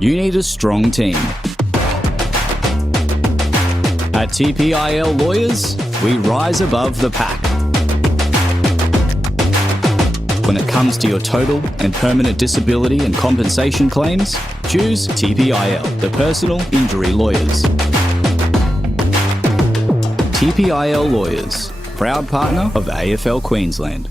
You need a strong team. At TPIL Lawyers, we rise above the pack. When it comes to your total and permanent disability and compensation claims, choose TPIL, the personal injury lawyers. TPIL Lawyers, proud partner of AFL Queensland.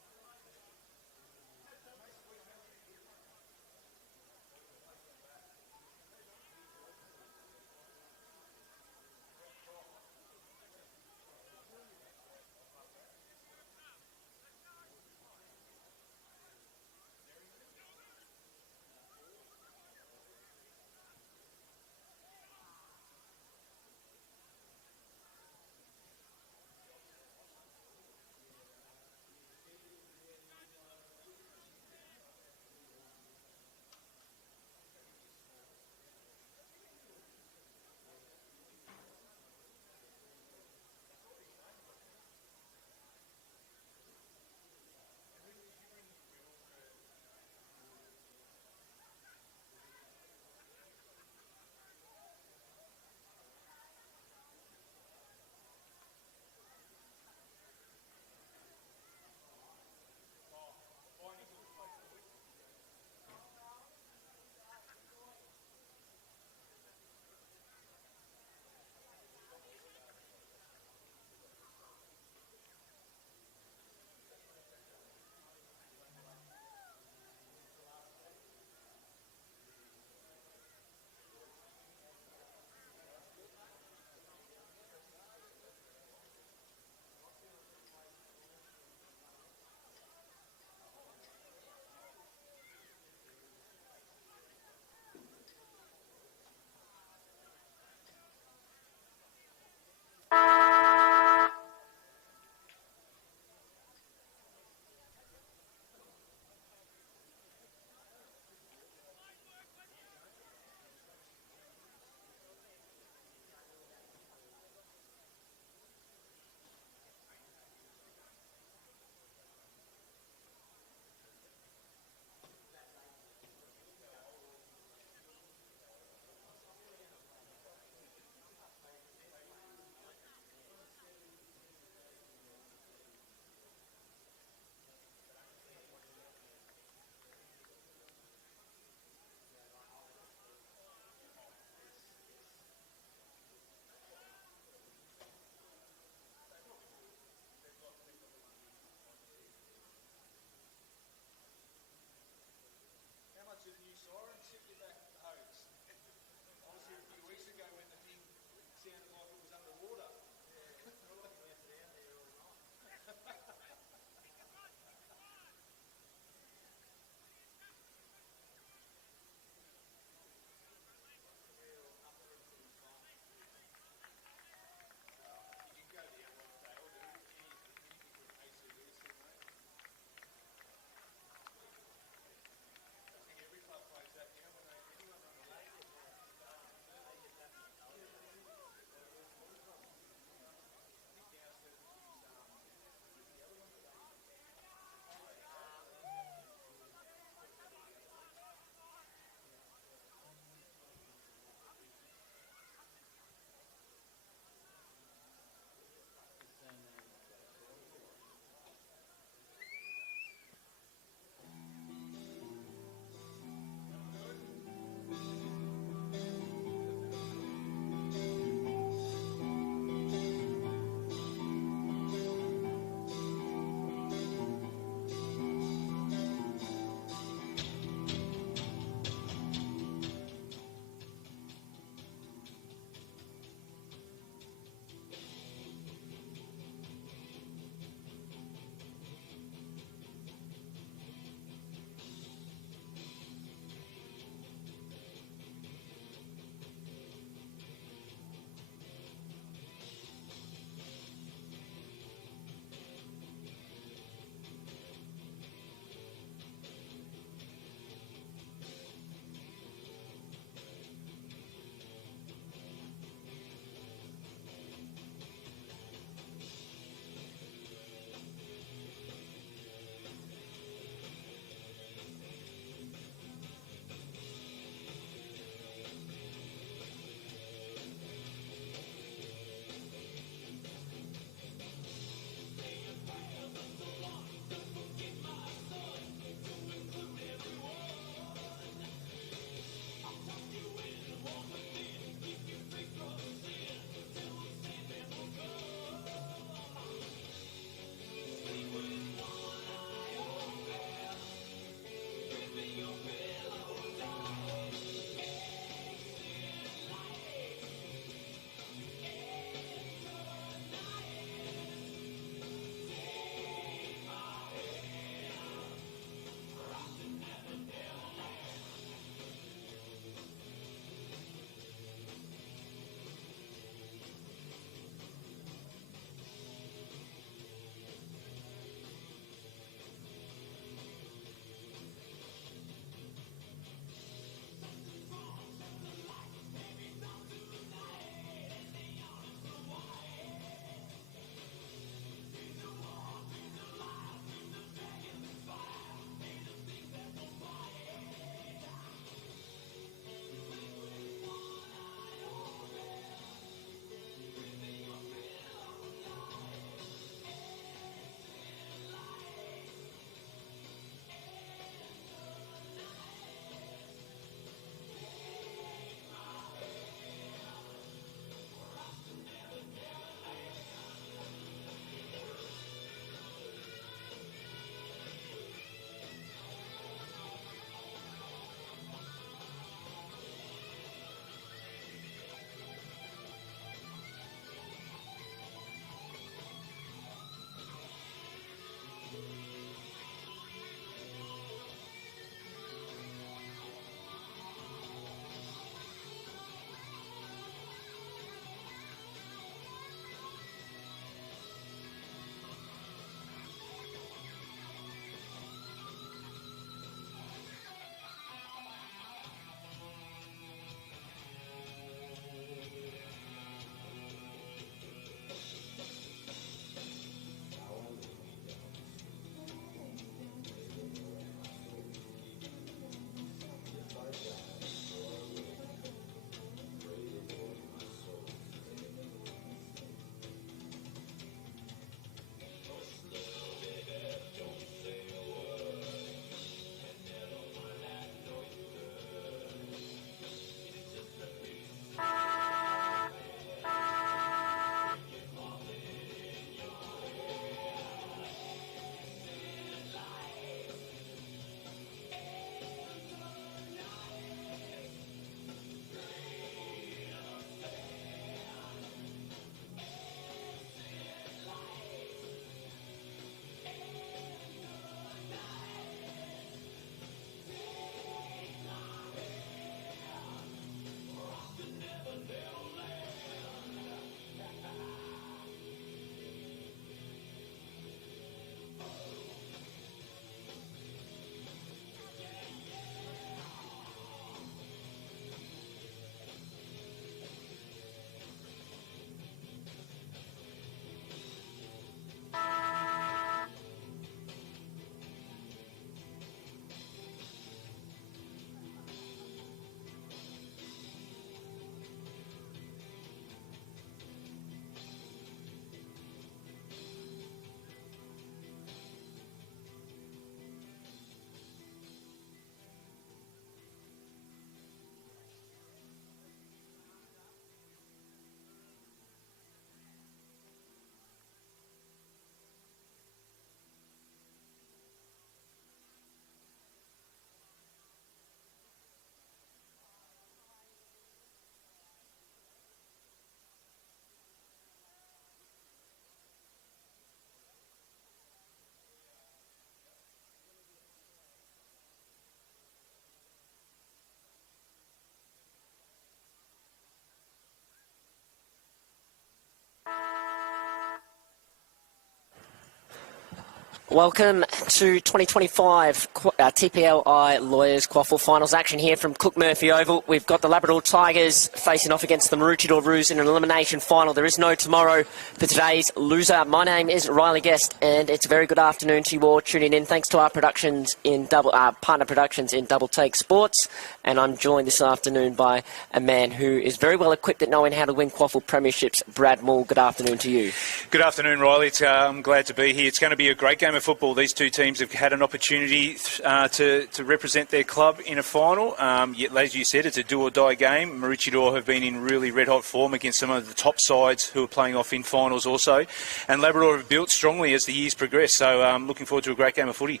Welcome to 2025 TPIL Lawyers QAFL Finals action here from Cook Murphy Oval. We've got the Labrador Tigers facing off against the Maroochydore Roos in an elimination final. There is no tomorrow for today's loser. My name is Riley Guest, and it's a very good afternoon to you all tuning in. Thanks to our productions in partner productions in Double Take Sports. And I'm joined this afternoon by a man who is very well equipped at knowing how to win QAFL premierships. Brad Moore, good afternoon to you. Good afternoon, Riley. I'm glad to be here. It's going to be a great game of football. These two teams have had an opportunity to represent their club in a final. Yet, as you said, it's a do-or-die game. Maroochydore have been in really red-hot form against some of the top sides who are playing off in finals also. And Labrador have built strongly as the years progress. So I'm looking forward to a great game of footy.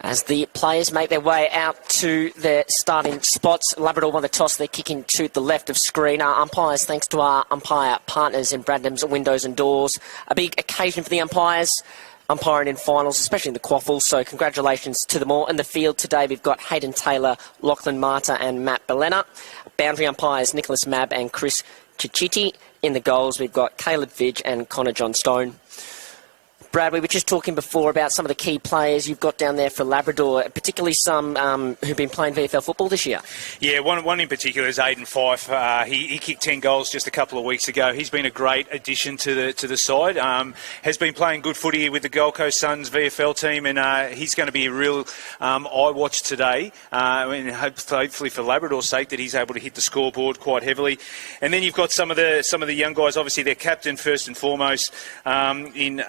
As the players make their way out to their starting spots, Labrador won the toss. They're kicking to the left of screen. Our umpires, thanks to our umpire partners in Bradham's Windows and Doors. A big occasion for the umpires, umpiring in finals, especially in the QAFL, so congratulations to them all. In the field today, we've got Hayden Taylor, Lachlan Marta and Matt Belena. Boundary umpires, Nicholas Mabb and Chris Chichiti. In the goals, we've got Caleb Vidge and Connor Johnstone. Brad, we were just talking before about some of the key players you've got down there for Labrador, particularly some who've been playing VFL football this year. Yeah, one in particular is Aidan Fife. He kicked 10 goals just a couple of weeks ago. He's been a great addition to the side. Has been playing good footy with the Gold Coast Suns VFL team, and he's going to be a real eye watch today. And hopefully for Labrador's sake that he's able to hit the scoreboard quite heavily. And then you've got some of the young guys. Obviously, their captain first and foremost in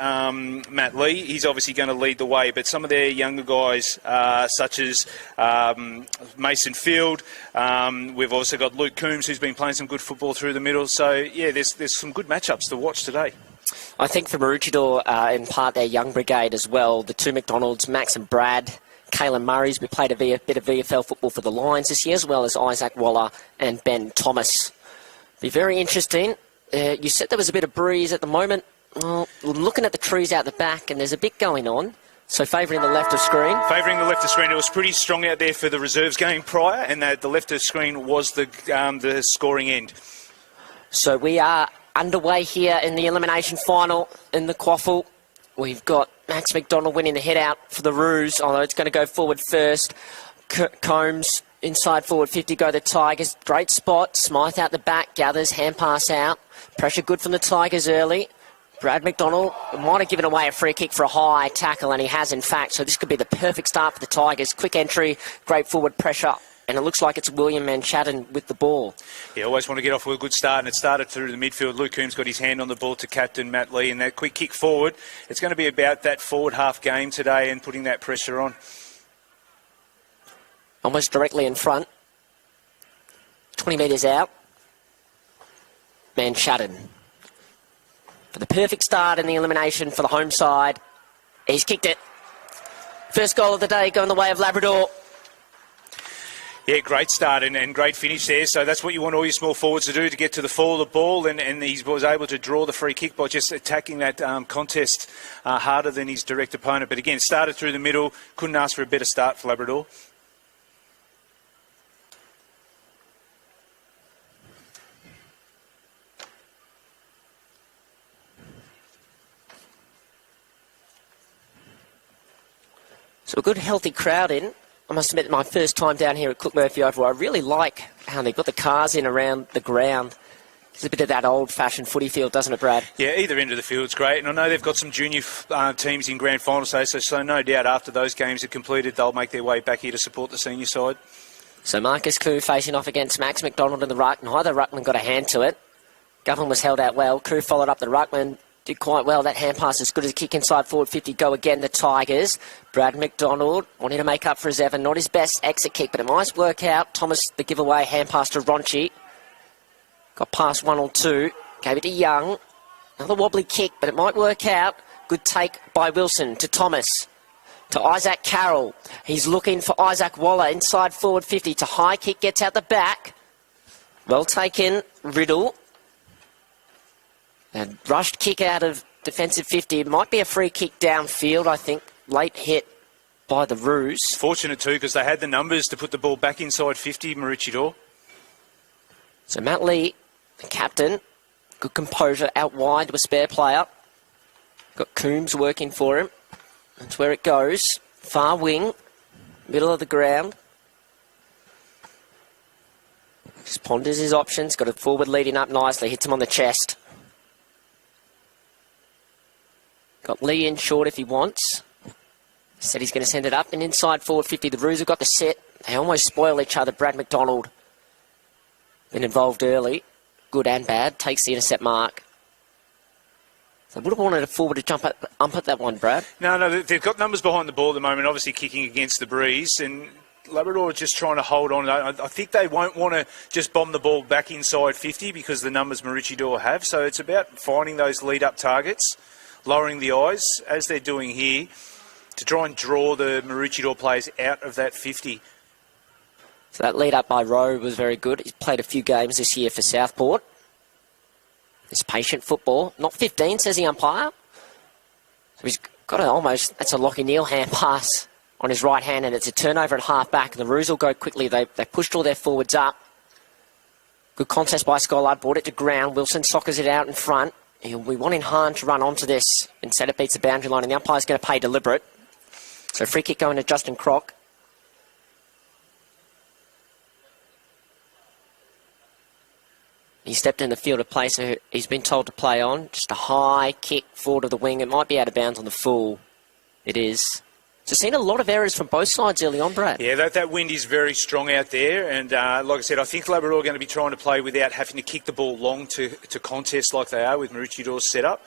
Matt Lee. He's obviously going to lead the way, but some of their younger guys, such as Mason Field, we've also got Luke Coombs, who's been playing some good football through the middle. So, yeah, there's some good matchups to watch today. I think for Maroochydore, in part their young brigade as well, the two McDonalds, Max and Brad, Caelan Murray's played a bit of VFL football for the Lions this year, as well as Isaac Waller and Ben Thomas. Be very interesting. You said there was a bit of breeze at the moment. Well, I'm looking at the trees out the back, and there's a bit going on. So favouring the left of screen. Favouring the left of screen. It was pretty strong out there for the reserves game prior, and the left of screen was the scoring end. So we are underway here in the elimination final in the QAFL. We've got Max McDonald winning the head out for the Roos, although it's going to go forward first. Combs inside forward 50, go the Tigers. Great spot. Smythe out the back, gathers, hand pass out. Pressure good from the Tigers early. Brad McDonald might have given away a free kick for a high tackle, and he has, in fact. So this could be the perfect start for the Tigers. Quick entry, great forward pressure, and it looks like it's William Manchatten with the ball. Yeah, always want to get off with a good start, and it started through the midfield. Luke Coombs got his hand on the ball to captain Matt Lee, and that quick kick forward. It's going to be about that forward half game today and putting that pressure on. Almost directly in front. 20 metres out. Manchatten. For the perfect start in the elimination for the home side. He's kicked it. First goal of the day going the way of Labrador. Yeah, great start and great finish there. So that's what you want all your small forwards to do, to get to the fall of the ball. And he was able to draw the free kick by just attacking that contest harder than his direct opponent. But again, started through the middle. Couldn't ask for a better start for Labrador. So a good, healthy crowd in. I must admit, my first time down here at Cook Murphy Oval, I really like how they've got the cars in around the ground. It's a bit of that old-fashioned footy field, doesn't it, Brad? Yeah, either end of the field's great. And I know they've got some junior teams in grand final today, so no doubt after those games are completed, they'll make their way back here to support the senior side. So Marcus Koo facing off against Max McDonald in the ruck. Neither ruckman got a hand to it. Govan was held out well. Koo followed up the ruckman. Did quite well. That hand pass as good as a kick inside forward 50. Go again, the Tigers. Brad McDonald wanting to make up for his Evan. Not his best exit kick, but it might work out. Thomas, the giveaway, hand pass to Ronchi. Got past one or two. Gave it to Young. Another wobbly kick, but it might work out. Good take by Wilson to Thomas. To Isaac Carroll. He's looking for Isaac Waller inside forward 50. To high kick, gets out the back. Well taken, Riddle. A rushed kick out of defensive 50. It might be a free kick downfield, I think. Late hit by the Roos. Fortunate too, because they had the numbers to put the ball back inside 50, Maroochydore. So Matt Lee, the captain, good composure out wide to a spare player. Got Coombs working for him. That's where it goes. Far wing, middle of the ground. Just ponders his options. Got a forward leading up nicely. Hits him on the chest. Got Lee in short if he wants. Said he's going to send it up and inside forward 50. The Roos have got the set. They almost spoil each other. Brad McDonald been involved early. Good and bad. Takes the intercept mark. So would have wanted a forward to jump up at that one, Brad. No, they've got numbers behind the ball at the moment, obviously kicking against the breeze, and Labrador are just trying to hold on. I think they won't want to just bomb the ball back inside 50 because the numbers Maroochydore have. So it's about finding those lead-up targets, lowering the eyes, as they're doing here, to try and draw the Maroochydore players out of that 50. So that lead up by Rowe was very good. He's played a few games this year for Southport. It's patient football. Not 15, says the umpire. So he's got almost, that's a Lockie Neal hand pass on his right hand, and it's a turnover at half back. And the Roos will go quickly. They pushed all their forwards up. Good contest by Skylar. Brought it to ground. Wilson soccers it out in front. He'll be wanting Hahn to run onto this. Instead it beats the boundary line, and the umpire's going to pay deliberate. So free kick going to Justin Crock. He stepped in the field of play, so he's been told to play on. Just a high kick forward of the wing. It might be out of bounds on the full. It is. So seen a lot of errors from both sides early on, Brad. Yeah, that wind is very strong out there. And like I said, I think Labrador are going to be trying to play without having to kick the ball long to contest like they are with Maroochidore's setup.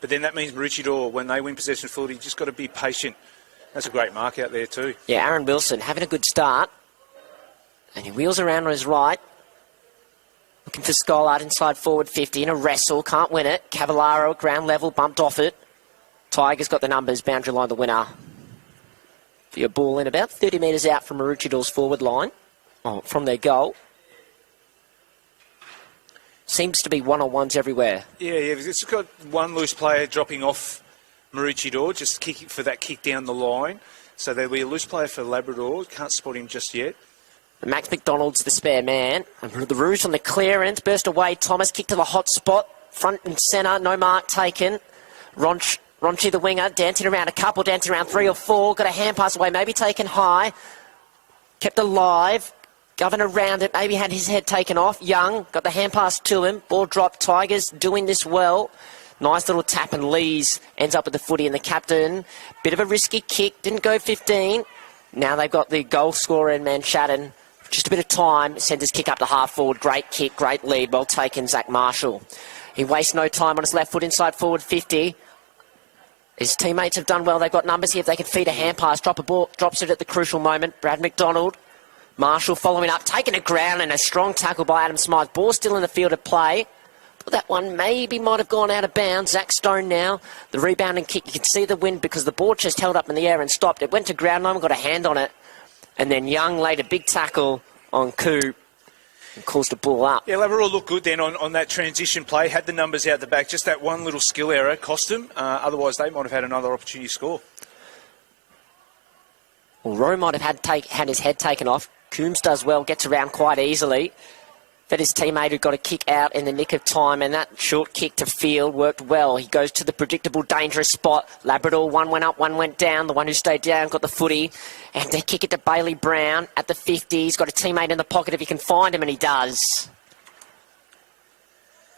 But then that means Maroochydore, when they win possession full, you just got to be patient. That's a great mark out there too. Yeah, Aaron Wilson having a good start. And he wheels around on his right. Looking for Skylar inside forward 50 in a wrestle. Can't win it. Cavallaro at ground level, bumped off it. Tigers got the numbers. Boundary line the winner. For your ball in about 30 metres out from Maroochidore's forward line. Oh, from their goal. Seems to be one-on-ones everywhere. Yeah, it's got one loose player dropping off Maroochydore, just kicking for that kick down the line. So there'll be a loose player for Labrador. Can't spot him just yet. Max McDonald's the spare man. And the Roos on the clearance. Burst away. Thomas kicked to the hot spot. Front and centre. No mark taken. Ronchi the winger. Dancing around a couple. Dancing around 3 or 4. Got a hand pass away. Maybe taken high. Kept alive. Governor around it. Maybe had his head taken off. Young got the hand pass to him. Ball dropped. Tigers doing this well. Nice little tap, and Lees ends up with the footy, and the captain. Bit of a risky kick. Didn't go 15. Now they've got the goal scorer in Manshatten. Just a bit of time, sends his kick up to half forward. Great kick, great lead. Well taken, Zach Marshall. He wastes no time on his left foot inside forward 50. His teammates have done well. They've got numbers here. If they can feed a hand pass, drop a ball, drops it at the crucial moment. Brad McDonald. Marshall following up, taking it ground, and a strong tackle by Adam Smythe. Ball still in the field of play. But that one maybe might have gone out of bounds. Zach Stone now. The rebounding kick. You can see the wind because the ball just held up in the air and stopped. It went to ground. No one got a hand on it. And then Young laid a big tackle on Koo and calls the ball up. Yeah, Labrador looked good then on that transition play. Had the numbers out the back. Just that one little skill error cost them. Otherwise, they might have had another opportunity to score. Well, Rowe might have had his head taken off. Coombs does well, gets around quite easily. But his teammate who got a kick out in the nick of time, and that short kick to field worked well. He goes to the predictable, dangerous spot. Labrador, one went up, one went down. The one who stayed down got the footy. And they kick it to Bailey Brown at the 50. He's got a teammate in the pocket if he can find him, and he does.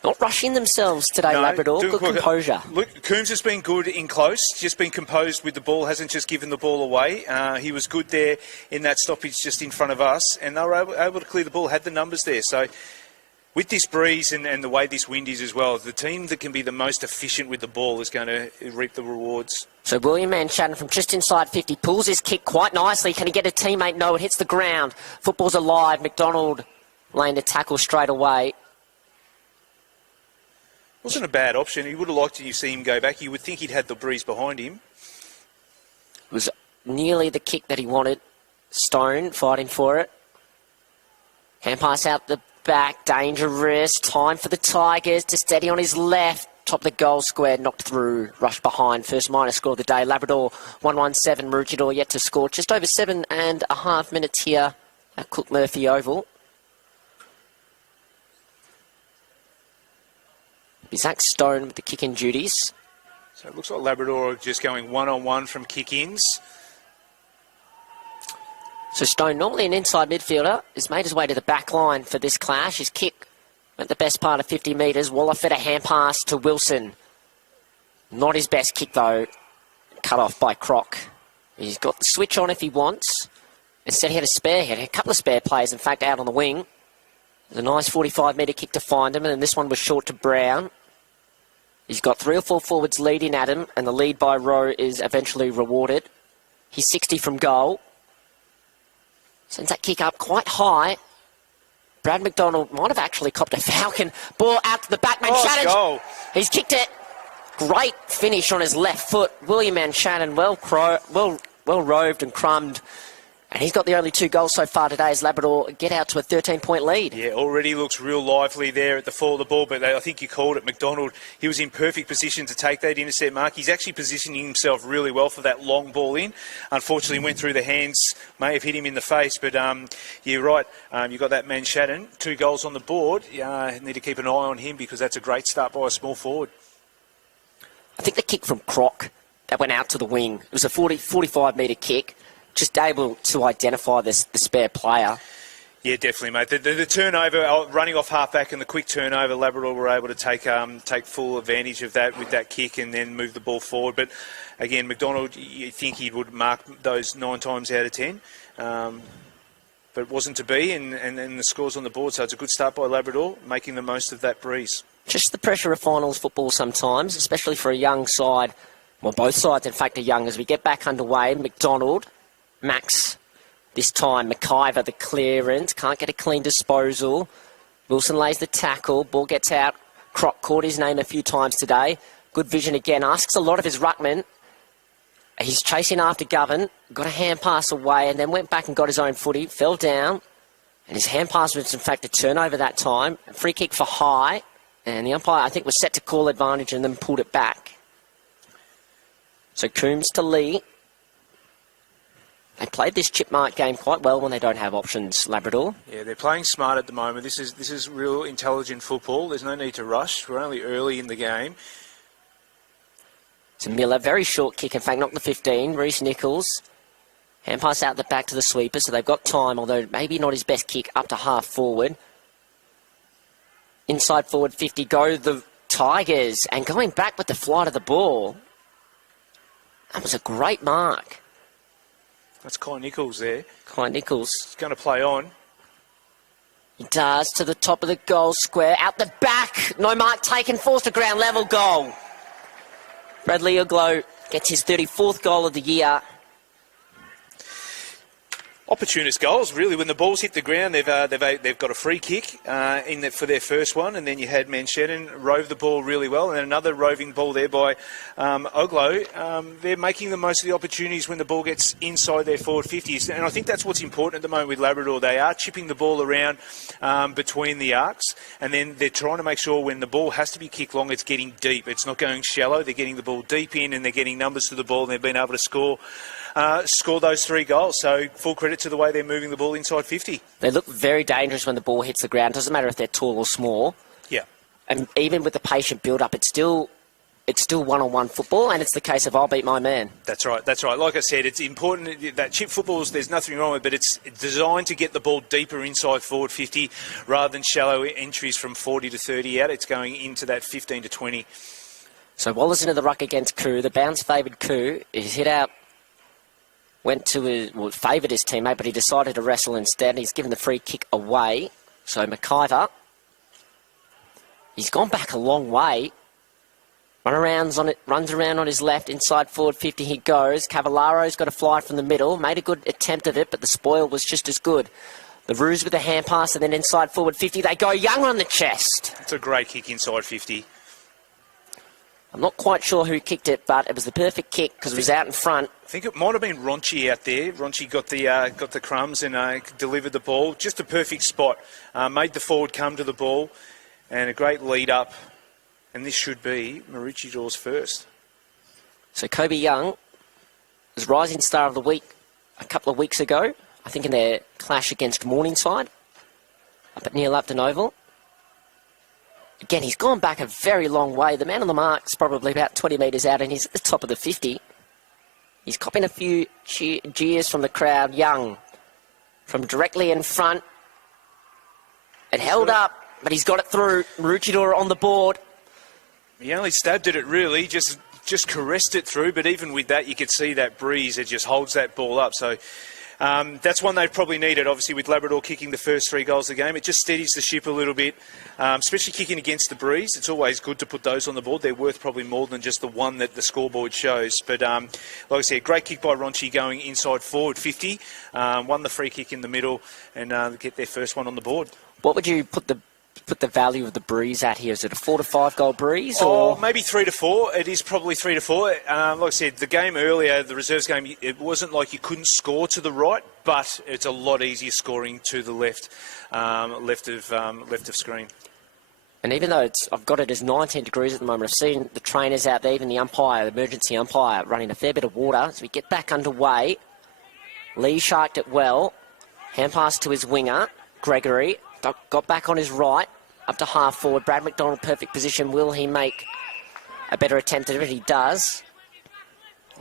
Not rushing themselves today, no, Labrador. Good composure. Look, Coombs has been good in close, just been composed with the ball, hasn't just given the ball away. He was good there in that stoppage just in front of us, and they were able to clear the ball, had the numbers there. So with this breeze and the way this wind is as well, the team that can be the most efficient with the ball is going to reap the rewards. So William Manshatten from just inside 50 pulls his kick quite nicely. Can he get a teammate? No, it hits the ground. Football's alive. McDonald laying the tackle straight away. Wasn't a bad option. He would have liked to see him go back. You would think he'd had the breeze behind him. It was nearly the kick that he wanted. Stone fighting for it. Hand pass out the back. Dangerous. Time for the Tigers to steady on his left. Top of the goal square. Knocked through. Rushed behind. First minor score of the day. Labrador 1-1-7. Maroochydore yet to score. Just over 7.5 minutes here at Cook Murphy Oval. Zach Stone with the kicking duties. So it looks like Labrador are just going one-on-one from kick-ins. So Stone, normally an inside midfielder, has made his way to the back line for this clash. His kick at the best part of 50 metres. Waller fed a hand pass to Wilson. Not his best kick, though. Cut off by Croc. He's got the switch on if he wants. Instead, he had a spare. He had a couple of spare players, in fact, out on the wing. There's a nice 45-metre kick to find him, and this one was short to Brown. He's got 3 or 4 forwards leading at him, and the lead by Rowe is eventually rewarded. He's 60 from goal. Sends that kick up quite high. Brad McDonald might have actually copped a Falcon. Ball out to the backman. Shannon. Goal. He's kicked it. Great finish on his left foot. William and Shannon well roved and crumbed. And he's got the only 2 goals so far today as Labrador get out to a 13-point lead. Yeah, already looks real lively there at the fall of the ball, but I think you called it. McDonald, he was in perfect position to take that intercept mark. He's actually positioning himself really well for that long ball in. Unfortunately, went through the hands, may have hit him in the face, but you're right. You've got that man Shannon, 2 goals on the board. Need to keep an eye on him because that's a great start by a small forward. I think the kick from Croc that went out to the wing, it was a 45-metre kick. Just able to identify the spare player. Yeah, definitely, mate. The turnover, running off half-back and the quick turnover, Labrador were able to take full advantage of that with that kick and then move the ball forward. But, again, McDonald, you think he would mark those 9 times out of 10. But it wasn't to be, and the score's on the board. So it's a good start by Labrador, making the most of that breeze. Just the pressure of finals football sometimes, especially for a young side. Well, both sides, in fact, are young. As we get back underway, McDonald... Max, this time, McIver, the clearance, can't get a clean disposal. Wilson lays the tackle, ball gets out. Croc caught his name a few times today. Good vision again, asks a lot of his ruckman. He's chasing after Govan, got a hand pass away and then went back and got his own footy, fell down. And his hand pass was in fact a turnover that time. A free kick for high, and the umpire I think was set to call advantage and then pulled it back. So Coombs to Lee. They played this chip mark game quite well when they don't have options, Labrador. Yeah, they're playing smart at the moment. This is real intelligent football. There's no need to rush. We're only early in the game. It's a Miller, very short kick, in fact, not the 15. Reese Nichols. Hand pass out the back to the sweeper, so they've got time, although maybe not his best kick, up to half forward. Inside forward 50, go the Tigers. And going back with the flight of the ball. That was a great mark. That's Kai Nichols there. Kai Nichols. He's going to play on. He does, to the top of the goal square. Out the back. No mark taken. Forced to ground level goal. Bradley Oglow gets his 34th goal of the year. Opportunist goals, really. When the ball's hit the ground, they've got a free kick for their first one, and then you had Shannon rove the ball really well, and then another roving ball there by Oglow. They're making the most of the opportunities when the ball gets inside their forward 50s, and I think that's what's important at the moment with Labrador. They are chipping the ball around between the arcs, and then they're trying to make sure when the ball has to be kicked long, it's getting deep. It's not going shallow. They're getting the ball deep in, and they're getting numbers to the ball, and they've been able to score those 3 goals. So full credit to the way they're moving the ball inside 50. They look very dangerous when the ball hits the ground. Doesn't matter if they're tall or small. Yeah. And even with the patient build-up, it's still one-on-one football, and it's the case of I'll beat my man. That's right. Like I said, it's important that chip footballs, there's nothing wrong with it, but it's designed to get the ball deeper inside forward 50 rather than shallow entries from 40 to 30 out. It's going into that 15 to 20. So Wallace into the ruck against Koo. The bounce favoured Koo. He's hit out. Favoured his teammate, but he decided to wrestle instead. He's given the free kick away. So McIver, he's gone back a long way. Runs around on his left, inside forward 50 he goes. Cavallaro's got a fly from the middle, made a good attempt of it, but the spoil was just as good. The Roos with a hand pass and then inside forward 50. They go Young on the chest. It's a great kick inside 50. I'm not quite sure who kicked it, but it was the perfect kick because it was out in front. I think it might have been Ronchi out there. Ronchi got the crumbs and delivered the ball. Just a perfect spot. Made the forward come to the ball and a great lead up. And this should be Maroochydores first. So Kobe Young was Rising Star of the Week a couple of weeks ago. I think in their clash against Morningside up at near Lupton Oval. Again, he's gone back a very long way. The man on the mark's probably about 20 metres out, and he's at the top of the 50. He's copping a few jeers from the crowd. Young from directly in front. It held up, but he's got it through. Maroochydore on the board. He only stabbed at it, really, just caressed it through. But even with that, you could see that breeze. It just holds that ball up. So that's one they probably needed, obviously, with Labrador kicking the first 3 goals of the game. It just steadies the ship a little bit, especially kicking against the breeze. It's always good to put those on the board. They're worth probably more than just the one that the scoreboard shows. But like I said, great kick by Ronchi going inside forward 50. Won the free kick in the middle and get their first one on the board. What would you put the value of the breeze at here? Is it a 4 to 5 goal breeze? Or maybe 3 to 4. It is probably 3 to 4. Like I said, the game earlier, the reserves game, it wasn't like you couldn't score to the right, but it's a lot easier scoring to the left of screen. And even though I've got it as 19 degrees at the moment, I've seen the trainers out there, even the umpire, the emergency umpire, running a fair bit of water. As we get back underway, Lee sharked it well. Hand pass to his winger, Gregory. Got back on his right, up to half forward. Brad McDonald, perfect position. Will he make a better attempt at it? He does.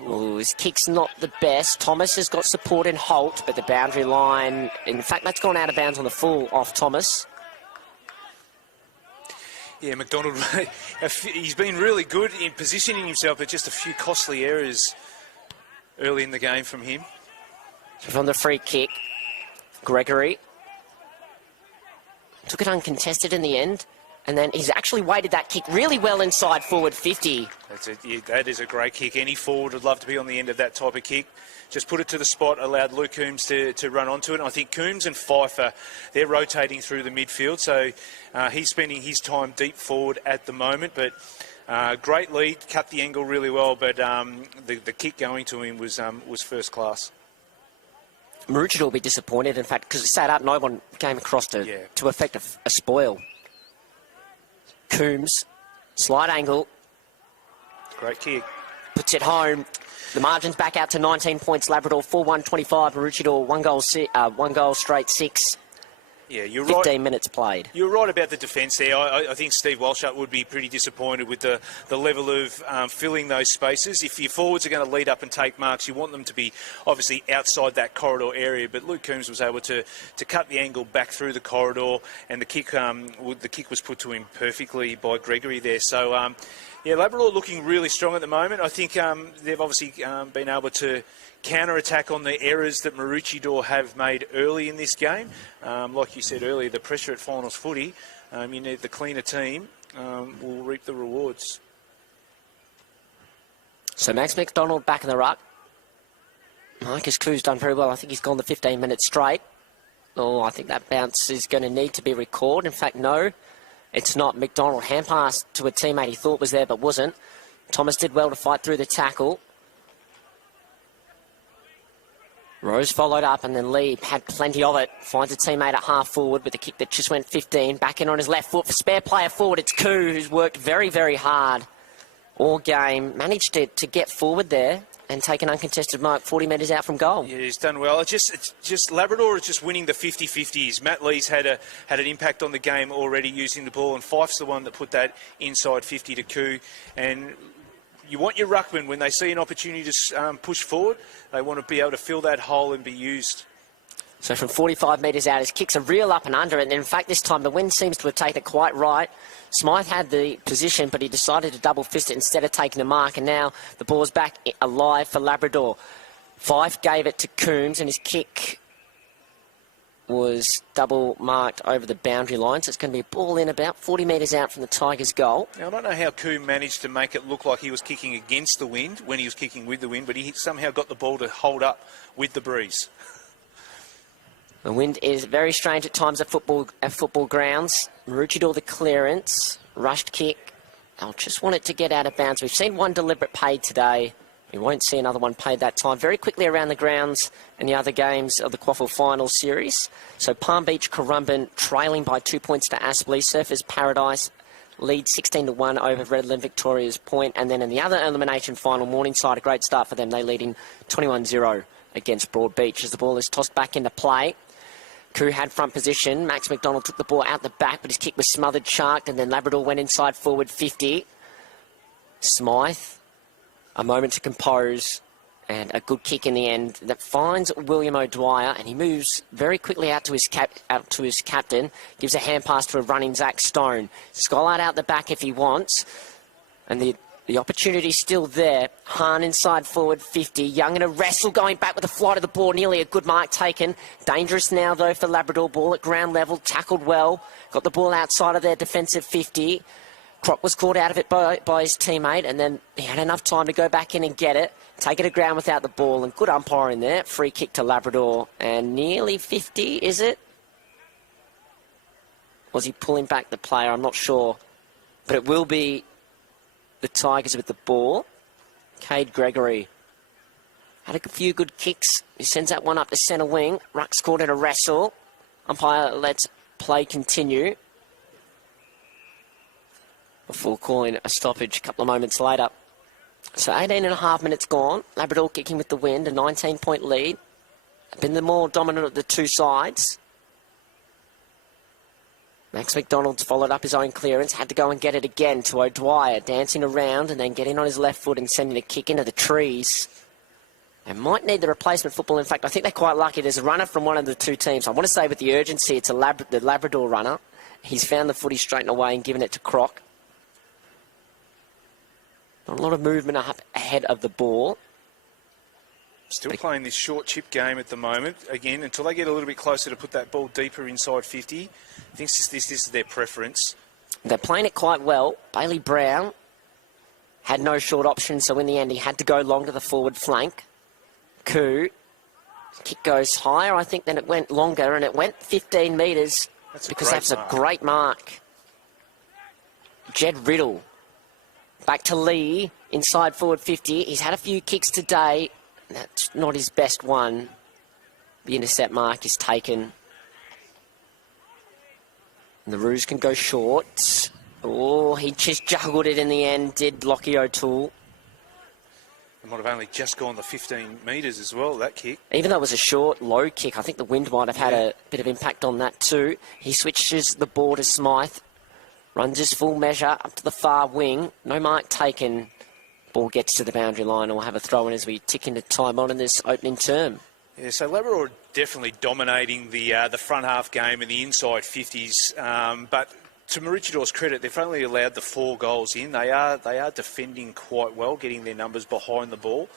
Ooh, his kick's not the best. Thomas has got support in Holt, but the boundary line... In fact, that's gone out of bounds on the full off Thomas. Yeah, McDonald, he's been really good in positioning himself, but just a few costly errors early in the game from him. From the free kick, Gregory took it uncontested in the end, and then he's actually weighted that kick really well inside forward 50. That's it. Yeah, that is a great kick. Any forward would love to be on the end of that type of kick. Just put it to the spot, allowed Luke Coombs to run onto it. And I think Coombs and Pfeiffer, they're rotating through the midfield, so he's spending his time deep forward at the moment. But great lead, cut the angle really well, but the kick going to him was first class. Maroochydore will be disappointed, in fact, because it sat up, no one came across to effect a spoil. Coombs, slight angle. Great kick. Puts it home. The margin's back out to 19 points. Labrador 4-1-25. Maroochydore, one goal straight 6. Yeah, you're 15 minutes played. You're right about the defence there. I think Steve Walshut would be pretty disappointed with the level of filling those spaces. If your forwards are going to lead up and take marks, you want them to be obviously outside that corridor area. But Luke Coombs was able to cut the angle back through the corridor, and the kick was put to him perfectly by Gregory there. So, yeah, Labrador looking really strong at the moment. I think they've obviously been able to counter-attack on the errors that Maroochydore have made early in this game. Like you said earlier, the pressure at finals footy, you need the cleaner team will reap the rewards. So Max McDonald back in the ruck. Marcus Clue's done very well. I think he's gone the 15 minutes straight. Oh, I think that bounce is going to need to be recalled. In fact, no, it's not. McDonald hand pass to a teammate he thought was there but wasn't. Thomas did well to fight through the tackle. Roos followed up, and then Lee had plenty of it. Finds a teammate at half forward with a kick that just went 15. Back in on his left foot for spare player forward. It's Koo, who's worked very, very hard all game. Managed to get forward there and take an uncontested mark 40 metres out from goal. Yeah, he's done well. It's just Labrador is just winning the 50-50s. Matt Lee's had an impact on the game already using the ball, and Fife's the one that put that inside 50 to Koo. And you want your ruckman, when they see an opportunity to push forward, they want to be able to fill that hole and be used. So from 45 metres out, his kicks are real up and under, and in fact this time the wind seems to have taken it quite right. Smythe had the position, but he decided to double fist it instead of taking a mark, and now the ball's back alive for Labrador. Fife gave it to Coombs, and his kick was double marked over the boundary line, so it's going to be a ball in about 40 metres out from the Tigers' goal. Now, I don't know how Coombe managed to make it look like he was kicking against the wind when he was kicking with the wind, but he somehow got the ball to hold up with the breeze. The wind is very strange at times at football grounds. Maroochydore the clearance, rushed kick. They'll just want it to get out of bounds. We've seen one deliberate paid today. We won't see another one paid that time. Very quickly around the grounds in the other games of the QAFL final series. So Palm Beach, Currumbin trailing by 2 points to Aspley. Surfers Paradise lead 16-1 over Redland Victoria's Point. And then in the other elimination final, Morningside, a great start for them. They leading 21-0 against Broad Beach as the ball is tossed back into play. Koo had front position. Max McDonald took the ball out the back, but his kick was smothered, sharked, and then Labrador went inside forward 50. Smythe, a moment to compose, and a good kick in the end that finds William O'Dwyer, and he moves very quickly out to his captain, gives a hand pass to a running Zach Stone. Skylight out the back if he wants, and the opportunity's still there. Hahn inside forward 50. Young in a wrestle, going back with a flight of the ball. Nearly a good mark taken. Dangerous now, though, for Labrador. Ball at ground level. Tackled well. Got the ball outside of their defensive 50. Croc was caught out of it by his teammate, and then he had enough time to go back in and get it. Take it to ground without the ball, and good umpiring there. Free kick to Labrador, and nearly 50, is it? Was he pulling back the player? I'm not sure. But it will be the Tigers with the ball. Cade Gregory had a few good kicks. He sends that one up to centre wing. Ruck's caught in a wrestle. Umpire lets play continue before calling a stoppage a couple of moments later. So 18.5 minutes gone. Labrador kicking with the wind, a 19-point lead. Been the more dominant of the two sides. Max McDonald's followed up his own clearance, had to go and get it again to O'Dwyer, dancing around and then getting on his left foot and sending a kick into the trees. They might need the replacement football. In fact, I think they're quite lucky. There's a runner from one of the two teams. I want to say with the urgency, it's the Labrador runner. He's found the footy straight away and given it to Croc. Not a lot of movement up ahead of the ball. Still playing this short chip game at the moment. Again, until they get a little bit closer to put that ball deeper inside 50. I think this is their preference. They're playing it quite well. Bailey Brown had no short option, so in the end he had to go long to the forward flank. Koo. Kick goes higher, I think, than it went longer, and it went 15 metres because that's a great mark. Jed Riddle. Back to Lee, inside forward 50. He's had a few kicks today. That's not his best one. The intercept mark is taken. And the Roos can go short. Oh, he just juggled it in the end, did Lockie O'Toole. It might have only just gone the 15 metres as well, that kick. Even though it was a short, low kick, I think the wind might have had a bit of impact on that too. He switches the ball to Smythe. Runs his full measure up to the far wing. No mark taken. Ball gets to the boundary line, and we'll have a throw in as we tick into time on in this opening term. Yeah, so Labrador definitely dominating the front half game and the inside 50s. But to Maroochidore's credit, they've only allowed the 4 goals in. They are defending quite well, getting their numbers behind the ball.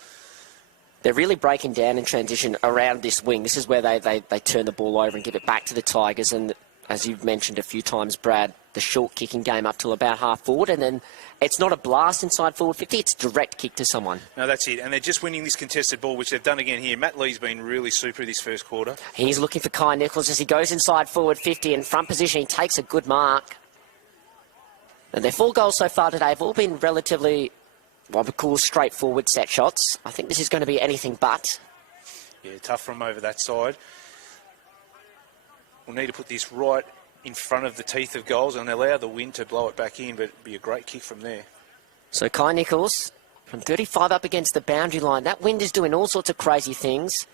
They're really breaking down in transition around this wing. This is where they turn the ball over and give it back to the Tigers. And as you've mentioned a few times, Brad, the short kicking game up till about half forward, and then it's not a blast inside forward 50, it's direct kick to someone. No, that's it, and they're just winning this contested ball, which they've done again here. Matt Lee's been really super this first quarter. He's looking for Kai Nichols as he goes inside forward 50 in front position. He takes a good mark. And their 4 goals so far today have all been relatively, what we call straightforward set shots. I think this is going to be anything but. Yeah, tough from over that side. We'll need to put this right in front of the teeth of goals and allow the wind to blow it back in, but it'd be a great kick from there. So Kai Nichols from 35 up against the boundary line. That wind is doing all sorts of crazy things.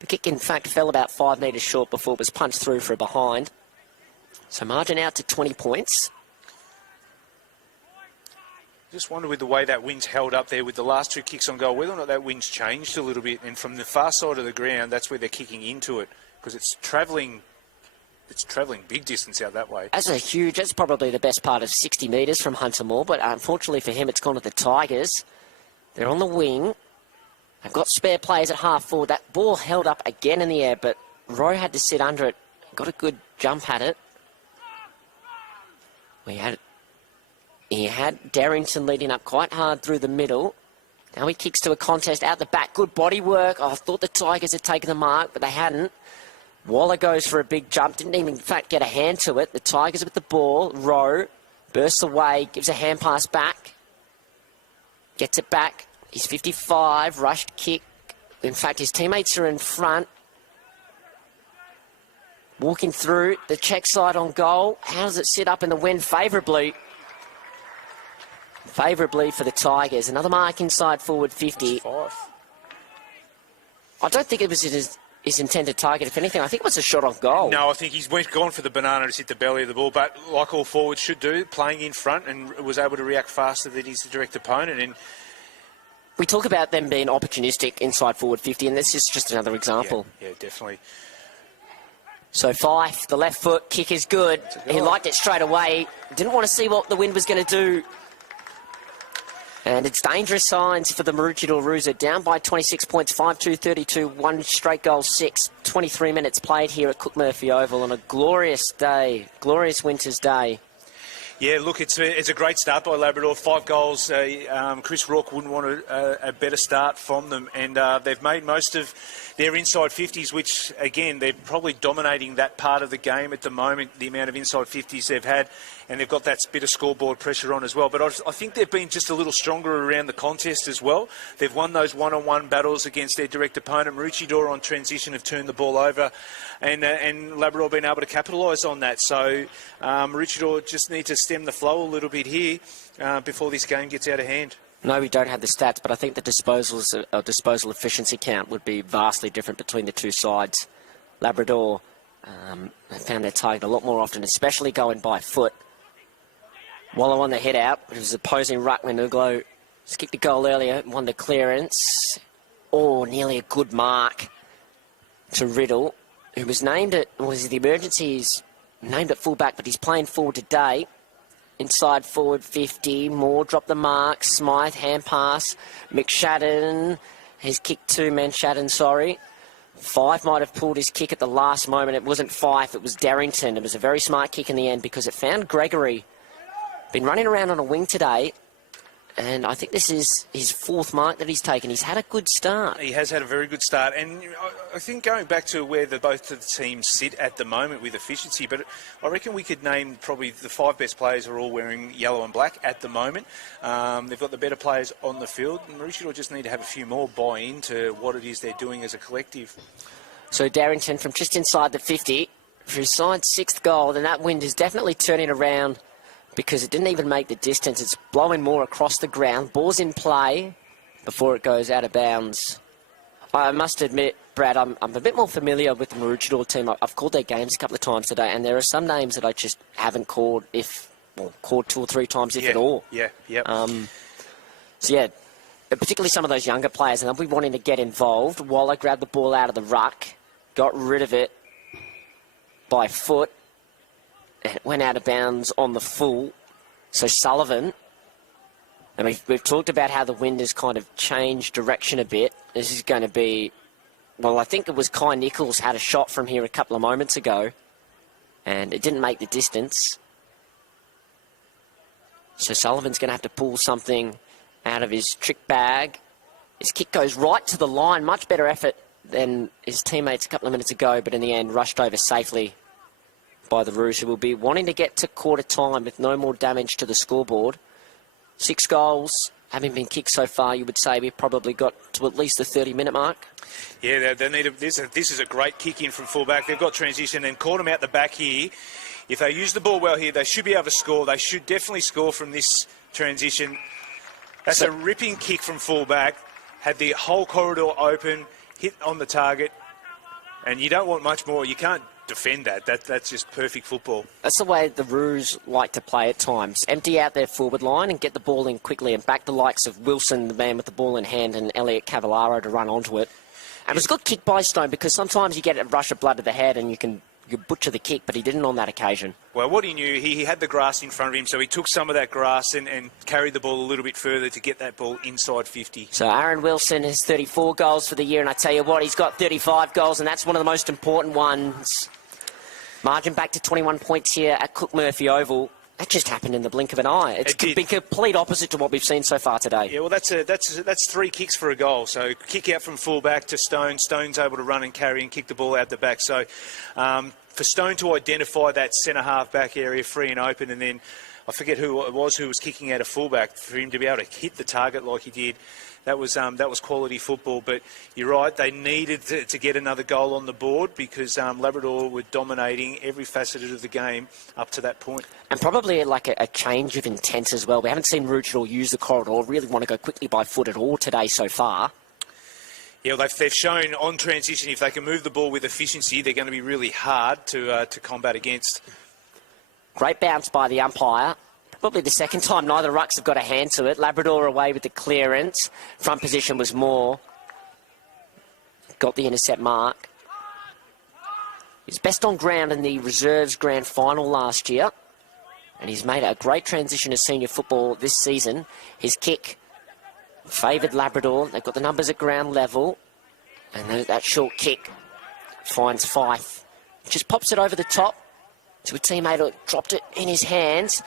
The kick, in fact, fell about 5 metres short before it was punched through for a behind. So margin out to 20 points. Just wonder with the way that wind's held up there with the last 2 kicks on goal, whether or not that wind's changed a little bit. And from the far side of the ground, that's where they're kicking into it, because it's travelling big distance out that way. That's probably the best part of 60 metres from Hunter Moore, but unfortunately for him, it's gone to the Tigers. They're on the wing. They've got spare players at half forward. That ball held up again in the air, but Rowe had to sit under it. Got a good jump at it. He had Darrington leading up quite hard through the middle. Now he kicks to a contest out the back. Good body work. I thought the Tigers had taken the mark, but they hadn't. Waller goes for a big jump. Didn't even, in fact, get a hand to it. The Tigers with the ball. Rowe bursts away. Gives a hand pass back. Gets it back. He's 55. Rushed kick. In fact, his teammates are in front. Walking through the check side on goal. How does it sit up in the wind? Favourably for the Tigers. Another mark inside forward 50. That's 5. I don't think it was his intended target. If anything, I think it was a shot on goal. No, I think he's gone for the banana to hit the belly of the ball, but like all forwards should do, playing in front, and was able to react faster than his direct opponent. And we talk about them being opportunistic inside forward 50, and this is just another example. Yeah, definitely. So Fife, the left foot kick is good. He liked it straight away. Didn't want to see what the wind was going to do. And it's dangerous signs for the Maroochydore Roos. Down by 26 points, 5-2-32, one straight goal, 6. 23 minutes played here at Cook Murphy Oval on a glorious day, glorious winter's day. Yeah, look, it's a great start by Labrador. 5 goals. Chris Rourke wouldn't want a better start from them. And they've made most of their inside 50s, which, again, they're probably dominating that part of the game at the moment, the amount of inside 50s they've had. And they've got that bit of scoreboard pressure on as well. But I think they've been just a little stronger around the contest as well. They've won those one-on-one battles against their direct opponent. Maroochydore on transition have turned the ball over. And Labrador been able to capitalise on that. So Maroochydore just need to stem the flow a little bit here before this game gets out of hand. No, we don't have the stats, but I think the disposal efficiency count would be vastly different between the two sides. Labrador found their target a lot more often, especially going by foot. Wallow on the head out, it was opposing ruckman. Uglo just kicked the goal earlier, won the clearance. Oh, nearly a good mark to Riddle, who was named at, was the emergencies, named at fullback, but he's playing forward today. Inside forward 50, Moore dropped the mark, Smythe, hand pass, McShadden, he's kicked 2 men, Shadden, sorry. Fife might have pulled his kick at the last moment. It wasn't Fife, it was Darrington. It was a very smart kick in the end because it found Gregory. Been running around on a wing today, and I think this is his 4th mark that he's taken. He's had a good start. He has had a very good start, and I think going back to where both of the teams sit at the moment with efficiency, but I reckon we could name probably the 5 best players are all wearing yellow and black at the moment. They've got the better players on the field, and Maroochydore just need to have a few more buy into what it is they're doing as a collective. So Darrington from just inside the 50 for his side's 6th goal, and that wind is definitely turning around because it didn't even make the distance. It's blowing more across the ground. Ball's in play before it goes out of bounds. I must admit, Brad, I'm a bit more familiar with the Maroochydore team. I've called their games a couple of times today, and there are some names that I just haven't called, called 2 or 3 times, if at all. Yeah. So, yeah, particularly some of those younger players, and they'll be wanting to get involved. Waller grabbed the ball out of the ruck, got rid of it by foot, and it went out of bounds on the full. So Sullivan, and we've talked about how the wind has kind of changed direction a bit. This is going to be, well, I think it was Kai Nichols had a shot from here a couple of moments ago, and it didn't make the distance. So Sullivan's going to have to pull something out of his trick bag. His kick goes right to the line. Much better effort than his teammates a couple of minutes ago, but in the end rushed over safely by the Roos, who will be wanting to get to quarter time with no more damage to the scoreboard. 6 goals, having been kicked so far, you would say we've probably got to at least the 30-minute mark. Yeah, they need this is a great kick in from fullback. They've got transition and caught him out the back here. If they use the ball well here, they should be able to score. They should definitely score from this transition. That's a ripping kick from fullback. Had the whole corridor open, hit on the target, and you don't want much more. You can't defend that. That's just perfect football. That's the way the Roos like to play at times. Empty out their forward line and get the ball in quickly and back the likes of Wilson, the man with the ball in hand, and Elliot Cavallaro to run onto it. And it was a good kick by Stone because sometimes you get a rush of blood to the head and you butcher the kick, but he didn't on that occasion. Well, what he knew, he had the grass in front of him, so he took some of that grass and carried the ball a little bit further to get that ball inside 50. So Aaron Wilson has 34 goals for the year, and I tell you what, he's got 35 goals, and that's one of the most important ones. Margin back to 21 points here at Cook Murphy Oval. That just happened in the blink of an eye. It's been complete opposite to what we've seen so far today. Yeah, well, that's 3 kicks for a goal. So kick out from full back to Stone. Stone's able to run and carry and kick the ball out the back. So for Stone to identify that centre-half back area free and open, and then I forget who it was who was kicking out a fullback, for him to be able to hit the target like he did. That was quality football, but you're right, they needed to get another goal on the board because Labrador were dominating every facet of the game up to that point. And probably like a change of intent as well. We haven't seen Maroochydore use the corridor, really want to go quickly by foot at all today so far. Yeah, well, they've shown on transition if they can move the ball with efficiency, they're going to be really hard to combat against. Great bounce by the umpire. Probably the second time neither rucks have got a hand to it. Labrador away with the clearance. Front position was more. Got the intercept mark. He's best on ground in the reserves grand final last year. And he's made a great transition to senior football this season. His kick favoured Labrador. They've got the numbers at ground level. And that short kick finds Fife. Just pops it over the top to a teammate who dropped it in his hands.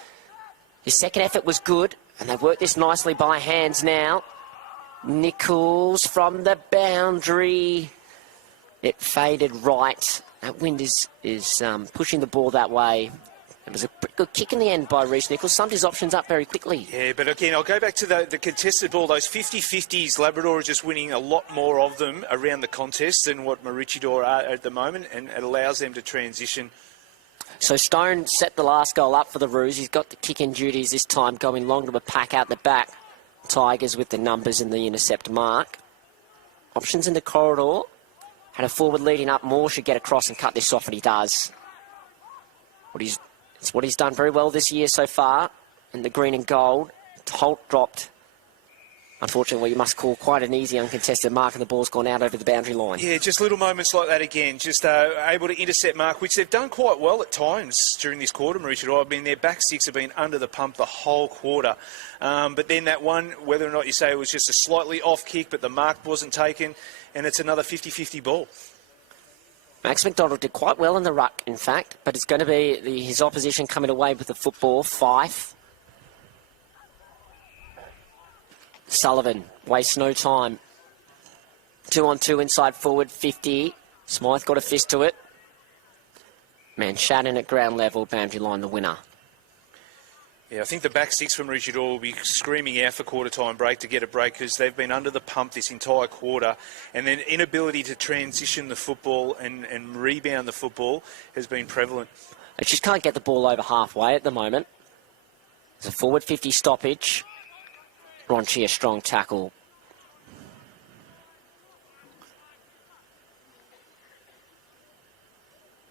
His second effort was good, and they've worked this nicely by hands now. Nichols from the boundary. It faded right. That wind is pushing the ball that way. It was a pretty good kick in the end by Reese Nichols. Summed his options up very quickly. Yeah, but again, I'll go back to the contested ball. Those 50-50s, Labrador is just winning a lot more of them around the contest than what Maroochydore are at the moment, and it allows them to transition. So Stone set the last goal up for the Roos. He's got the kick-in duties this time, going long to a pack out the back. Tigers with the numbers and the intercept mark. Options in the corridor. Had a forward leading up. Moore should get across and cut this off, and he does. It's what he's done very well this year so far. And the green and gold. Holt dropped. Unfortunately, you must call quite an easy uncontested mark, and the ball's gone out over the boundary line. Yeah, just little moments like that again. Just able to intercept mark, which they've done quite well at times during this quarter, Maroochydore. I mean, their back six have been under the pump the whole quarter. But then that one, whether or not you say it was just a slightly off kick, but the mark wasn't taken, and it's another 50-50 ball. Max McDonald did quite well in the ruck, in fact, but it's going to be his opposition coming away with the football. Fife. Sullivan wastes no time. 2-on-2 inside forward, 50. Smythe got a fist to it. Man, Shannon at ground level, boundary line, the winner. Yeah, I think the back six from Maroochydore will be screaming out for quarter-time break to get a break because they've been under the pump this entire quarter, and then inability to transition the football and rebound the football has been prevalent. They just can't get the ball over halfway at the moment. There's a forward 50 stoppage. Ronchi, a strong tackle.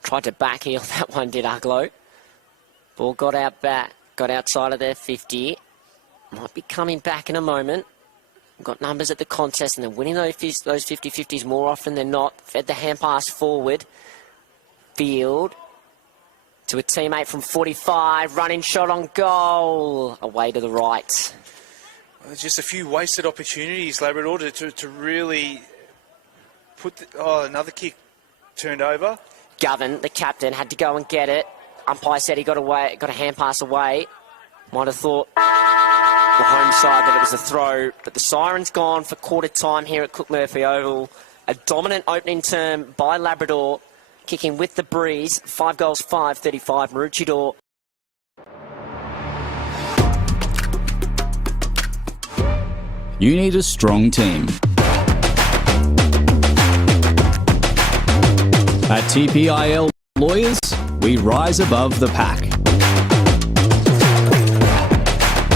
Tried to backheel that one, did Uglo. Ball got out back, got outside of their 50. Might be coming back in a moment. Got numbers at the contest, and they're winning those 50-50s more often than not. Fed the hand pass forward. Field to a teammate from 45. Running shot on goal. Away to the right. There's just a few wasted opportunities, Labrador, to really put... another kick turned over. Govan, the captain, had to go and get it. Umpire said he got a hand pass away. Might have thought the home side that it was a throw, but the siren's gone for quarter time here at Cook Murphy Oval. A dominant opening term by Labrador, kicking with the breeze. 5 goals, 5-35. Maroochydore. You need a strong team. At TPIL Lawyers, we rise above the pack.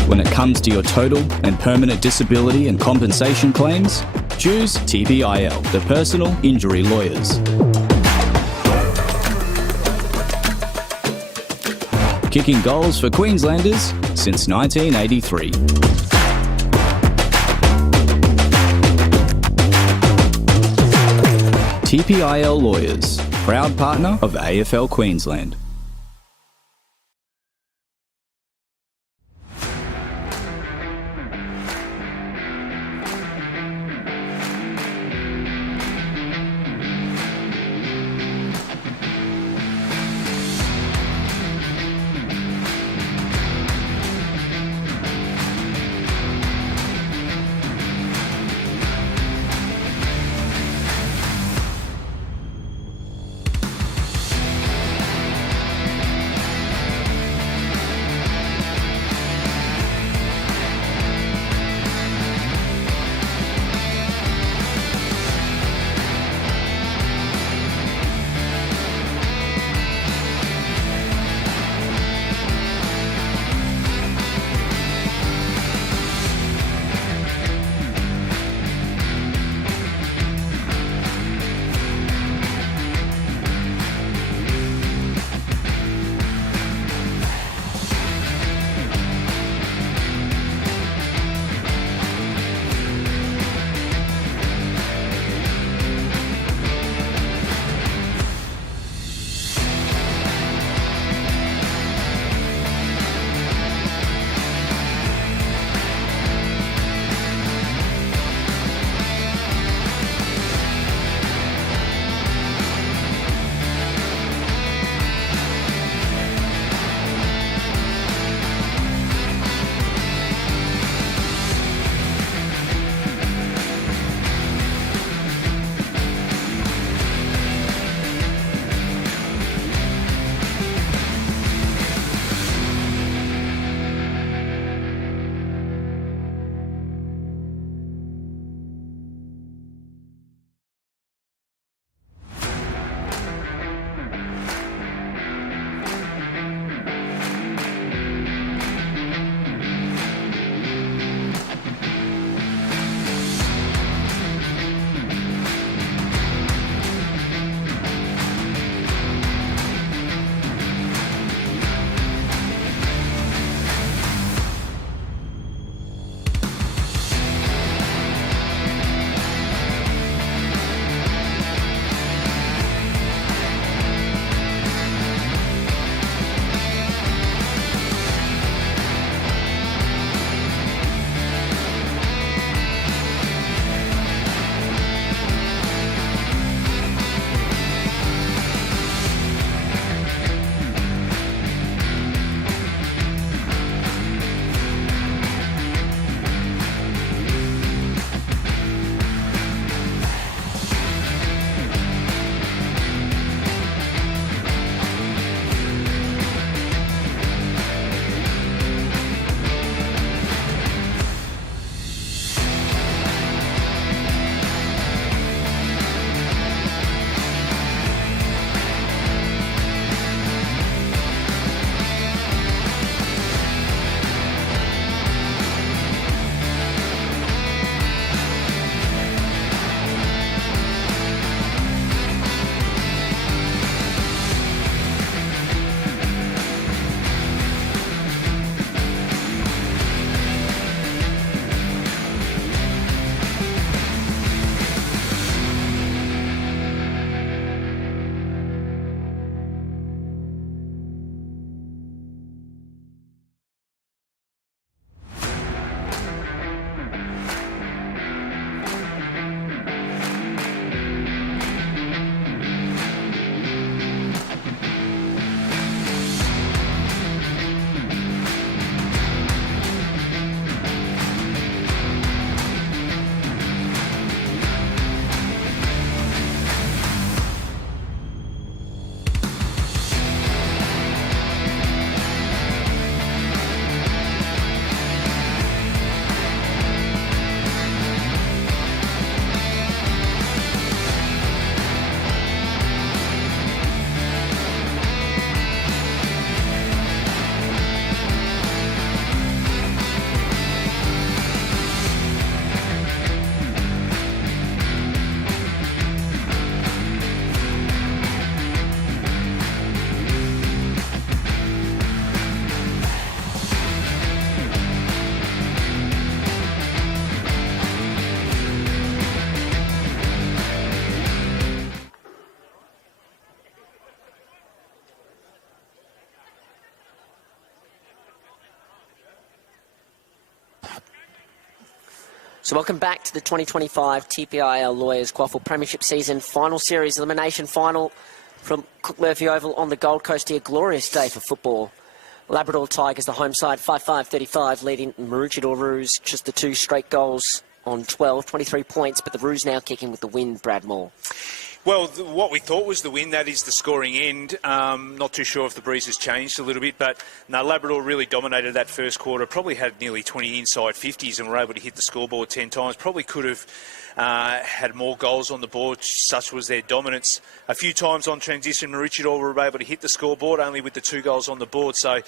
When it comes to your total and permanent disability and compensation claims, choose TPIL, the personal injury lawyers. Kicking goals for Queenslanders since 1983. TPIL Lawyers, proud partner of AFL Queensland. So welcome back to the 2025 TPIL Lawyers QAFL Premiership Season Final Series Elimination Final from Cook Murphy Oval on the Gold Coast here. Glorious day for football. Labrador Tigers, the home side, 5-5-35, leading Maroochydore Roos, just the 2 straight goals on 12, 23 points, but the Roos now kicking with the win, Brad Moore. Well, what we thought was the win, that is the scoring end. Not too sure if the breeze has changed a little bit, but no, Labrador really dominated that first quarter, probably had nearly 20 inside 50s and were able to hit the scoreboard 10 times. Probably could have had more goals on the board, such was their dominance. A few times on transition, Maroochydore were able to hit the scoreboard, only with the 2 goals on the board. So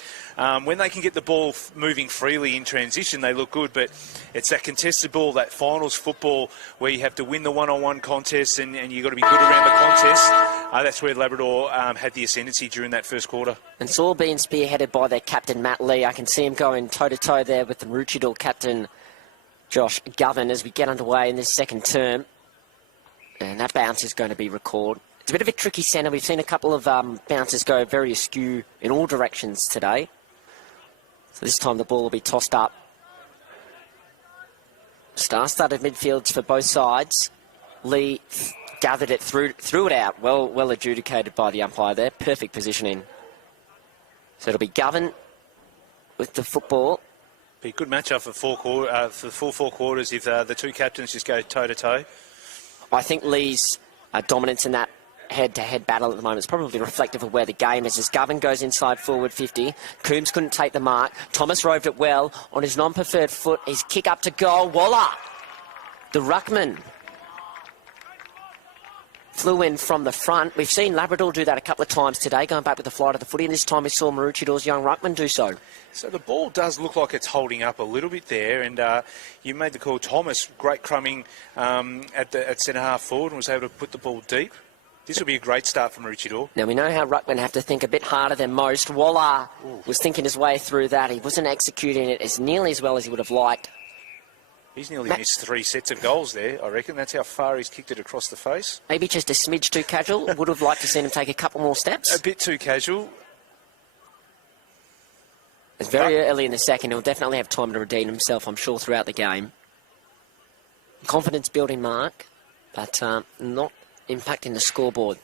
when they can get the ball moving freely in transition, they look good. But it's that contested ball, that finals football, where you have to win the one-on-one contest and you've got to be good around the contest. That's where Labrador had the ascendancy during that first quarter. And it's all being spearheaded by their captain, Matt Lee. I can see him going toe-to-toe there with the Maroochydore captain, Josh Govan, as we get underway in this second term. And that bounce is going to be recorded. It's a bit of a tricky centre. We've seen a couple of bounces go very askew in all directions today. So this time the ball will be tossed up. Star-studded midfields for both sides. Lee gathered it, threw it out. Well adjudicated by the umpire there. Perfect positioning. So it'll be Govan with the football. Be a good matchup for the full 4 quarters if the 2 captains just go toe-to-toe. I think Lee's dominance in that head-to-head battle at the moment is probably reflective of where the game is. As Govan goes inside forward 50, Coombs couldn't take the mark. Thomas roved it well on his non-preferred foot. His kick up to goal. Voila! The ruckman flew in from the front. We've seen Labrador do that a couple of times today, going back with the flight of the footy, and this time we saw Maroochidore's young ruckman do so. So the ball does look like it's holding up a little bit there, and you made the call, Thomas, great crumbing at centre-half forward and was able to put the ball deep. This will be a great start for Maroochydore. Now, we know how ruckmen have to think a bit harder than most. Voila was thinking his way through that. He wasn't executing it as nearly as well as he would have liked. He's nearly missed 3 sets of goals there, I reckon. That's how far he's kicked it across the face. Maybe just a smidge too casual. Would have liked to see him take a couple more steps. A bit too casual. It's very early in the second. He'll definitely have time to redeem himself, I'm sure, throughout the game. Confidence-building mark, but not impacting the scoreboard.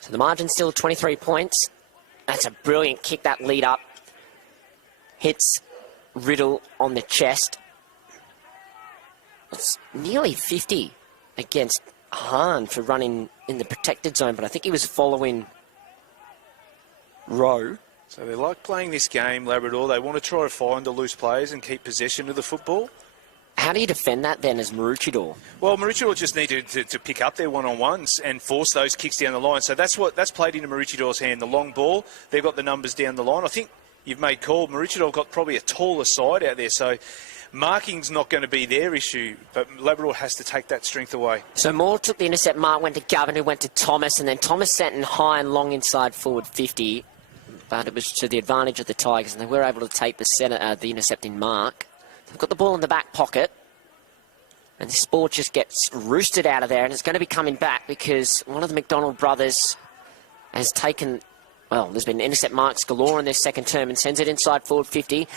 So the margin's still 23 points. That's a brilliant kick, that lead up. Hits Riddle on the chest. It's nearly 50 against Hahn for running in the protected zone, but I think he was following Rowe. So they like playing this game, Labrador. They want to try to find the loose players and keep possession of the football. How do you defend that then as Maroochydore? Well, Maroochydore just need to pick up their one-on-ones and force those kicks down the line. So that's played into Maroochidore's hand. The long ball, they've got the numbers down the line. I think you've made call. Maroochydore got probably a taller side out there, so marking's not going to be their issue, but Labrador has to take that strength away. So Moore took the intercept mark, went to Govan, who went to Thomas, and then Thomas sent in high and long inside forward 50, but it was to the advantage of the Tigers, and they were able to take the intercepting mark. They've got the ball in the back pocket, and this ball just gets roosted out of there, and it's going to be coming back because one of the McDonald brothers has taken... Well, there's been intercept marks galore in this second term and sends it inside forward 50.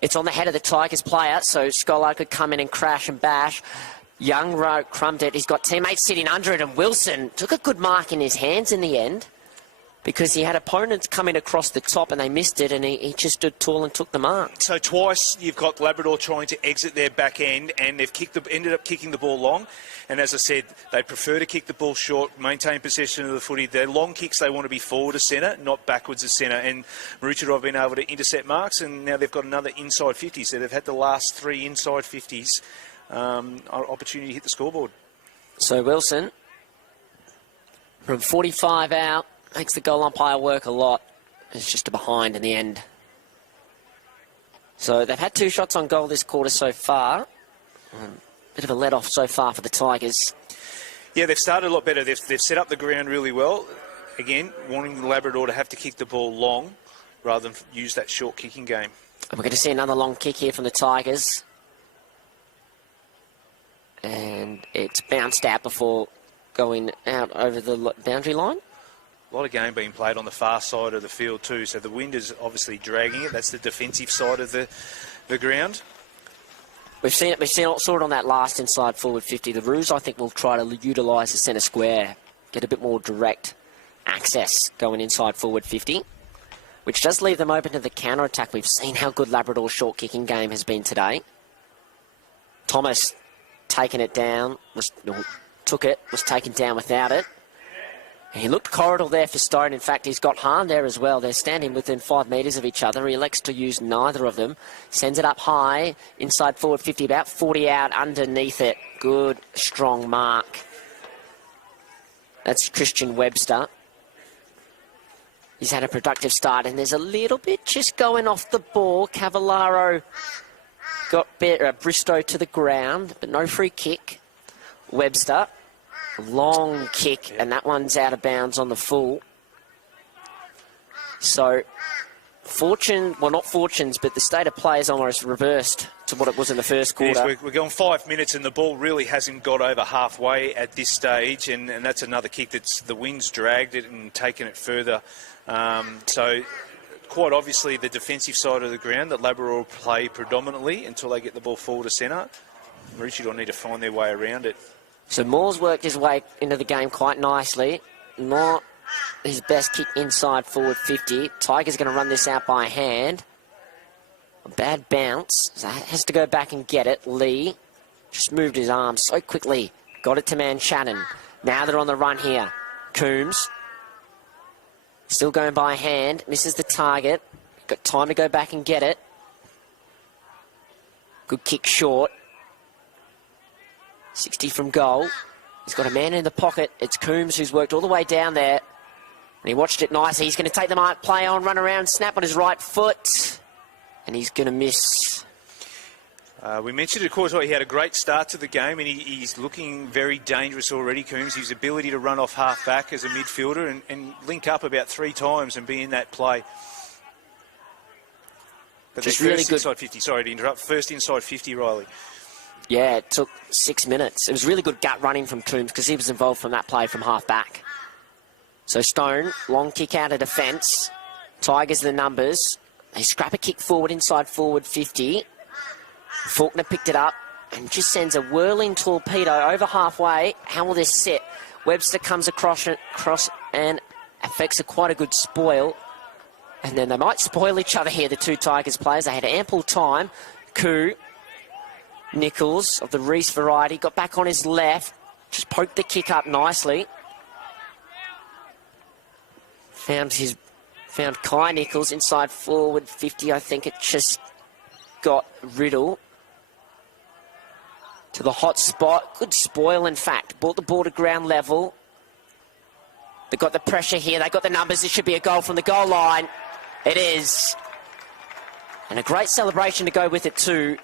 It's on the head of the Tigers player, so Scholar could come in and crash and bash. Young Rowe crumbed it. He's got teammates sitting under it, and Wilson took a good mark in his hands in the end because he had opponents coming across the top and they missed it, and he just stood tall and took the mark. So twice you've got Labrador trying to exit their back end, and they've ended up kicking the ball long. And as I said, they prefer to kick the ball short, maintain possession of the footy. Their long kicks, they want to be forward of centre, not backwards of centre. And Maroochydore have been able to intercept marks, and now they've got another inside 50. So they've had the last 3 inside 50s opportunity to hit the scoreboard. So Wilson, from 45 out, makes the goal umpire work a lot. It's just a behind in the end. So they've had 2 shots on goal this quarter so far. Bit of a let-off so far for the Tigers. Yeah, they've started a lot better. They've set up the ground really well. Again, wanting the Labrador to have to kick the ball long rather than use that short kicking game. And we're going to see another long kick here from the Tigers. And it's bounced out before going out over the boundary line. A lot of game being played on the far side of the field too, so the wind is obviously dragging it. That's the defensive side of the ground. saw it on that last inside forward 50. The Roos, I think, will try to utilise the centre square, get a bit more direct access going inside forward 50, which does leave them open to the counter-attack. We've seen how good Labrador's short kicking game has been today. Thomas taking it down, was taken down without it. He looked corridor there for Stone. In fact, he's got Hahn there as well. They're standing within 5 metres of each other. He elects to use neither of them. Sends it up high, inside forward 50, about 40 out underneath it. Good, strong mark. That's Christian Webster. He's had a productive start, and there's a little bit just going off the ball. Cavallaro got Bristow to the ground, but no free kick. Webster, long kick, and that one's out of bounds on the full. So, not fortunes, but the state of play is almost reversed to what it was in the first quarter. Yes, we're going 5 minutes, and the ball really hasn't got over halfway at this stage, and that's another kick that's the wind's dragged it and taken it further. So, quite obviously, the defensive side of the ground that Labrador will play predominantly until they get the ball forward to centre. Maroochydore need to find their way around it. So Moore's worked his way into the game quite nicely. Not his best kick inside forward 50. Tiger's going to run this out by hand. A bad bounce. So has to go back and get it. Lee just moved his arm so quickly. Got it to man Shannon. Now they're on the run here. Coombs. Still going by hand. Misses the target. Got time to go back and get it. Good kick short. 60 from goal. He's got a man in the pocket. It's Coombs who's worked all the way down there. And he watched it nicely. He's going to take the mark, play on, run around, snap on his right foot. And he's going to miss. We mentioned, of course, he had a great start to the game, and he's looking very dangerous already, Coombs. His ability to run off half-back as a midfielder and link up about 3 times and be in that play. But just really good. Inside 50, sorry to interrupt. First inside 50, Riley. Yeah, it took 6 minutes. It was really good gut running from Coombs because he was involved from that play from half-back. So Stone, long kick out of defence. Tigers the numbers. They scrap a kick forward inside forward 50. Faulkner picked it up and just sends a whirling torpedo over halfway. How will this sit? Webster comes across and affects quite a good spoil. And then they might spoil each other here, the two Tigers players. They had ample time. Koo, Nichols of the Reese variety, got back on his left. Just poked the kick up nicely. Found Kai Nichols inside forward 50. I think it just got Riddle to the hot spot. Good spoil, in fact. Brought the ball to ground level. They got the pressure here. They got the numbers. It should be a goal from the goal line. It is. And a great celebration to go with it too.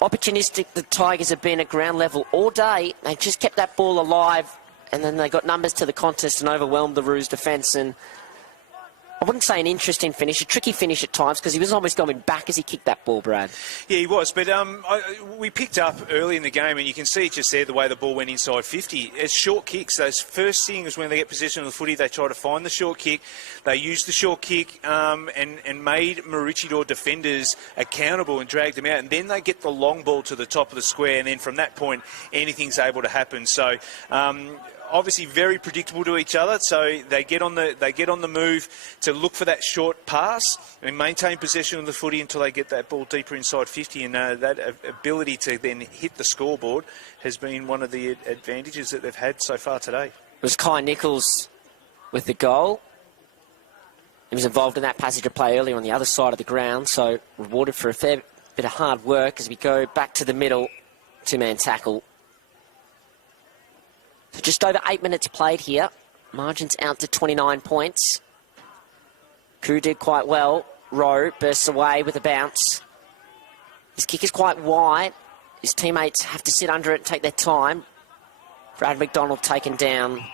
Opportunistic, the Tigers have been at ground level all day. They just kept that ball alive, and then they got numbers to the contest and overwhelmed the Roos defence. And I wouldn't say an interesting finish, a tricky finish at times, because he was almost going back as he kicked that ball, Brad. Yeah, he was, but we picked up early in the game, and you can see just there the way the ball went inside 50. It's short kicks. Those first things when they get possession of the footy, they try to find the short kick. They used the short kick and made Maroochydore defenders accountable and dragged them out, and then they get the long ball to the top of the square, and then from that point, anything's able to happen. So obviously very predictable to each other, so they get on the move to look for that short pass and maintain possession of the footy until they get that ball deeper inside 50, and that ability to then hit the scoreboard has been one of the advantages that they've had so far today. It was Kai Nichols with the goal. He was involved in that passage of play earlier on the other side of the ground, so rewarded for a fair bit of hard work as we go back to the middle. 2-man tackle. So just over 8 minutes played here. Margins out to 29 points. Koo did quite well. Rowe bursts away with a bounce. His kick is quite wide. His teammates have to sit under it and take their time. Brad McDonald taken down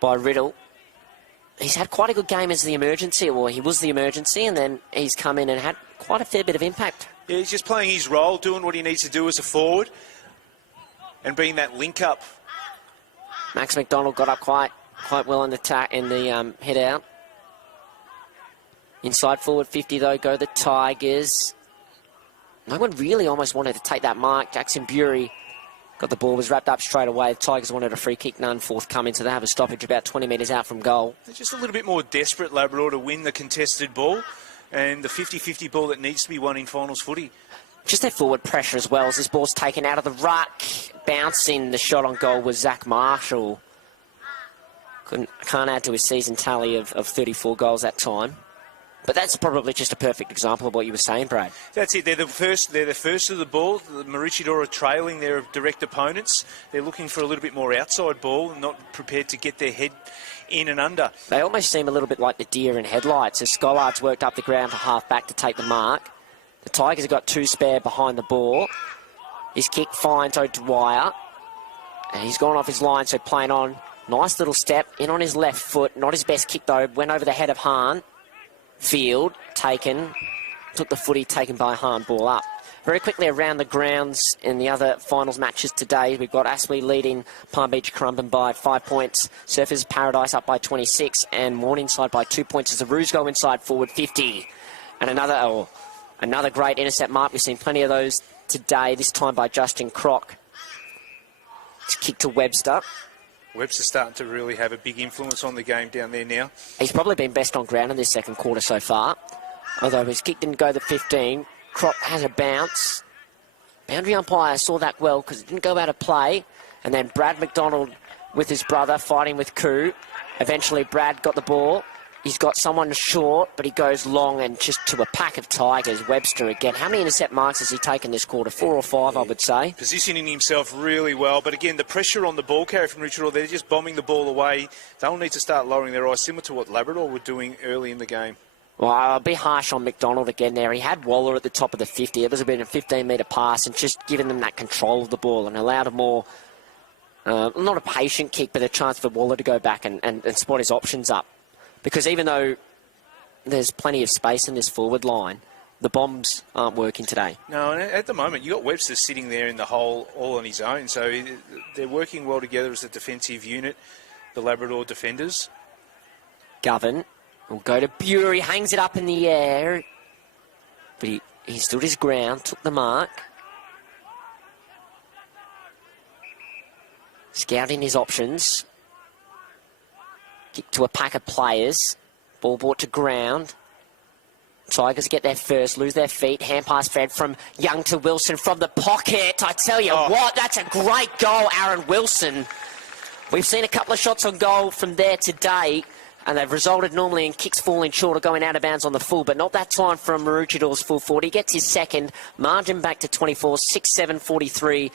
by Riddle. He's had quite a good game as the emergency, or he was the emergency, and then he's come in and had quite a fair bit of impact. Yeah, he's just playing his role, doing what he needs to do as a forward, and being that link-up. Max McDonald got up quite well in the head out. Inside forward 50 though go the Tigers. no one really almost wanted to take that mark. Jackson Bury got the ball, was wrapped up straight away. The Tigers wanted a free kick, none forthcoming, so they have a stoppage about 20 metres out from goal. They're just a little bit more desperate, Labrador, to win the contested ball and the 50-50 ball that needs to be won in finals footy. Just their forward pressure as well, as this ball's taken out of the ruck. Bouncing the shot on goal was Zach Marshall. Can't add to his season tally of 34 goals that time. But that's probably just a perfect example of what you were saying, Brad. That's it. They're the first of the ball. The Maroochydore are trailing their direct opponents. They're looking for a little bit more outside ball and not prepared to get their head in and under. They almost seem a little bit like the deer in headlights as Scollard's worked up the ground to half back to take the mark. The Tigers have got 2 spare behind the ball. His kick finds O'Dwyer. And he's gone off his line, so playing on. Nice little step in on his left foot. Not his best kick, though. Went over the head of Hahn. Field taken. Took the footy taken by Hahn. Ball up. Very quickly around the grounds in the other finals matches today. We've got Aspley leading Palm Beach Currumbin by 5 points. Surfers Paradise up by 26. And Morningside by 2 points as the Roos go inside forward 50. And another great intercept mark. We've seen plenty of those today, this time by Justin Crock. It's kick to Webster. Webster's starting to really have a big influence on the game down there now. He's probably been best on ground in this second quarter so far. Although his kick didn't go the 15. Crock has a bounce. Boundary umpire saw that well because it didn't go out of play. And then Brad McDonald with his brother fighting with Koo. Eventually Brad got the ball. He's got someone short, but he goes long and just to a pack of Tigers. Webster again. How many intercept marks has he taken this quarter? 4 or 5, I would say. Positioning himself really well. But again, the pressure on the ball carrier from Maroochydore, they're just bombing the ball away. They'll need to start lowering their eyes, similar to what Labrador were doing early in the game. Well, I'll be harsh on McDonald again there. He had Waller at the top of the 50. It was a 15-metre pass and just giving them that control of the ball and allowed a more, not a patient kick, but a chance for Waller to go back and spot his options up. Because even though there's plenty of space in this forward line, the bombs aren't working today. No, and at the moment, you've got Webster sitting there in the hole all on his own. So they're working well together as a defensive unit, the Labrador defenders. Govan will go to Bury, hangs it up in the air. But he stood his ground, took the mark. Scouting his options. Kick to a pack of players. Ball brought to ground. Tigers get there first, lose their feet. Hand pass fed from Young to Wilson from the pocket. I tell you what, that's a great goal, Aaron Wilson. We've seen a couple of shots on goal from there today, and they've resulted normally in kicks falling short or going out of bounds on the full, but not that time from Maroochidore's full 40. Gets his second. Margin back to 24, 6-7-43.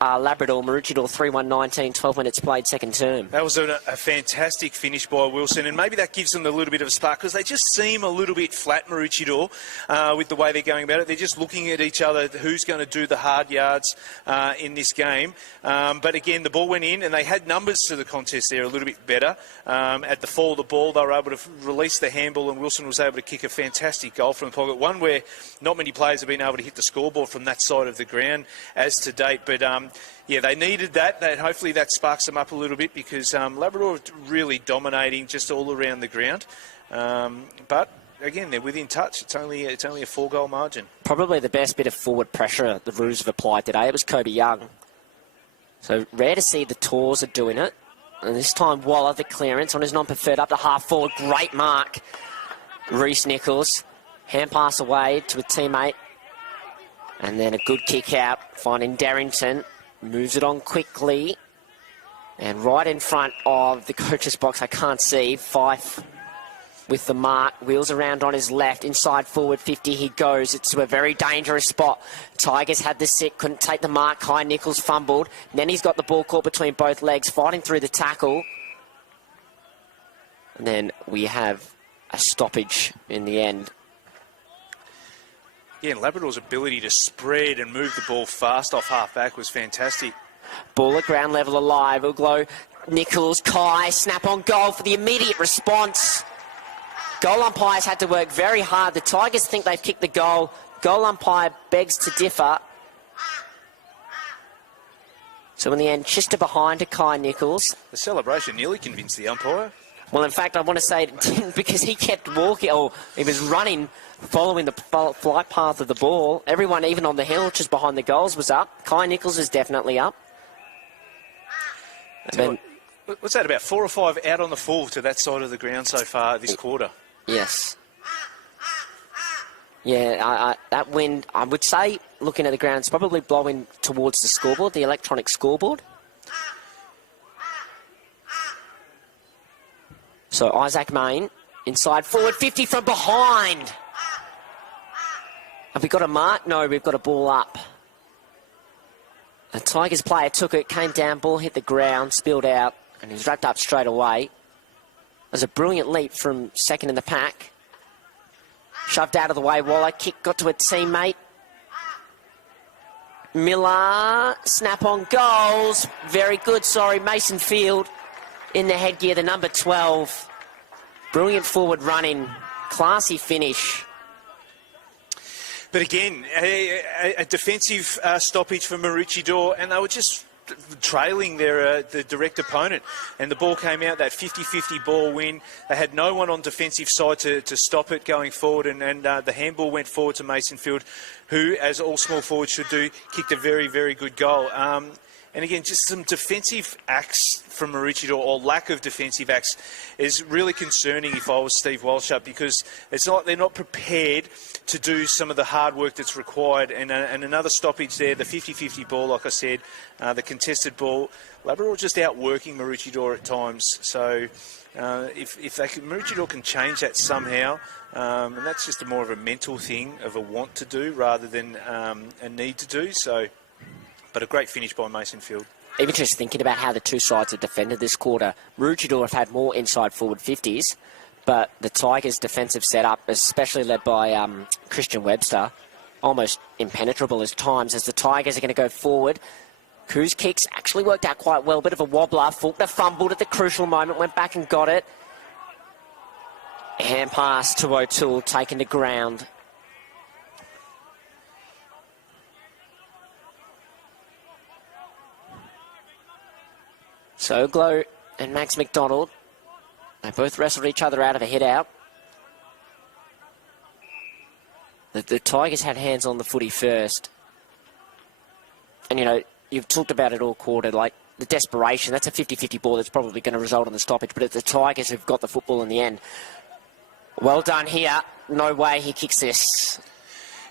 Labrador, Maroochydore 3-1-19, 12 minutes played, second term. That was a fantastic finish by Wilson, and maybe that gives them a little bit of a spark because they just seem a little bit flat, Maroochydore, with the way they're going about it. They're just looking at each other, who's going to do the hard yards in this game. But again, the ball went in, and they had numbers to the contest there a little bit better. At the fall of the ball, they were able to release the handball, and Wilson was able to kick a fantastic goal from the pocket, one where not many players have been able to hit the scoreboard from that side of the ground as to date. But yeah, they needed that. Hopefully that sparks them up a little bit because Labrador are really dominating just all around the ground. But again, they're within touch. It's only a 4-goal margin. Probably the best bit of forward pressure the Roos have applied today. It was Kobe Young. So rare to see the Tours are doing it. And this time Waller, the clearance on his non-preferred up to half forward. Great mark. Reese Nichols. Hand pass away to a teammate. And then a good kick out, finding Darrington. Moves it on quickly. And right in front of the coach's box, I can't see, Fife with the mark. Wheels around on his left, inside forward 50 he goes. It's to a very dangerous spot. Tigers had the sit, couldn't take the mark. Kai Nichols fumbled. And then he's got the ball caught between both legs, fighting through the tackle. And then we have a stoppage in the end. Yeah, and Labrador's ability to spread and move the ball fast off half-back was fantastic. Ball at ground level alive. Uglo, Nichols, Kai, snap on goal for the immediate response. Goal umpires had to work very hard. The Tigers think they've kicked the goal. Goal umpire begs to differ. So in the end, Chister behind to Kai Nichols. The celebration nearly convinced the umpire. Well, in fact, I want to say it didn't because he kept walking, or he was running, following the flight path of the ball. Everyone, even on the hill, just behind the goals, was up. Kai Nichols is definitely up. And then, what's that, about 4 or 5 out on the full to that side of the ground so far this quarter? Yes. Yeah, that wind, I would say, looking at the ground, it's probably blowing towards the scoreboard, the electronic scoreboard. So Isaac Main, inside forward, 50 from behind. Have we got a mark? No, we've got a ball up. The Tigers player took it, came down, ball hit the ground, spilled out, and he was wrapped up straight away. It was a brilliant leap from second in the pack. Shoved out of the way, Waller, kick got to a teammate. Miller, snap on goals. Very good, sorry, Mason Field in the headgear, the number 12. Brilliant forward running, classy finish. But again, a defensive stoppage for Maroochydore, and they were just trailing the direct opponent. And the ball came out, that 50-50 ball win. They had no one on defensive side to stop it going forward, and the handball went forward to Mason Field, who, as all small forwards should do, kicked a very, very good goal. And again, just some defensive acts from Maroochydore, or lack of defensive acts, is really concerning if I was Steve Walshup, because it's not, they're not prepared to do some of the hard work that's required. And another stoppage there, the 50-50 ball, like I said, the contested ball. Labrador just outworking Maroochydore at times. So if they can, Maroochydore can change that somehow, and that's just more of a mental thing, of a want to do rather than a need to do. So. But a great finish by Mason Field. Even just thinking about how the two sides have defended this quarter, Maroochydore have had more inside forward 50s, but the Tigers' defensive setup, especially led by Christian Webster, almost impenetrable at times as the Tigers are going to go forward. Koo's kicks actually worked out quite well. Bit of a wobbler. Faulkner fumbled at the crucial moment, went back and got it. Hand pass to O'Toole, taken to ground. So Oglo and Max McDonald, they both wrestled each other out of a hit out. The Tigers had hands on the footy first. And, you know, you've talked about it all quarter, like the desperation. That's a 50-50 ball that's probably going to result in the stoppage, but it's the Tigers who've got the football in the end. Well done here. No way he kicks this.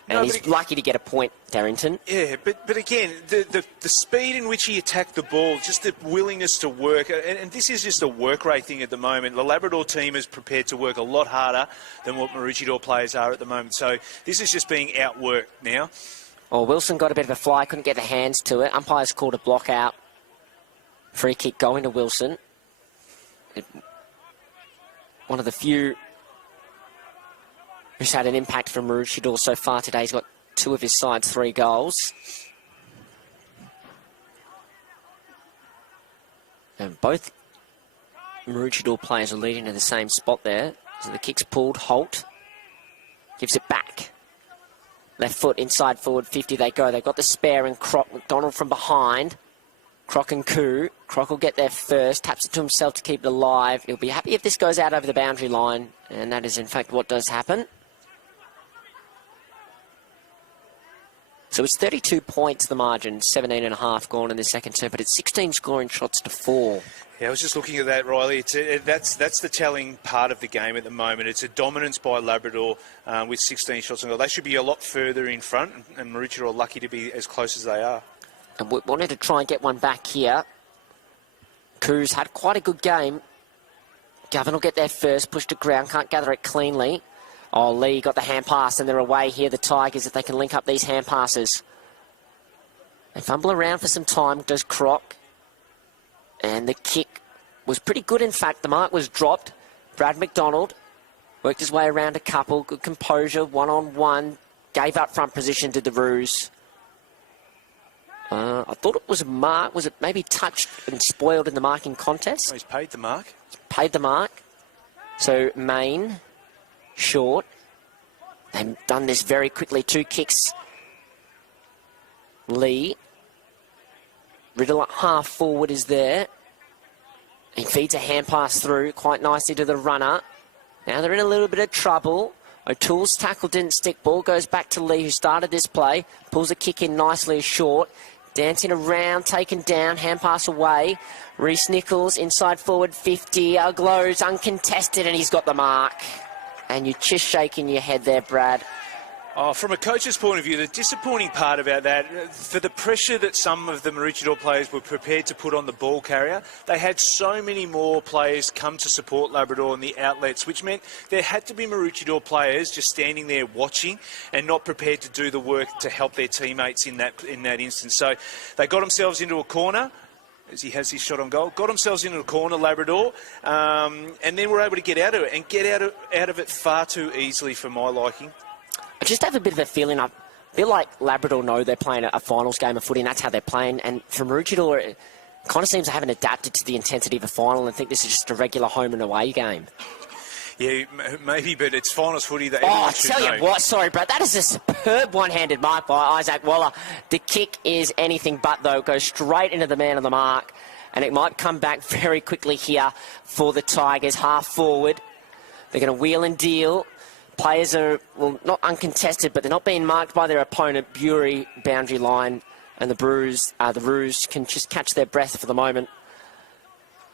And he's lucky to get a point, Darrington. Yeah, but again, the speed in which he attacked the ball, just the willingness to work, and this is just a work rate thing at the moment. The Labrador team is prepared to work a lot harder than what Maroochydore players are at the moment. So this is just being outworked now. Oh, Wilson got a bit of a fly, couldn't get the hands to it. Umpires called a block out. Free kick going to Wilson. One of the few who's had an impact from Maroochydore so far today. He's got 2 of his side's 3 goals. And both Maroochydore players are leading to the same spot there. So the kick's pulled, Holt gives it back. Left foot inside forward 50 they go. They've got the spare and Croc. McDonald from behind. Croc and Koo. Croc will get there first, taps it to himself to keep it alive. He'll be happy if this goes out over the boundary line, and that is in fact what does happen. So it's 32 points the margin, 17.5 gone in the second term, but it's 16 scoring shots to 4. Yeah, I was just looking at that, Riley. That's the telling part of the game at the moment. It's a dominance by Labrador with 16 shots on goal. They should be a lot further in front, and Maroochydore are lucky to be as close as they are. And we wanted to try and get one back here. Koo's had quite a good game. Gavin will get there first, push to ground, can't gather it cleanly. Oh, Lee got the hand pass, and they're away here, the Tigers, if they can link up these hand passes. They fumble around for some time, does Croc. And the kick was pretty good, in fact. The mark was dropped. Brad McDonald worked his way around a couple. Good composure, one-on-one. Gave up front position to the Roos. I thought it was a mark. Was it maybe touched and spoiled in the marking contest? Oh, he's paid the mark. Paid the mark. So, Main, short. They've done this very quickly. 2 kicks. Lee. Riddle at half forward is there. He feeds a hand pass through quite nicely to the runner. Now they're in a little bit of trouble. O'Toole's tackle didn't stick. Ball goes back to Lee, who started this play. Pulls a kick in nicely short. Dancing around, taken down, hand pass away. Reese Nichols, inside forward 50. Uglo's uncontested, and he's got the mark. And you're just shaking your head there, Brad. Oh, from a coach's point of view, the disappointing part about that, for the pressure that some of the Maroochydore players were prepared to put on the ball carrier, they had so many more players come to support Labrador in the outlets, which meant there had to be Maroochydore players just standing there watching and not prepared to do the work to help their teammates in that instance. So they got themselves into a corner, as he has his shot on goal, got themselves into a corner, Labrador, and then were able to get out of it, and get out of it far too easily for my liking. I just have a bit of a feeling, I feel like Labrador know they're playing a finals game of footy, and that's how they're playing. And for Maroochydore, it kind of seems they haven't adapted to the intensity of a final and think this is just a regular home and away game. Yeah, maybe, but it's finals footy that I tell you what, sorry, Brad, that is a superb one-handed mark by Isaac Waller. The kick is anything but, though. It goes straight into the man of the mark, and it might come back very quickly here for the Tigers, half forward. They're going to wheel and deal. Players are, well, not uncontested, but they're not being marked by their opponent. Bury, boundary line, and the Roos can just catch their breath for the moment.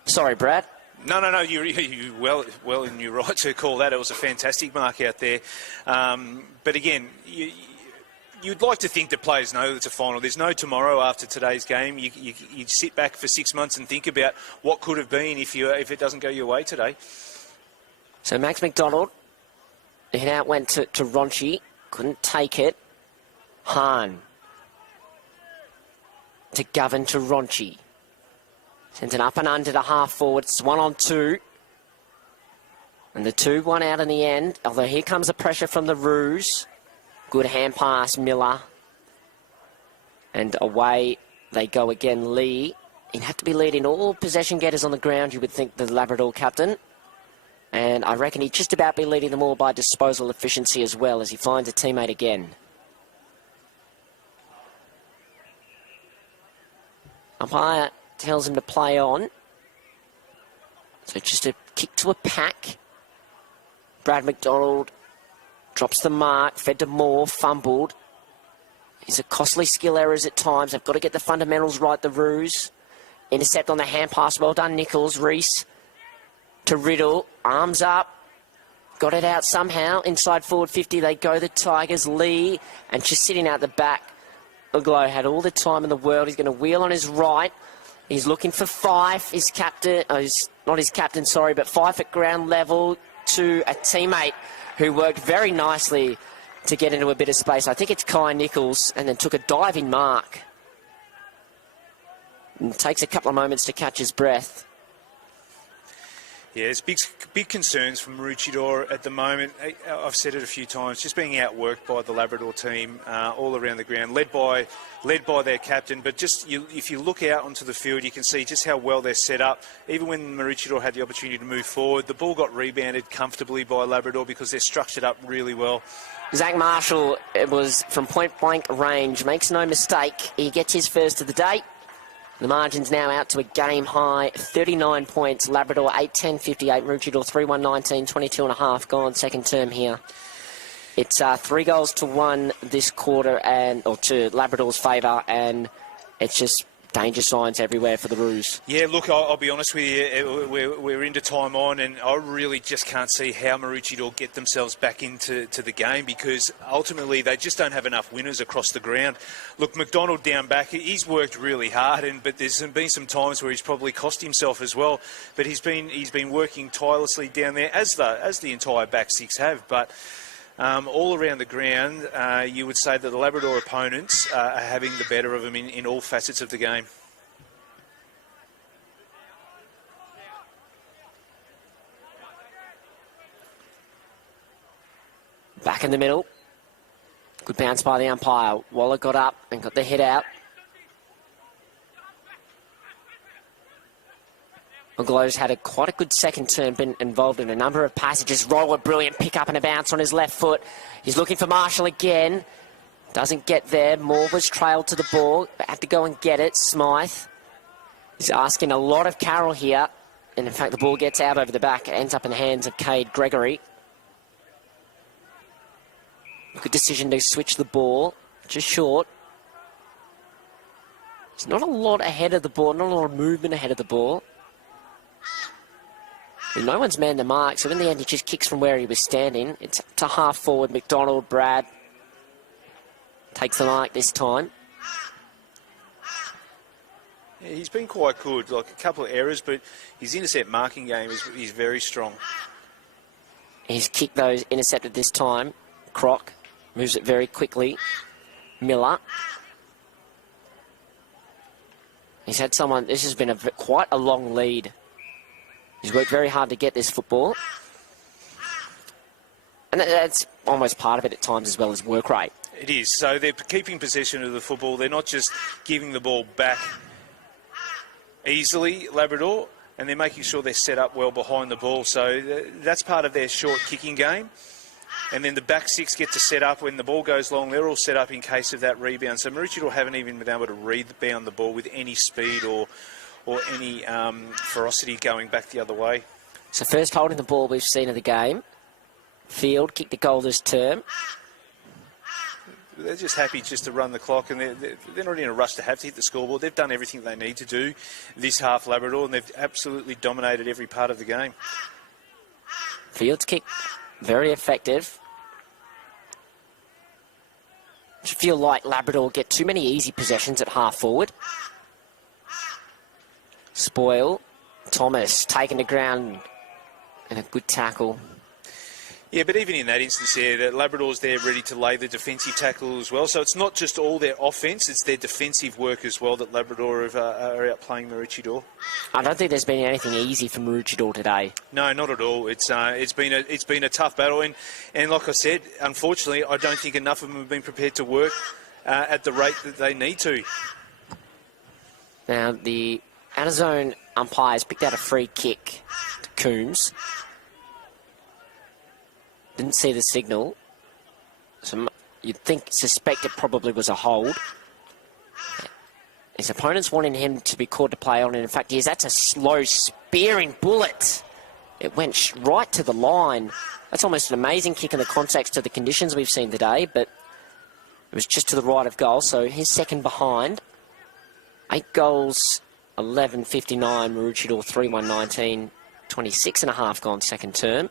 Sorry, Brad. No, you well in your right to call that. It was a fantastic mark out there. But again, you'd like to think that players know it's a final. There's no tomorrow after today's game. You sit back for 6 months and think about what could have been if it doesn't go your way today. So Max McDonald, the hit out went to Ronchi, couldn't take it. Hahn to Govan to Ronchi. Sends it up and under to half forward. It's 1-on-2. And the 2-1 out in the end. Although here comes the pressure from the Roos. Good hand pass, Miller. And away they go again, Lee. He'd have to be leading all possession getters on the ground, you would think, the Labrador captain. And I reckon he'd just about be leading them all by disposal efficiency as well, as he finds a teammate again. Umpire tells him to play on. So just a kick to a pack. Brad McDonald drops the mark, fed to Moore, fumbled. These are costly skill errors at times. They've got to get the fundamentals right, the Roos. Intercept on the hand pass, well done, Nichols. Reese to Riddle, arms up, got it out somehow, inside forward 50, they go, the Tigers. Lee, and just sitting out the back, Uglo had all the time in the world. He's going to wheel on his right, he's looking for Fife, his captain, not his captain, sorry, but Fife at ground level to a teammate who worked very nicely to get into a bit of space. I think it's Kai Nichols, and then took a diving mark. And takes a couple of moments to catch his breath. Yeah, there's big concerns from Maroochydore at the moment. I've said it a few times, just being outworked by the Labrador team all around the ground, led by their captain. But just if you look out onto the field, you can see just how well they're set up. Even when Maroochydore had the opportunity to move forward, the ball got rebounded comfortably by Labrador because they're structured up really well. Zach Marshall, it was from point-blank range, makes no mistake. He gets his first of the day. The margin's now out to a game-high 39 points. Labrador 8-10-58. Maroochydore 3-1-19, 22.5 gone second term here. It's 3-1 this quarter, or to Labrador's favour, and it's just danger signs everywhere for the Roos. Yeah, look, I'll be honest with you, we're into time on, and I really just can't see how Maroochydore get themselves back into the game, because ultimately they just don't have enough winners across the ground. Look, McDonald down back, he's worked really hard, but there's been some times where he's probably cost himself as well. But he's been working tirelessly down there, as the entire back six have. But all around the ground, you would say that the Labrador opponents are having the better of them in all facets of the game. Back in the middle. Good bounce by the umpire. Waller got up and got the hit out. Uglo's had quite a good second term, been involved in a number of passages. Roller, brilliant pick up and a bounce on his left foot. He's looking for Marshall again. Doesn't get there. Moore was trailed to the ball, but had to go and get it. Smythe is asking a lot of Carroll here. And in fact, the ball gets out over the back. It ends up in the hands of Cade Gregory. Good decision to switch the ball. Just short. There's not a lot ahead of the ball, not a lot of movement ahead of the ball. And no one's manned the mark, so in the end he just kicks from where he was standing. It's to half forward. McDonald, Brad takes the mark this time. Yeah, he's been quite good, like a couple of errors, but his intercept marking game is very strong. He's kicked those, intercepted this time. Croc moves it very quickly. Miller. He's had someone, this has been quite a long lead. He's worked very hard to get this football. And that's almost part of it at times as well as work rate. It is. So they're keeping possession of the football. They're not just giving the ball back easily, Labrador, and they're making sure they're set up well behind the ball. So that's part of their short kicking game. And then the back six get to set up when the ball goes long. They're all set up in case of that rebound. So Maroochydore haven't even been able to rebound the ball with any speed or any ferocity going back the other way. So first holding the ball we've seen of the game. Field kicked the goal this term. They're just happy just to run the clock, and they're not in a rush to have to hit the scoreboard. They've done everything they need to do this half, Labrador, and they've absolutely dominated every part of the game. Field's kick, very effective. I feel like Labrador get too many easy possessions at half forward. Spoil. Thomas taken to ground and a good tackle. Yeah, but even in that instance there, the Labrador's there ready to lay the defensive tackle as well. So it's not just all their offence, it's their defensive work as well that Labrador are outplaying Maroochydore. I don't think there's been anything easy for Maroochydore today. No, not at all. It's been a tough battle, and like I said, unfortunately, I don't think enough of them have been prepared to work at the rate that they need to. Now, the out-of-zone umpires picked out a free kick to Coombs. Didn't see the signal. So you'd suspect it probably was a hold. His opponent's wanting him to be called to play on, and in fact, that's a slow, spearing bullet. It went right to the line. That's almost an amazing kick in the context of the conditions we've seen today, but it was just to the right of goal, so he's second behind. 8 goals, 11.59, Maroochydore 3-1-19, 26.5 gone second term.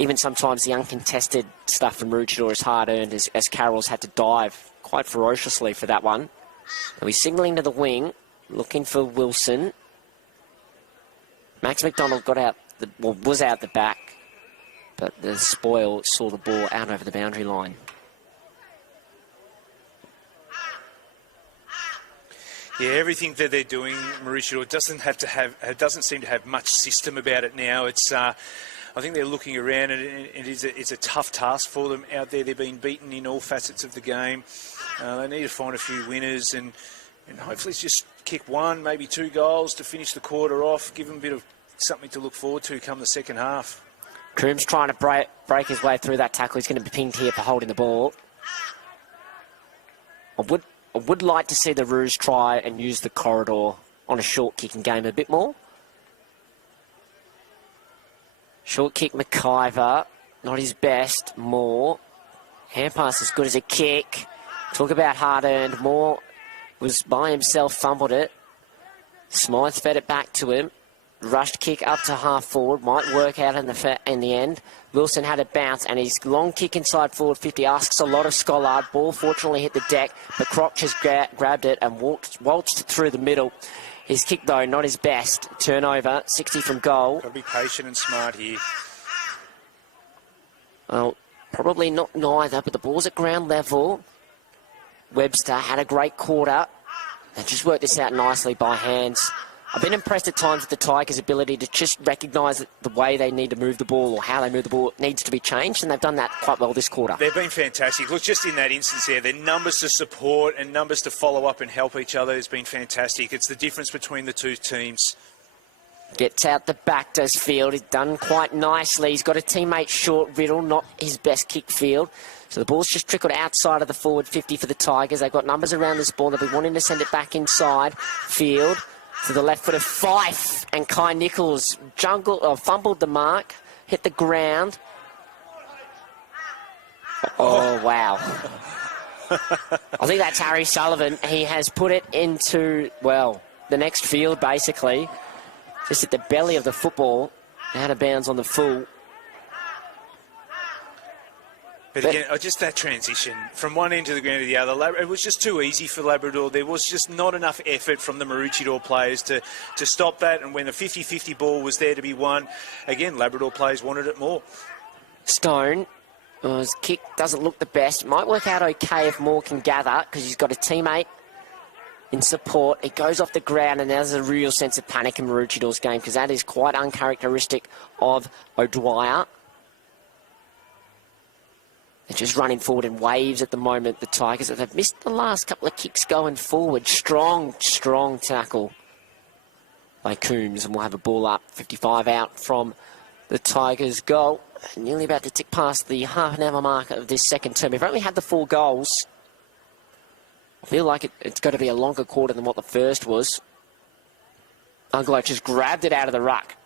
Even sometimes the uncontested stuff from Maroochydore is hard-earned as Carroll's had to dive quite ferociously for that one. And he's signalling to the wing, looking for Wilson. Max McDonald was out the back, but the spoil saw the ball out over the boundary line. Yeah, everything that they're doing, Maroochydore doesn't seem to have much system about it now. It's I think they're looking around, and it's a tough task for them out there. They've been beaten in all facets of the game. They need to find a few winners and hopefully just kick 1, maybe 2 goals to finish the quarter off, give them a bit of something to look forward to come the second half. Coombs trying to break his way through that tackle. He's going to be pinged here for holding the ball. I would like to see the Roos try and use the corridor on a short kicking game a bit more. Short kick, McIver, not his best. Moore, hand pass as good as a kick. Talk about hard-earned. Moore was by himself, fumbled it. Smythe fed it back to him. Rushed kick up to half forward, might work out in the end. Wilson had it bounce, and his long kick inside forward 50 asks a lot of Scollard. Ball fortunately hit the deck, but Crotch has grabbed it and waltzed through the middle. His kick, though, not his best. Turnover, 60 from goal. Got to be patient and smart here. Well, probably not neither, but the ball's at ground level. Webster had a great quarter. They just worked this out nicely by hands. I've been impressed at times with the Tigers' ability to just recognise that the way they need to move the ball or how they move the ball needs to be changed, and they've done that quite well this quarter. They've been fantastic. Look, just in that instance there, their numbers to support and numbers to follow up and help each other has been fantastic. It's the difference between the two teams. Gets out the back, does Field. He's done quite nicely. He's got a teammate short, Riddle, not his best kick, Field. So the ball's just trickled outside of the forward 50 for the Tigers. They've got numbers around this ball. They'll be wanting to send it back inside. Field To the left foot of Fife, and Kai Nichols fumbled the mark, hit the ground. Oh, wow. I think that's Harry Sullivan. He has put it into, well, the next field, basically. Just at the belly of the football, out of bounds on the full. But again, just that transition from one end of the ground to the other, it was just too easy for Labrador. There was just not enough effort from the Maroochydore players to stop that. And when the 50-50 ball was there to be won, again, Labrador players wanted it more. Stone, his kick doesn't look the best. Might work out okay if Moore can gather, because he's got a teammate in support. It goes off the ground, and there's a real sense of panic in Maroochidore's game, because that is quite uncharacteristic of O'Dwyer. They're just running forward in waves at the moment, the Tigers. They've missed the last couple of kicks going forward. Strong tackle by Coombs, and we'll have a ball up, 55 out from the Tigers' goal. Nearly about to tick past the half an hour mark of this second term. We've only had the 4 goals. I feel like it's got to be a longer quarter than what the first was. Unglo just grabbed it out of the ruck.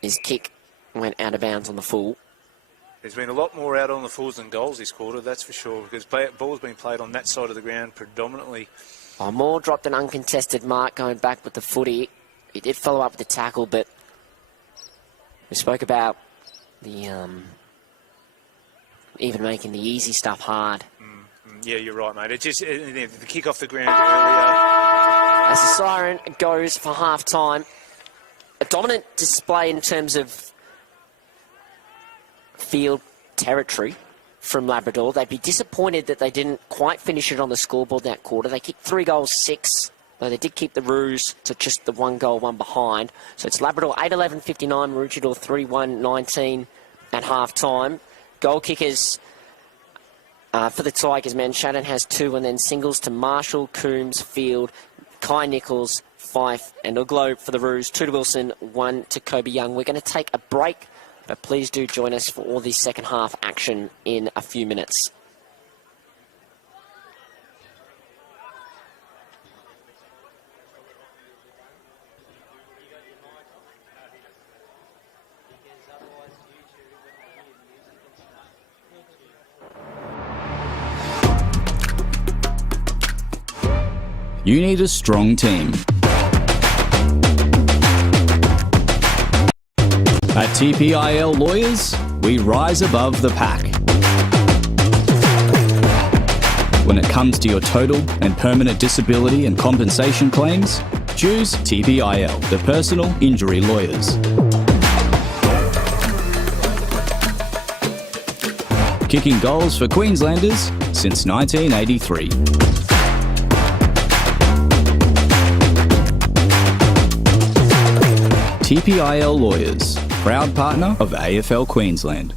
His kick went out of bounds on the full. There's been a lot more out on the fulls than goals this quarter, that's for sure, because ball's been played on that side of the ground predominantly. Oh, Moore dropped an uncontested mark going back with the footy. He did follow up with the tackle, but we spoke about the even making the easy stuff hard. Yeah, you're right, mate. It just the kick off the ground earlier. As the siren goes for half-time, a dominant display in terms of field territory from Labrador. They'd be disappointed that they didn't quite finish it on the scoreboard that quarter. They kicked 3 goals, 6. Though they did keep the Roos to just the 1 goal, 1 behind. So it's Labrador 8-11-59, Maroochydore 3-1-19 at half-time. Goal kickers for the Tigers, man. Shannon has 2, and then singles to Marshall, Coombs, Field, Kai Nichols, Fife, and Uglo for the Roos. 2 to Wilson, 1 to Kobe Young. We're going to take a break, but please do join us for all the second half action in a few minutes. You need a strong team. At TPIL Lawyers, we rise above the pack. When it comes to your total and permanent disability and compensation claims, choose TPIL, the personal injury lawyers. Kicking goals for Queenslanders since 1983. TPIL Lawyers, proud partner of AFL Queensland.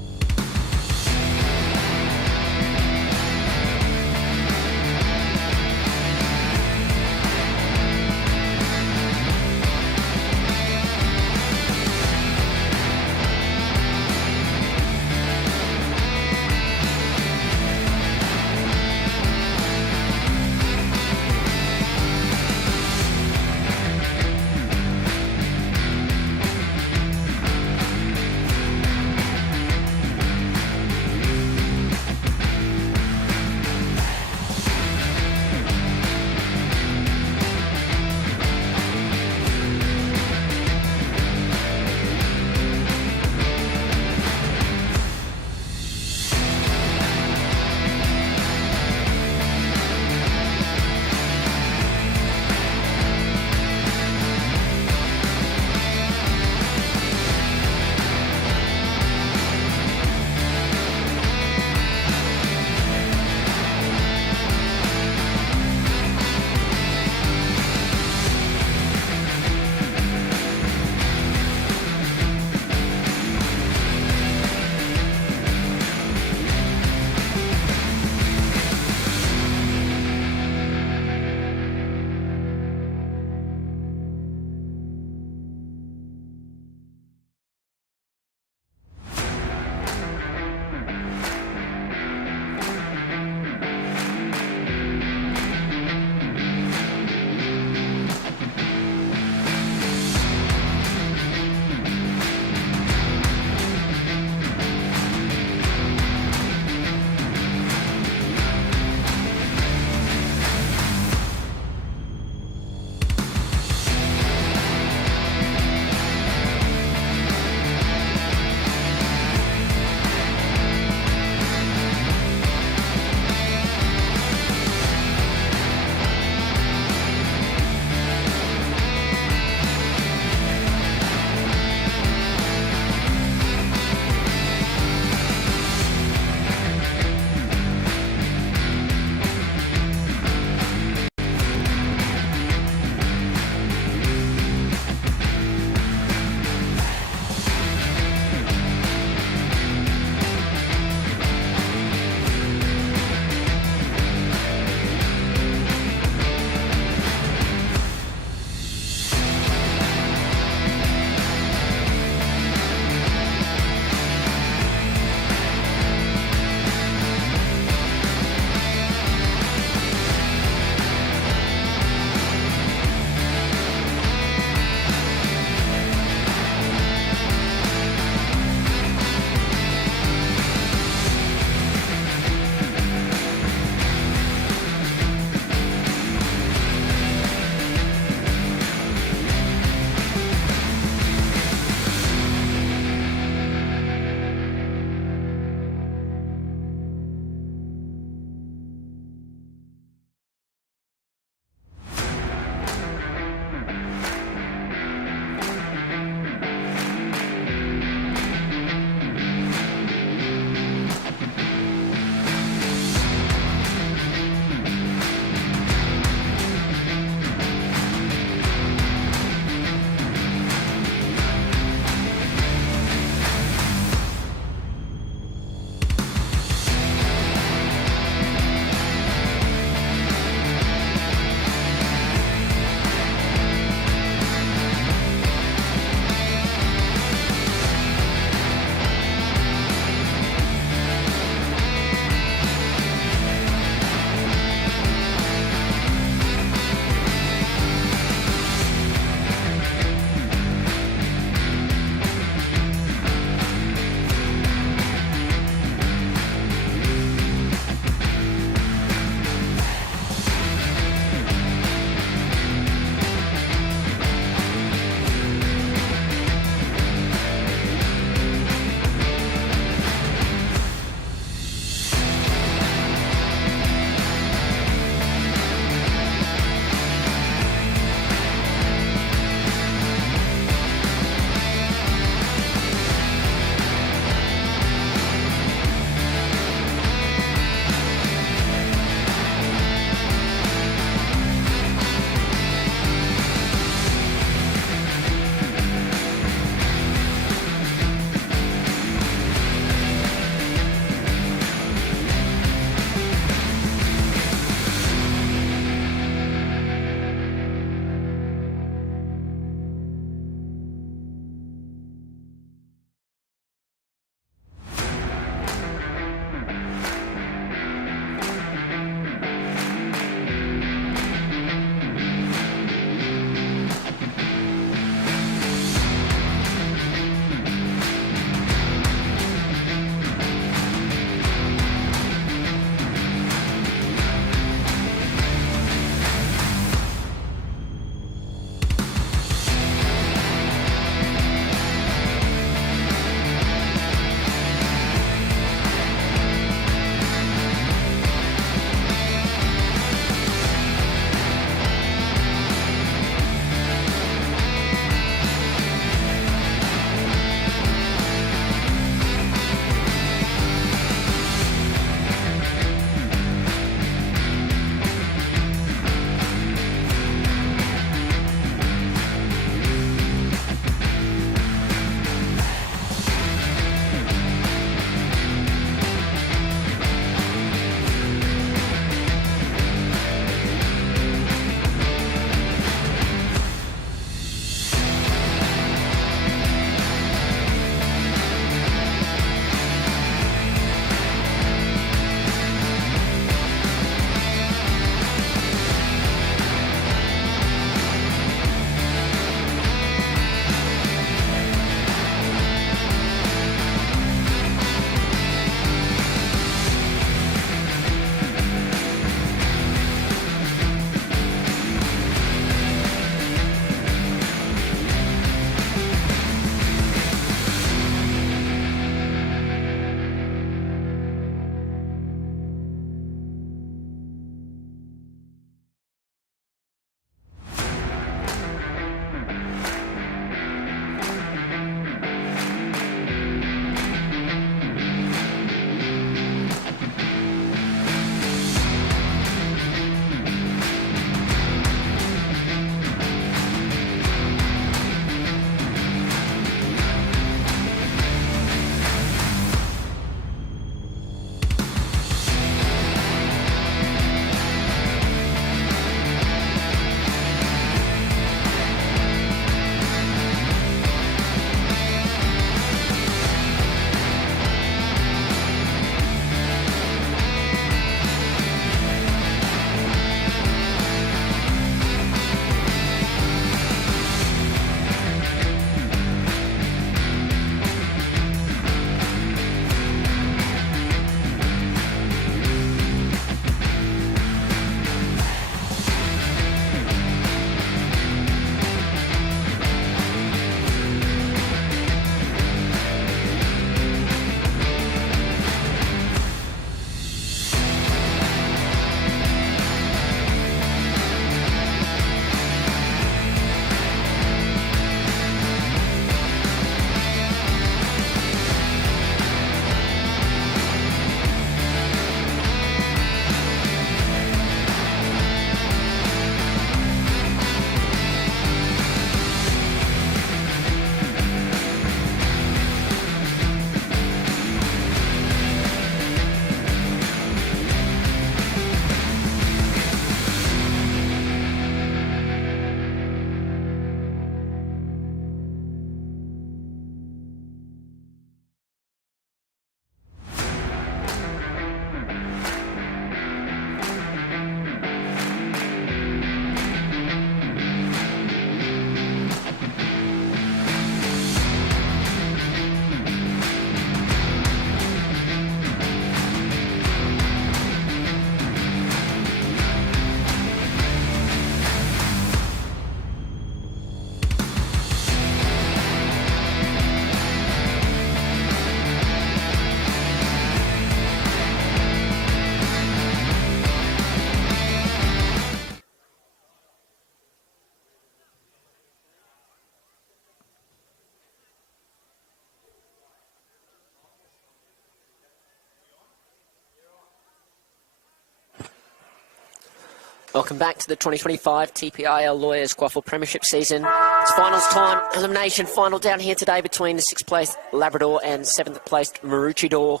Welcome back to the 2025 TPIL Lawyers QAFL Premiership season. It's finals time. Elimination final down here today between the 6th placed Labrador and 7th placed Maroochydore.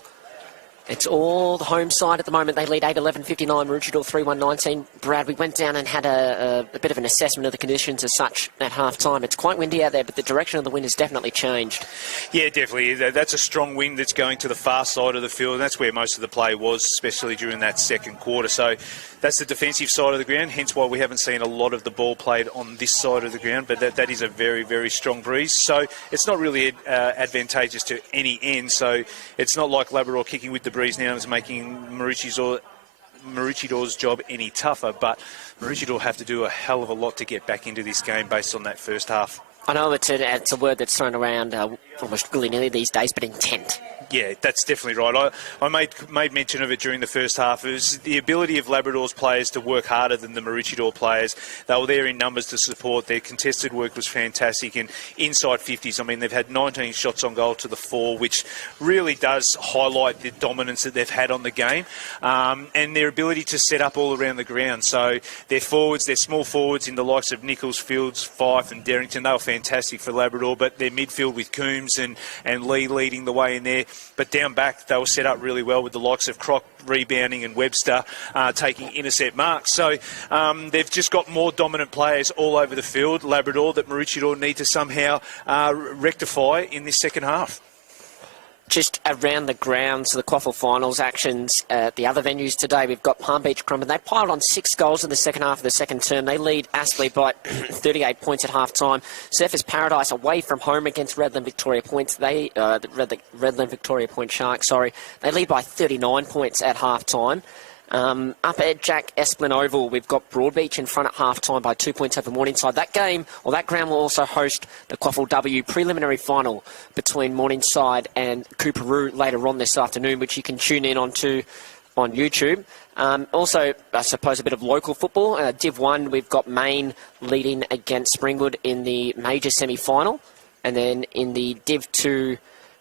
It's all the home side at the moment. They lead 8-11-59, Maroochydore 3-1-19. Brad, we went down and had a bit of an assessment of the conditions as such at half-time. It's quite windy out there, but the direction of the wind has definitely changed. Yeah, definitely. That's a strong wind that's going to the far side of the field, and that's where most of the play was, especially during that second quarter. So that's the defensive side of the ground, hence why we haven't seen a lot of the ball played on this side of the ground, but that is a very, very strong breeze. So it's not really advantageous to any end, so it's not like Labrador kicking with the breeze now is making Maroochidore's job any tougher, but Maroochydore have to do a hell of a lot to get back into this game based on that first half. I know it's a word that's thrown around almost willy-nilly these days, but intent. Yeah, that's definitely right. I made mention of it during the first half. It was the ability of Labrador's players to work harder than the Maroochydore players. They were there in numbers to support. Their contested work was fantastic, and inside 50s. I mean, they've had 19 shots on goal to the 4, which really does highlight the dominance that they've had on the game, and their ability to set up all around the ground. So their forwards, their small forwards in the likes of Nichols, Fields, Fife and Derrington, they were fantastic for Labrador, but their midfield with Coombs and Lee leading the way in there. But down back, they were set up really well with the likes of Croc rebounding and Webster taking intercept marks. So they've just got more dominant players all over the field, Labrador, that Maroochydore need to somehow rectify in this second half. Just around the grounds, the QAFL finals actions at the other venues today, we've got Palm Beach Currumbin. They piled on 6 goals in the second half of the second term. They lead Astley by 38 points at half-time. Surfers Paradise away from home against Redland Victoria Points. Redland Victoria Point Sharks, sorry. They lead by 39 points at half-time. Up at Jack Esplin Oval, we've got Broadbeach in front at half-time by 2 points over Morningside. That game, or that ground, will also host the QAFL W preliminary final between Morningside and Cooperoo later on this afternoon, which you can tune in on YouTube. Also, I suppose, a bit of local football. Div 1, we've got Maine leading against Springwood in the major semi-final. And then in the Div 2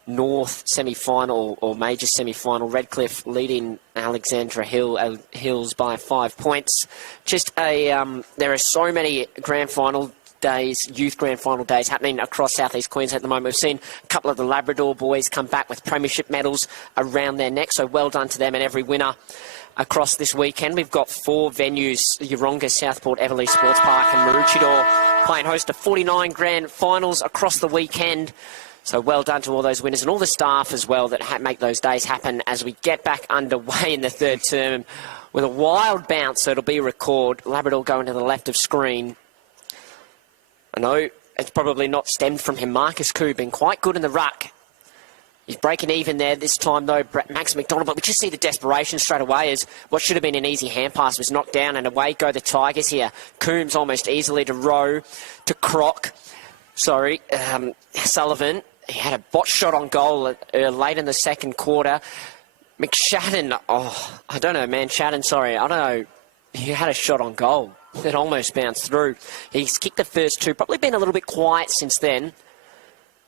North semi-final or major semi-final, Redcliffe leading Alexandra Hills by 5 points. There are so many grand final days, youth grand final days happening across southeast Queensland at the moment. We've seen a couple of the Labrador boys come back with premiership medals around their neck, so well done to them and every winner across this weekend. We've got 4 venues, Yeronga, Southport, Everleigh Sports Park and Maroochydore, playing host to 49 grand finals across the weekend. So well done to all those winners and all the staff as well that make those days happen as we get back underway in the third term with a wild bounce. So it'll be a record. Labrador going to the left of screen. I know it's probably not stemmed from him. Marcus Koo been quite good in the ruck. He's breaking even there this time, though, Max McDonald. But we just see the desperation straight away as what should have been an easy hand pass was knocked down, and away go the Tigers here. Coombs almost easily to Rowe, to Croc. Sullivan. He had a botch shot on goal late in the second quarter. McShadden, I don't know, man. Shadden, sorry. I don't know. He had a shot on goal that almost bounced through. He's kicked the first 2, probably been a little bit quiet since then.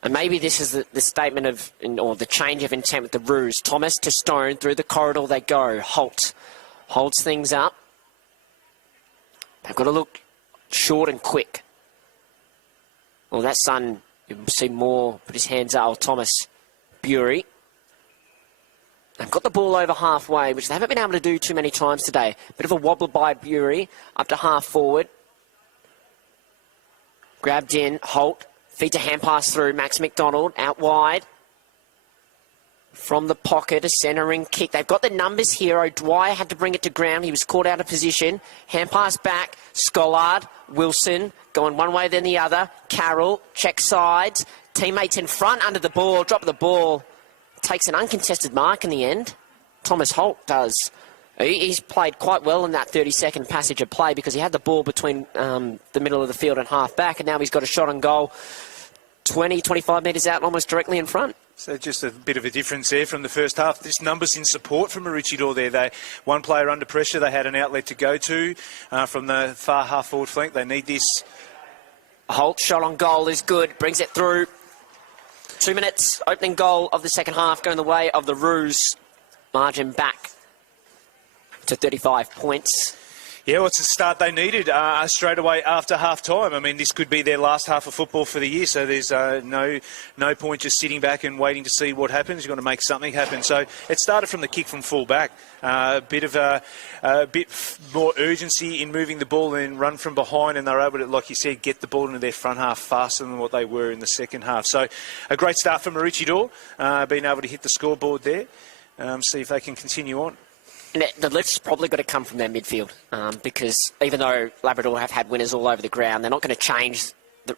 And maybe this is the statement of, or the change of intent with the Roos. Thomas to Stone, through the corridor they go. Holt holds things up. They've got to look short and quick. Well, that son, you see more, put his hands up. Thomas Bury. They've got the ball over halfway, which they haven't been able to do too many times today. Bit of a wobble by Bury, up to half forward. Grabbed in, Holt, feed to hand pass through, Max McDonald, out wide. From the pocket, a centering kick. They've got the numbers here. O'Dwyer had to bring it to ground. He was caught out of position. Hand pass back. Scollard, Wilson, going one way then the other. Carroll, check sides. Teammates in front under the ball. Drop the ball. Takes an uncontested mark in the end. Thomas Holt does. He's played quite well in that 30-second passage of play because he had the ball between the middle of the field and half back, and now he's got a shot on goal 20, 25 metres out, almost directly in front. So just a bit of a difference there from the first half. This numbers in support from Maroochydore there. One player under pressure. They had an outlet to go to from the far half forward flank. They need this. Holt shot on goal is good. Brings it through. 2 minutes. Opening goal of the second half going the way of the Roos. Margin back to 35 points. Yeah, well, it's the start they needed straight away after half-time. I mean, this could be their last half of football for the year, so there's no point just sitting back and waiting to see what happens. You've got to make something happen. So it started from the kick from full back. A bit more urgency in moving the ball and run from behind, and they're able to, like you said, get the ball into their front half faster than what they were in the second half. So a great start for Maroochydore, being able to hit the scoreboard there. See if they can continue on. And the lift's probably got to come from their midfield because even though Labrador have had winners all over the ground, they're not going to change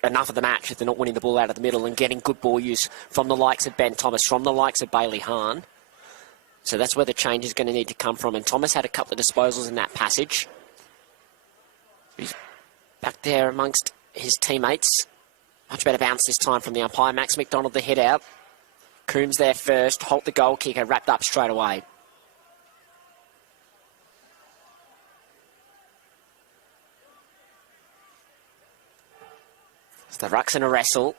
enough of the match if they're not winning the ball out of the middle and getting good ball use from the likes of Ben Thomas, from the likes of Bailey Hahn. So that's where the change is going to need to come from. And Thomas had a couple of disposals in that passage. He's back there amongst his teammates. Much better bounce this time from the umpire. Max McDonald the head out. Coombs there first. Holt the goal kicker wrapped up straight away. So the ruck's in a wrestle.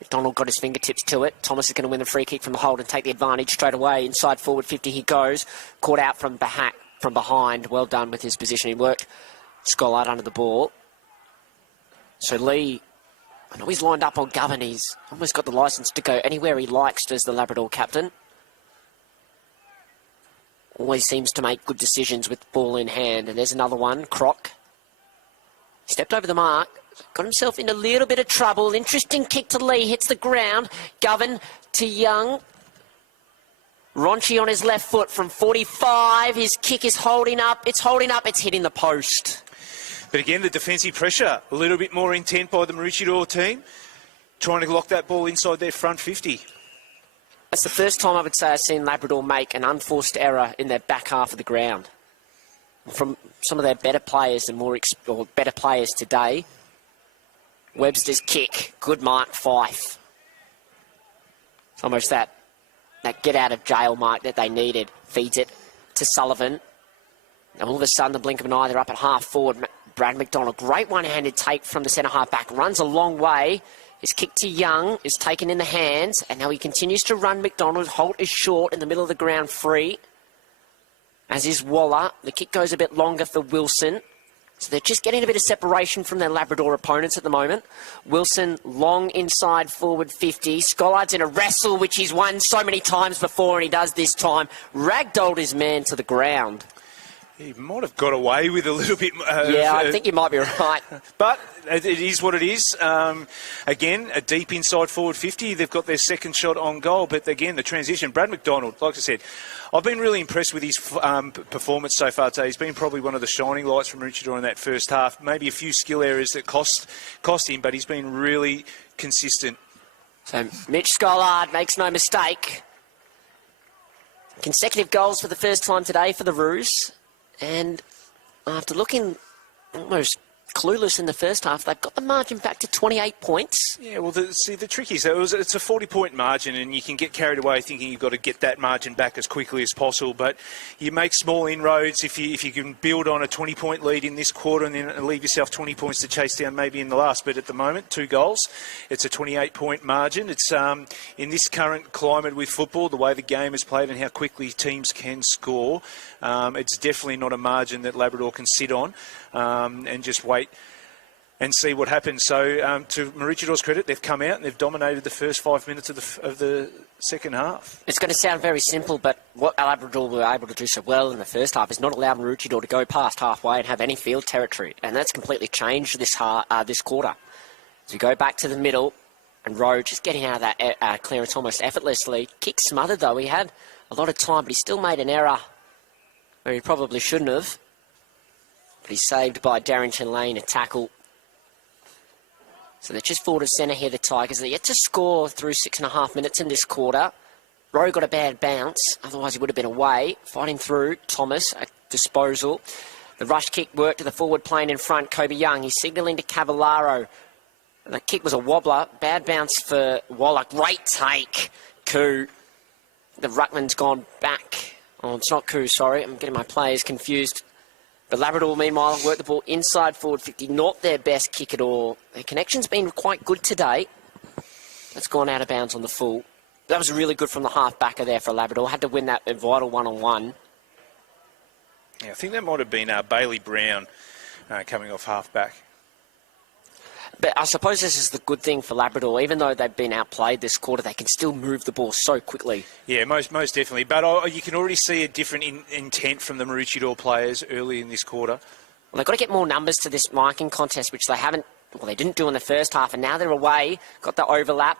McDonald got his fingertips to it. Thomas is going to win the free kick from the hold and take the advantage straight away. Inside forward 50 he goes. Caught out from behind. Well done with his positioning work. Scollard under the ball. So Lee, I know he's lined up on Govan. He's almost got the licence to go anywhere he likes as the Labrador captain. Always seems to make good decisions with the ball in hand. And there's another one, Croc. Stepped over the mark. Got himself in a little bit of trouble. Interesting kick to Lee. Hits the ground. Govan to Young. Ronchi on his left foot from 45. His kick is holding up. It's holding up. It's hitting the post. But again, the defensive pressure, a little bit more intent by the Maroochydore team, trying to lock that ball inside their front 50. That's the first time I would say I've seen Labrador make an unforced error in their back half of the ground. From some of their better players and better players today. Webster's kick, good mark, Fife. It's almost that get out of jail mark that they needed. Feeds it to Sullivan. And all of a sudden, the blink of an eye, they're up at half forward. Brad McDonald, great one-handed take from the centre half back, runs a long way. His kick to Young is taken in the hands, and now he continues to run McDonald. Holt is short in the middle of the ground, free. As is Waller. The kick goes a bit longer for Wilson. So they're just getting a bit of separation from their Labrador opponents at the moment. Wilson, long inside forward 50. Scollard's in a wrestle, which he's won so many times before, and he does this time. Ragdolled his man to the ground. He might have got away with a little bit. Yeah, I think you might be right. But it is what it is. Again, a deep inside forward 50. They've got their second shot on goal. But again, the transition. Brad McDonald, like I said, I've been really impressed with his performance so far today. He's been probably one of the shining lights from Maroochydore in that first half. Maybe a few skill areas that cost him, but he's been really consistent. So Mitch Scollard makes no mistake. Consecutive goals for the first time today for the Roos. And after looking almost clueless in the first half, they've got the margin back to 28 points. Yeah, well, the trick is it's a 40-point margin, and you can get carried away thinking you've got to get that margin back as quickly as possible. But you make small inroads if you can build on a 20-point lead in this quarter and then leave yourself 20 points to chase down maybe in the last. But at the moment, 2 goals. It's a 28-point margin. It's in this current climate with football, the way the game is played and how quickly teams can score, it's definitely not a margin that Labrador can sit on and just wait and see what happens. So to Maroochidore's credit, they've come out and they've dominated the first 5 minutes of the second half. It's going to sound very simple, but what Labrador were able to do so well in the first half is not allow Maroochydore to go past halfway and have any field territory. And that's completely changed this quarter. As we go back to the middle, and Rowe just getting out of that clearance almost effortlessly. Kick smothered, though. He had a lot of time, but he still made an error where he probably shouldn't have. But he's saved by Darrington Lane, a tackle. So they're just forward of centre here, the Tigers. They're yet to score through 6.5 minutes in this quarter. Rowe got a bad bounce, otherwise he would have been away. Fighting through, Thomas, a disposal. The rush kick worked to the forward plane in front, Kobe Young. He's signalling to Cavallaro. The kick was a wobbler. Bad bounce for Waller. Great take, Koo. The ruckman's gone back. Oh, it's not Koo, sorry. I'm getting my players confused. But Labrador, meanwhile, worked the ball inside forward 50. Not their best kick at all. Their connection's been quite good today. That's gone out of bounds on the full. That was really good from the half-backer there for Labrador. Had to win that vital one-on-one. Yeah, I think that might have been Bailey Brown coming off half-back. But I suppose this is the good thing for Labrador. Even though they've been outplayed this quarter, they can still move the ball so quickly. Yeah, most definitely. But you can already see a different intent from the Maroochydore players early in this quarter. Well, they've got to get more numbers to this marking contest, which they haven't. Well, they didn't do in the first half, and now they're away. Got the overlap.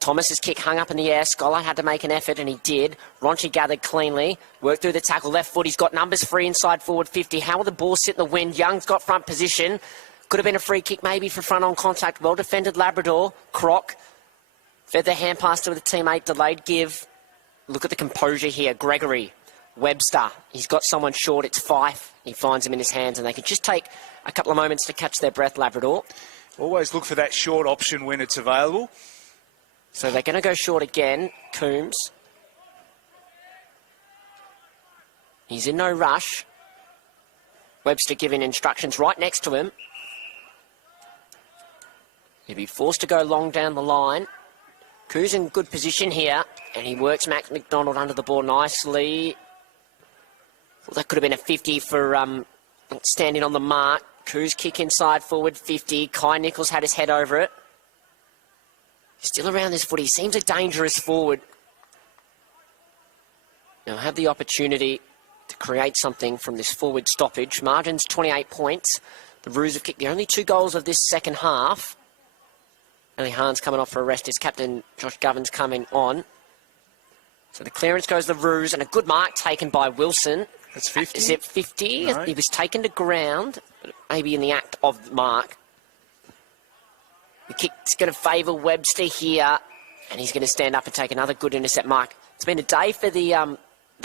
Thomas's kick hung up in the air. Scholar had to make an effort, and he did. Ronchi gathered cleanly. Worked through the tackle. Left foot. He's got numbers free inside forward 50. How will the ball sit in the wind? Young's got front position. Could have been a free kick maybe for front on contact. Well defended Labrador. Croc fed the hand pass to the teammate. Delayed give. Look at the composure here. Gregory. Webster. He's got someone short. It's Fife. He finds him in his hands, and they can just take a couple of moments to catch their breath, Labrador. Always look for that short option when it's available. So they're going to go short again. Coombs. He's in no rush. Webster giving instructions right next to him. He'll be forced to go long down the line. Koo's in good position here, and he works Max McDonald under the ball nicely. Well, that could have been a 50 for standing on the mark. Koo's kick inside forward 50. Kai Nichols had his head over it. Still around this foot. He seems a dangerous forward. Now have the opportunity to create something from this forward stoppage. Margin's 28 points. The Roos have kicked the only 2 goals of this second half. Ellie Hahn's coming off for a rest. His captain, Josh Govern's, coming on. So the clearance goes to the Roos, and a good mark taken by Wilson. That's 50. Is it 50? No. He was taken to ground, maybe in the act of the mark. The kick's going to favour Webster here, and he's going to stand up and take another good intercept mark. It's been a day for the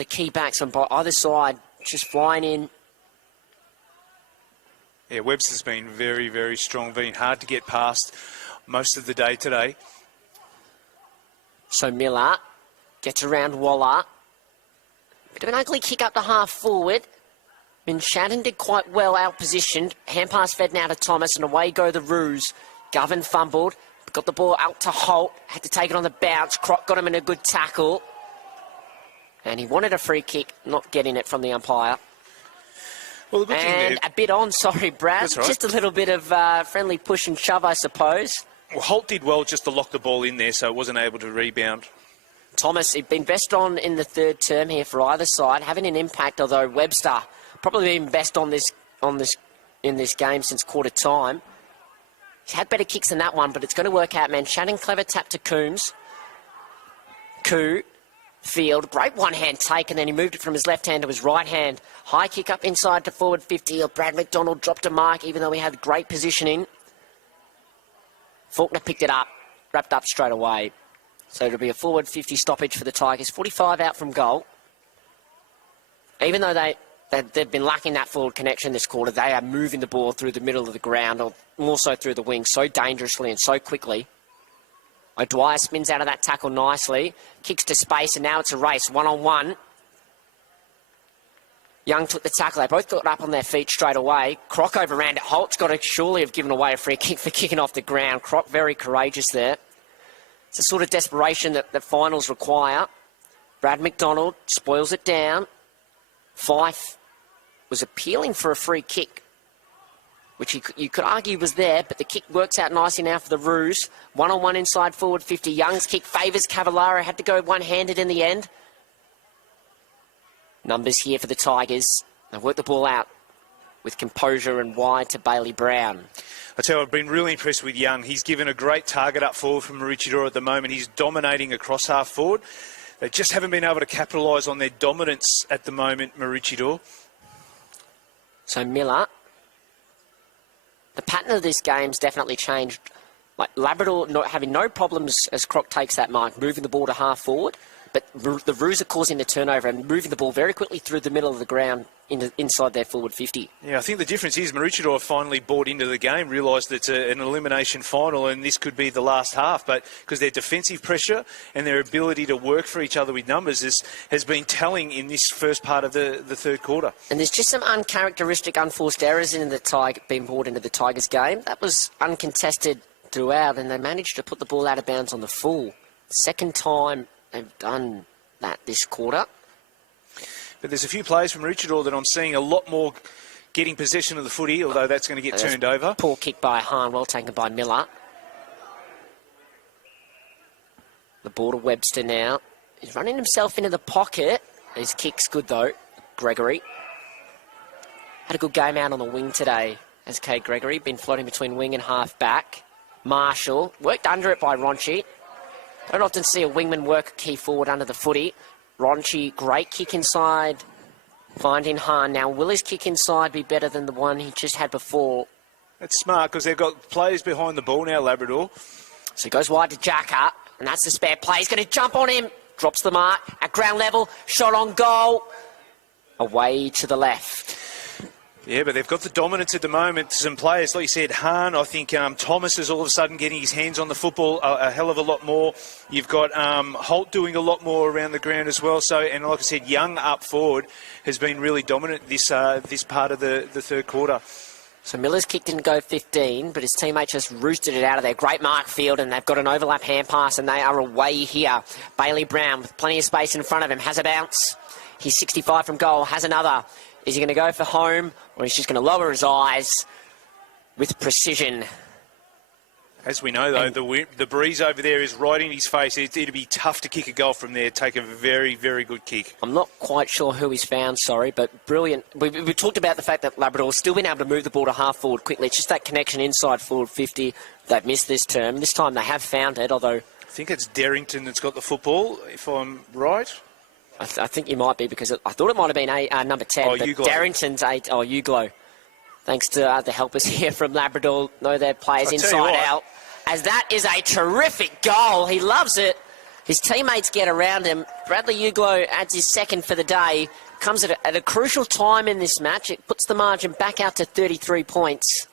key backs on either side, just flying in. Yeah, Webster's been very, very strong, been hard to get past most of the day today. So Miller gets around Waller. Bit of an ugly kick up to half forward. Shannon did quite well out-positioned. Hand pass fed now to Thomas, and away go the Roos. Govern fumbled, got the ball out to Holt, had to take it on the bounce. Croc got him in a good tackle. And he wanted a free kick, not getting it from the umpire. Well, the good thing and there, a bit on, sorry, Brad. That's right. Just a little bit of friendly push and shove, I suppose. well, Holt did well just to lock the ball in there, so it wasn't able to rebound. Thomas, he'd been best on in the third term here for either side, having an impact, although Webster probably been best in this game since quarter time. He's had better kicks than that one, but it's going to work out, man. Shannon, clever tap to Coombs. Koo, field, great one-hand take, and then he moved it from his left hand to his right hand. High kick up inside to forward 50. Brad McDonald dropped a mark, even though he had great positioning. Faulkner picked it up, wrapped up straight away. So it'll be a forward 50 stoppage for the Tigers. 45 out from goal. Even though they've been lacking that forward connection this quarter, they are moving the ball through the middle of the ground, or more so through the wing, so dangerously and so quickly. O'Dwyer spins out of that tackle nicely, kicks to space, and now it's a race, one-on-one. Young took the tackle. They both got up on their feet straight away. Croc overran it. Holt's got to surely have given away a free kick for kicking off the ground. Croc very courageous there. It's the sort of desperation that finals require. Brad McDonald spoils it down. Fife was appealing for a free kick, which you could argue was there, but the kick works out nicely now for the Roos. One-on-one inside forward 50. Young's kick favours Cavallaro. Had to go one-handed in the end. Numbers here for the Tigers. They work the ball out with composure and wide to Bailey Brown. I tell you, I've been really impressed with Young. He's given a great target up forward from Maroochydore at the moment. He's dominating across half forward. They just haven't been able to capitalise on their dominance at the moment, Maroochydore. So Miller. The pattern of this game's definitely changed. Like Labrador having no problems as Croc takes that mark, moving the ball to half forward. But the Roos are causing the turnover and moving the ball very quickly through the middle of the ground inside their forward 50. Yeah, I think the difference is Maroochydore finally bought into the game, realised it's an elimination final and this could be the last half. But because their defensive pressure and their ability to work for each other with numbers has been telling in this first part of the third quarter. And there's just some uncharacteristic, unforced errors being brought into the Tigers game. That was uncontested throughout, and they managed to put the ball out of bounds on the full. Second time they've done that this quarter. But there's a few players from Maroochydore that I'm seeing a lot more getting possession of the footy, although that's going to get turned over. Poor kick by Hahn, well taken by Miller. The ball to Webster now. He's running himself into the pocket. His kick's good, though. Gregory. Had a good game out on the wing today, as K. Gregory. Been floating between wing and half back. Marshall. Worked under it by Ronchi. Don't often see a wingman work a key forward under the footy. Ronchi, great kick inside. Finding Hahn. Now, will his kick inside be better than the one he just had before? That's smart, because they've got players behind the ball now, Labrador. So he goes wide to Jacker, and that's the spare play. He's going to jump on him. Drops the mark at ground level. Shot on goal. Away to the left. Yeah, but they've got the dominance at the moment. Some players, like you said, Hahn, I think Thomas is all of a sudden getting his hands on the football a hell of a lot more. You've got Holt doing a lot more around the ground as well. So, and like I said, Young up forward has been really dominant this part of the third quarter. So Miller's kick didn't go 15, but his teammate just roosted it out of there. Great mark field, and they've got an overlap hand pass, and they are away here. Bailey Brown with plenty of space in front of him, has a bounce. He's 65 from goal, has another. Is he going to go for home, or he's just going to lower his eyes with precision? As we know, though, the breeze over there is right in his face. It'd be tough to kick a goal from there. Take a very, very good kick. I'm not quite sure who he's found, sorry, but brilliant. We talked about the fact that Labrador's still been able to move the ball to half forward quickly. It's just that connection inside forward 50. They've missed this term. This time they have found it, although... I think it's Derrington that's got the football, if I'm right. I think you might be, because I thought it might have been number 10, but Uglow. Darrington's 8. Oh, Uglow. Thanks to the helpers here from Labrador. Know their players inside out. As that is a terrific goal. He loves it. His teammates get around him. Bradley Uglow adds his second for the day. Comes at a crucial time in this match. It puts the margin back out to 33 points.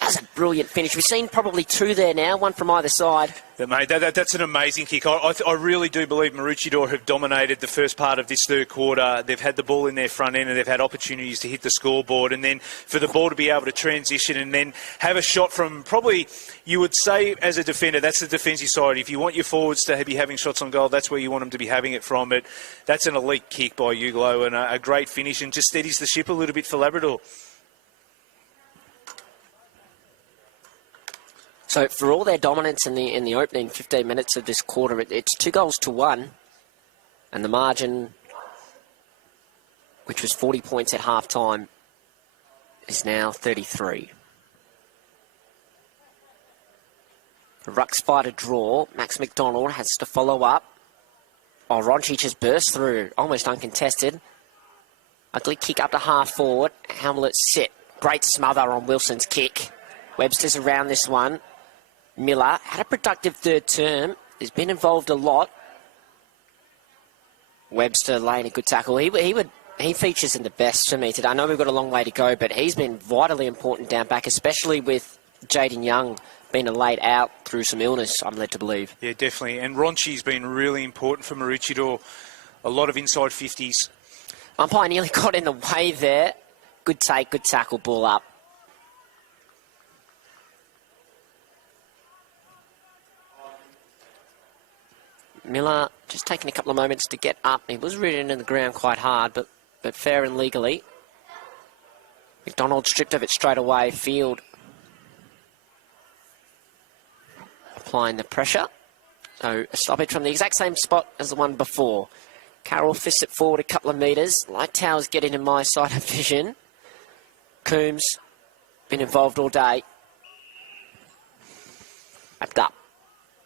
That's a brilliant finish. We've seen probably two there now, one from either side. But, mate, that's an amazing kick. I really do believe Maroochydore have dominated the first part of this third quarter. They've had the ball in their front end, and they've had opportunities to hit the scoreboard. And then for the ball to be able to transition and then have a shot from probably, you would say as a defender, that's the defensive side. If you want your forwards to be having shots on goal, that's where you want them to be having it from. But that's an elite kick by Uglow and a great finish, and just steadies the ship a little bit for Labrador. So for all their dominance in the opening 15 minutes of this quarter, it's 2-1, and the margin, which was 40 points at half-time, is now 33. The Rucks fight a draw. Max McDonald has to follow up. Oh, Ronchi just burst through, almost uncontested. Ugly kick up to half forward. Hamlet sit. Great smother on Wilson's kick. Webster's around this one. Miller had a productive third term. He's been involved a lot. Webster laying a good tackle. He features in the best for me today. I know we've got a long way to go, but he's been vitally important down back, especially with Jaden Young being laid out through some illness, I'm led to believe. Yeah, definitely. And Ronchi's been really important for Maroochydore. A lot of inside 50s. Umpire nearly got in the way there. Good take, good tackle, ball up. Miller just taking a couple of moments to get up. He was rooted into the ground quite hard, but fair and legally. McDonald stripped of it straight away. Field applying the pressure. So a stoppage from the exact same spot as the one before. Carroll fists it forward a couple of metres. Light towers get into my side of vision. Coombs been involved all day. Wrapped up.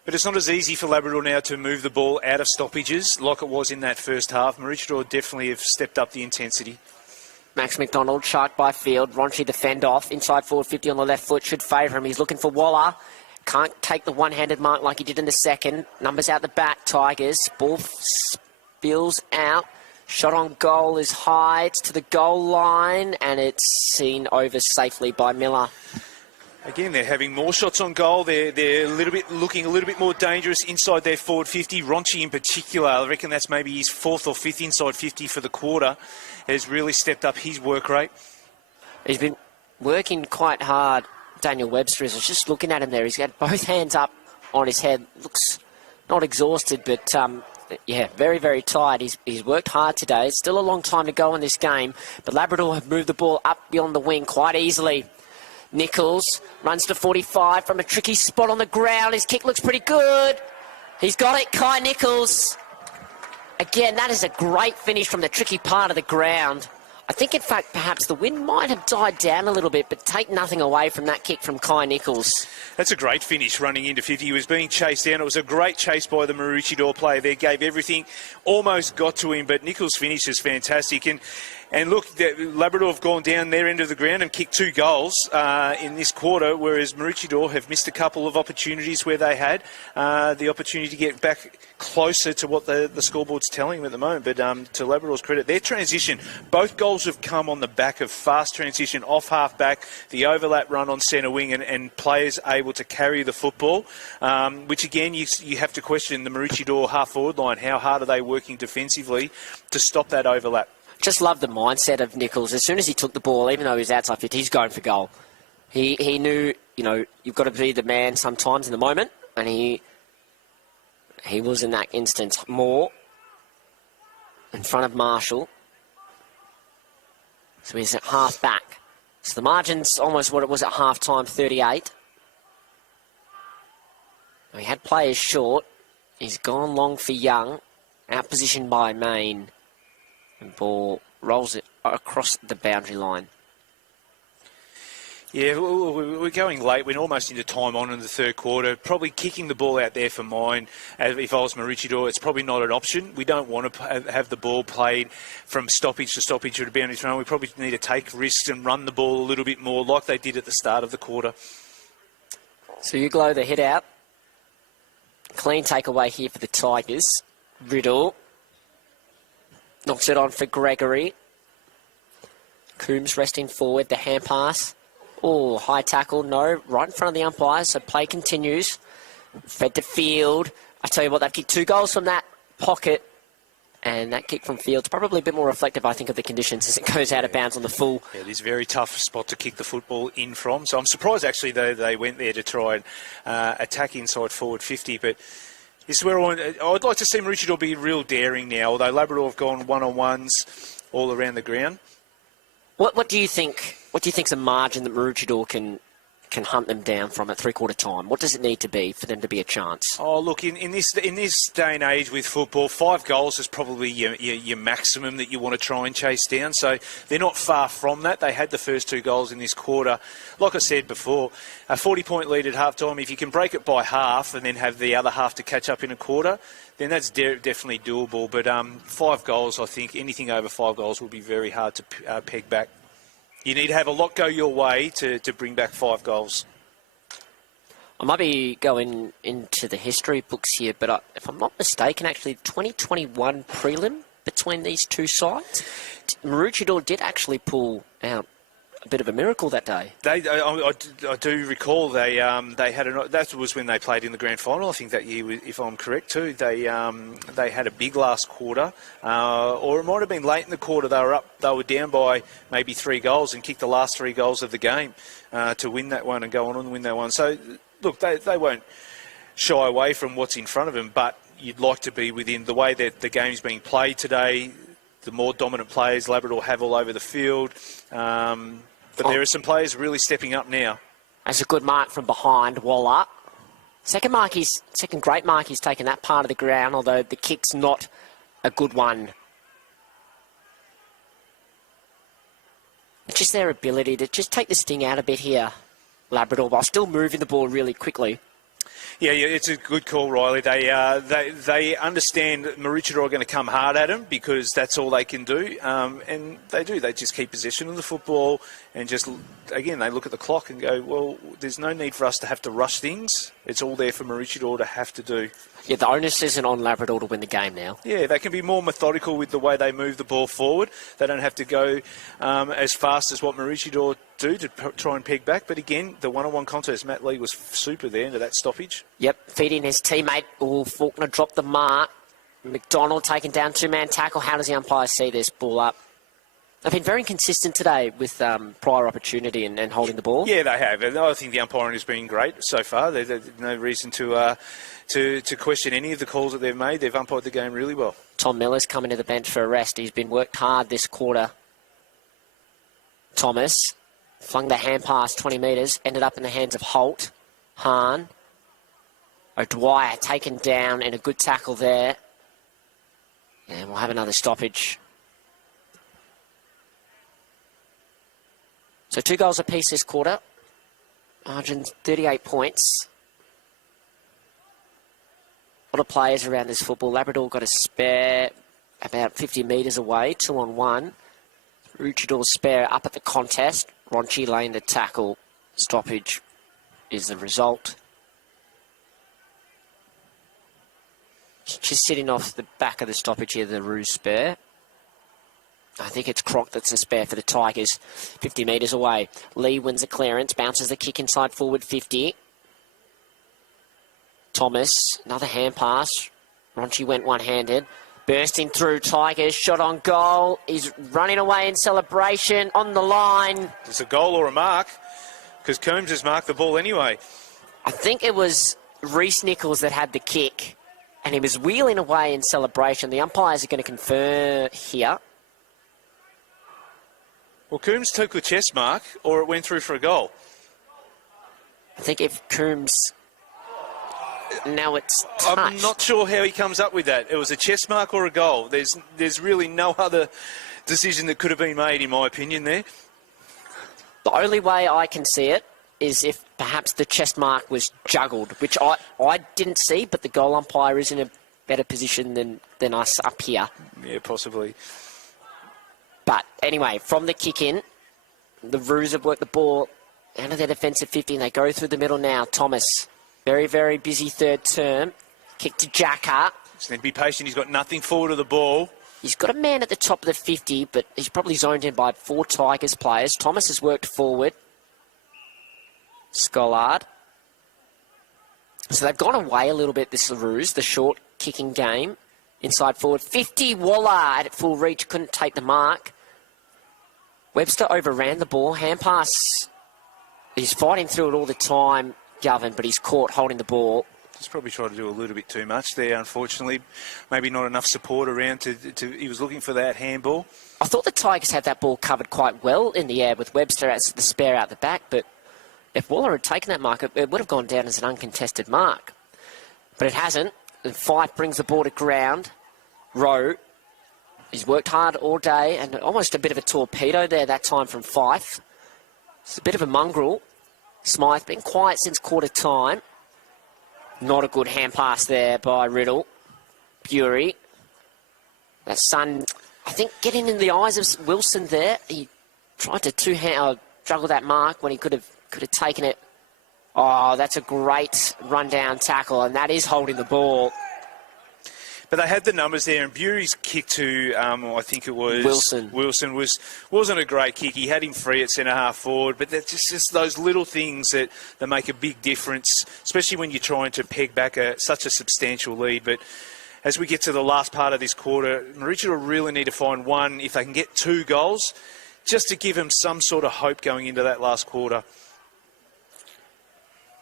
But it's not as easy for Labrador now to move the ball out of stoppages like it was in that first half. Maroochydore definitely have stepped up the intensity. Max McDonald, sharked by Field. Ronchi the fend off. Inside forward 50 on the left foot. Should favour him. He's looking for Waller. Can't take the one-handed mark like he did in the second. Numbers out the back, Tigers. Ball spills out. Shot on goal is high. It's to the goal line, and it's seen over safely by Miller. Again, they're having more shots on goal. They're looking a little bit more dangerous inside their forward 50. Ronchi in particular, I reckon that's maybe his fourth or fifth inside 50 for the quarter, has really stepped up his work rate. He's been working quite hard, Daniel Webster is. I was just looking at him there. He's got both hands up on his head. Looks not exhausted, but Yeah, very, very tired. He's worked hard today. It's still a long time to go in this game, but Labrador have moved the ball up beyond the wing quite easily. Nichols runs to 45 from a tricky spot on the ground. His kick looks pretty good. He's got it, Kai Nichols. Again, that is a great finish from the tricky part of the ground. I think, in fact, perhaps the wind might have died down a little bit, but take nothing away from that kick from Kai Nichols. That's a great finish running into 50. He was being chased down. It was a great chase by the Maroochydore player there. Gave everything. Almost got to him, but Nichols' finish is fantastic. And look, Labrador have gone down their end of the ground and kicked 2 goals in this quarter, whereas Maroochydore have missed a couple of opportunities where they had the opportunity to get back closer to what the scoreboard's telling them at the moment. But to Labrador's credit, their transition, both goals have come on the back of fast transition off half-back, the overlap run on centre wing, and players able to carry the football, which again, you have to question the Maroochydore half-forward line. How hard are they working defensively to stop that overlap? Just love the mindset of Nichols. As soon as he took the ball, even though he was outside 50, he's going for goal. He knew, you've got to be the man sometimes in the moment, and he was in that instance more in front of Marshall. So he's at half back. So the margin's almost what it was at half time, 38. He had players short. He's gone long for Young, out positioned by Main. And ball rolls it across the boundary line. Yeah, we're going late. We're almost into time on in the third quarter. Probably kicking the ball out there for mine. If I was Maroochydore, it's probably not an option. We don't want to have the ball played from stoppage to stoppage or to boundary throw. We probably need to take risks and run the ball a little bit more like they did at the start of the quarter. So you glow the hit out. Clean takeaway here for the Tigers. Riddle knocks it on for Gregory. Coombs resting forward, the hand pass. Oh, high tackle, no, right in front of the umpires, so play continues. Fed to Field. I tell you what, they've kicked 2 goals from that pocket. And that kick from Field's probably a bit more reflective, I think, of the conditions as it goes out of bounds on the full. Yeah, it is a very tough spot to kick the football in from. So I'm surprised, actually, though, they went there to try and attack inside forward 50, but this is where I'd like to see Maroochydore be real daring now, although Labrador have gone one-on-ones all around the ground. What do you think? What do you think's a margin that Maroochydore can hunt them down from at three-quarter time? What does it need to be for them to be a chance? Oh, look, in this day and age with football, 5 goals is probably your maximum that you want to try and chase down. So they're not far from that. They had the first 2 goals in this quarter. Like I said before, a 40-point lead at half-time, if you can break it by half and then have the other half to catch up in a quarter, then that's definitely doable. But 5 goals, I think, anything over 5 goals will be very hard to peg back. You need to have a lot go your way to bring back 5 goals. I might be going into the history books here, but if I'm not mistaken, actually, 2021 prelim between these two sides, Maroochydore did actually pull out a bit of a miracle that day. I do recall they had that was when they played in the grand final. I think that year, if I'm correct too, they had a big last quarter, or it might have been late in the quarter. They were down by maybe 3 goals and kicked the last 3 goals of the game to win that one and go on and win that one. So look, they won't shy away from what's in front of them, but you'd like to be within the way that the game's being played today. The more dominant players Labrador have all over the field. But there are some players really stepping up now. That's a good mark from behind, Waller. Second great mark he's taken that part of the ground, although the kick's not a good one. It's just their ability to just take the sting out a bit here, Labrador, while still moving the ball really quickly. Yeah, it's a good call, Riley. They understand that Maroochydore are going to come hard at them because that's all they can do, and they do. They just keep possession of the football and just, again, they look at the clock and go, well, there's no need for us to have to rush things. It's all there for Maroochydore to have to do. Yeah, the onus isn't on Labrador to win the game now. Yeah, they can be more methodical with the way they move the ball forward. They don't have to go as fast as what Maroochydore do to try and peg back. But again, the one-on-one contest, Matt Lee was super there into that stoppage. Yep, feeding his teammate. Oh, Faulkner dropped the mark. McDonald taking down 2-man tackle. How does the umpire see this ball up? They've been very consistent today with prior opportunity and holding the ball. Yeah, they have. And I think the umpiring has been great so far. There's no reason to question any of the calls that they've made. They've umpired the game really well. Tom Miller's coming to the bench for a rest. He's been worked hard this quarter. Thomas flung the hand pass 20 metres, ended up in the hands of Holt, Hahn. O'Dwyer taken down and a good tackle there. And we'll have another stoppage. So 2 goals apiece this quarter. Margin 38 points. A lot of players around this football. Labrador got a spare about 50 metres away, 2-on-1. Maroochydore spare up at the contest. Ronchi lane the tackle. Stoppage is the result. Just sitting off the back of the stoppage here, the Roos spare. I think it's Croc that's the spare for the Tigers. 50 metres away. Lee wins a clearance, bounces the kick inside forward 50. Thomas, another hand pass. Ronchi went one-handed. Bursting through Tigers, shot on goal. He's running away in celebration on the line. It's a goal or a mark, because Coombs has marked the ball anyway. I think it was Reece Nichols that had the kick, and he was wheeling away in celebration. The umpires are going to confer here. Well, Coombs took the chest mark, or it went through for a goal. I think if Coombs... Now it's touched. I'm not sure how he comes up with that. It was a chest mark or a goal. There's really no other decision that could have been made, in my opinion, there. The only way I can see it is if perhaps the chest mark was juggled, which I didn't see, but the goal umpire is in a better position than us up here. Yeah, possibly. But anyway, from the kick in, the Roos have worked the ball out of their defensive 50, and they go through the middle now. Thomas, very, very busy third term. Kick to Jacker. Just need to be patient. He's got nothing forward of the ball. He's got a man at the top of the 50, but he's probably zoned in by 4 Tigers players. Thomas has worked forward. Scollard. So they've gone away a little bit, this Roos, the short kicking game. Inside forward, 50, Wallard at full reach, couldn't take the mark. Webster overran the ball, hand pass. He's fighting through it all the time, Govan, but he's caught holding the ball. He's probably tried to do a little bit too much there, unfortunately. Maybe not enough support around he was looking for that handball. I thought the Tigers had that ball covered quite well in the air with Webster as the spare out the back, but if Waller had taken that mark, it would have gone down as an uncontested mark. But it hasn't. And Fife brings the ball to ground. Rowe, he's worked hard all day and almost a bit of a torpedo there that time from Fife. It's a bit of a mongrel. Smythe been quiet since quarter time. Not a good hand pass there by Riddle. Bury. That Sun, I think, getting in the eyes of Wilson there. He tried to juggle that mark when he could have taken it. Oh, that's a great run-down tackle, and that is holding the ball. But they had the numbers there, and Bury's kick to, I think it was... Wilson wasn't a great kick. He had him free at centre-half forward, but that's just those little things that make a big difference, especially when you're trying to peg back such a substantial lead. But as we get to the last part of this quarter, Maroochydore really need to find one, if they can get 2 goals, just to give them some sort of hope going into that last quarter.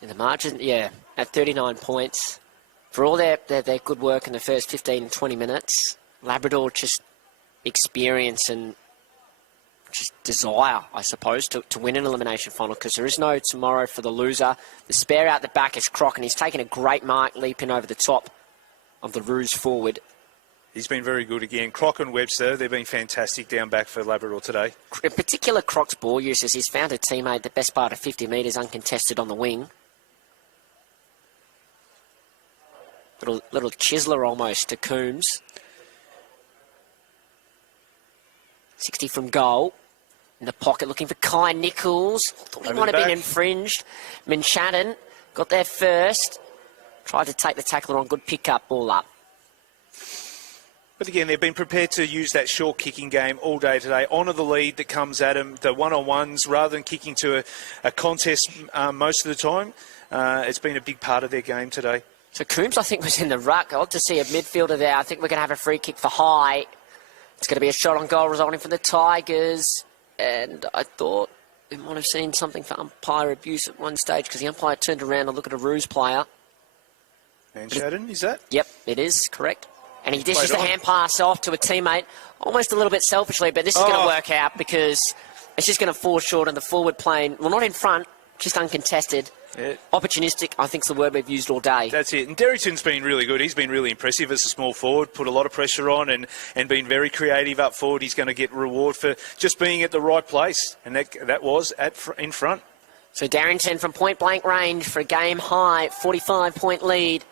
In the margin, yeah, at 39 points. For all their good work in the first 15 and 20 minutes, Labrador just experience and just desire, I suppose, to win an elimination final, because there is no tomorrow for the loser. The spare out the back is Croc, and he's taken a great mark leaping over the top of the Roos forward. He's been very good again. Croc and Webster, they've been fantastic down back for Labrador today. In particular, Croc's ball uses, he's found a teammate the best part of 50 metres uncontested on the wing. Little chiseler almost to Coombs. 60 from goal. In the pocket looking for Kai Nichols. Thought he might have been infringed. Minshannon got there first. Tried to take the tackler on. Good pick-up, ball up. But again, they've been prepared to use that short kicking game all day today. Honour the lead that comes at them, the one-on-ones, rather than kicking to a contest most of the time. It's been a big part of their game today. So Coombs, I think, was in the ruck. I'd like to see a midfielder there. I think we're going to have a free kick for High. It's going to be a shot on goal resulting from the Tigers. And I thought we might have seen something for umpire abuse at one stage because the umpire turned around and looked at a Roos player. Manshaden, is that? Yep, it is, correct. And he dishes the hand pass off to a teammate, almost a little bit selfishly, but this is going to work out because it's just going to fall short on the forward plane. Well, not in front, just uncontested. Yeah. Opportunistic, I think, is the word we've used all day. That's it. And Derrington's been really good. He's been really impressive as a small forward, put a lot of pressure on and been very creative up forward. He's going to get reward for just being at the right place, and that was in front. So Darrington from point-blank range for a game-high 45-point lead.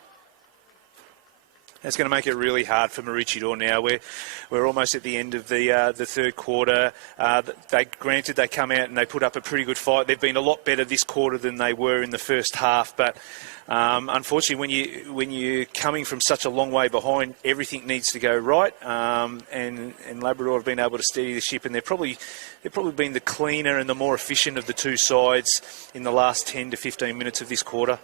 That's going to make it really hard for Maroochydore now. We're almost at the end of the third quarter. Granted, they come out and they put up a pretty good fight. They've been a lot better this quarter than they were in the first half. But unfortunately, when you're coming from such a long way behind, everything needs to go right. And Labrador have been able to steady the ship, and they've probably been the cleaner and the more efficient of the two sides in the last 10 to 15 minutes of this quarter.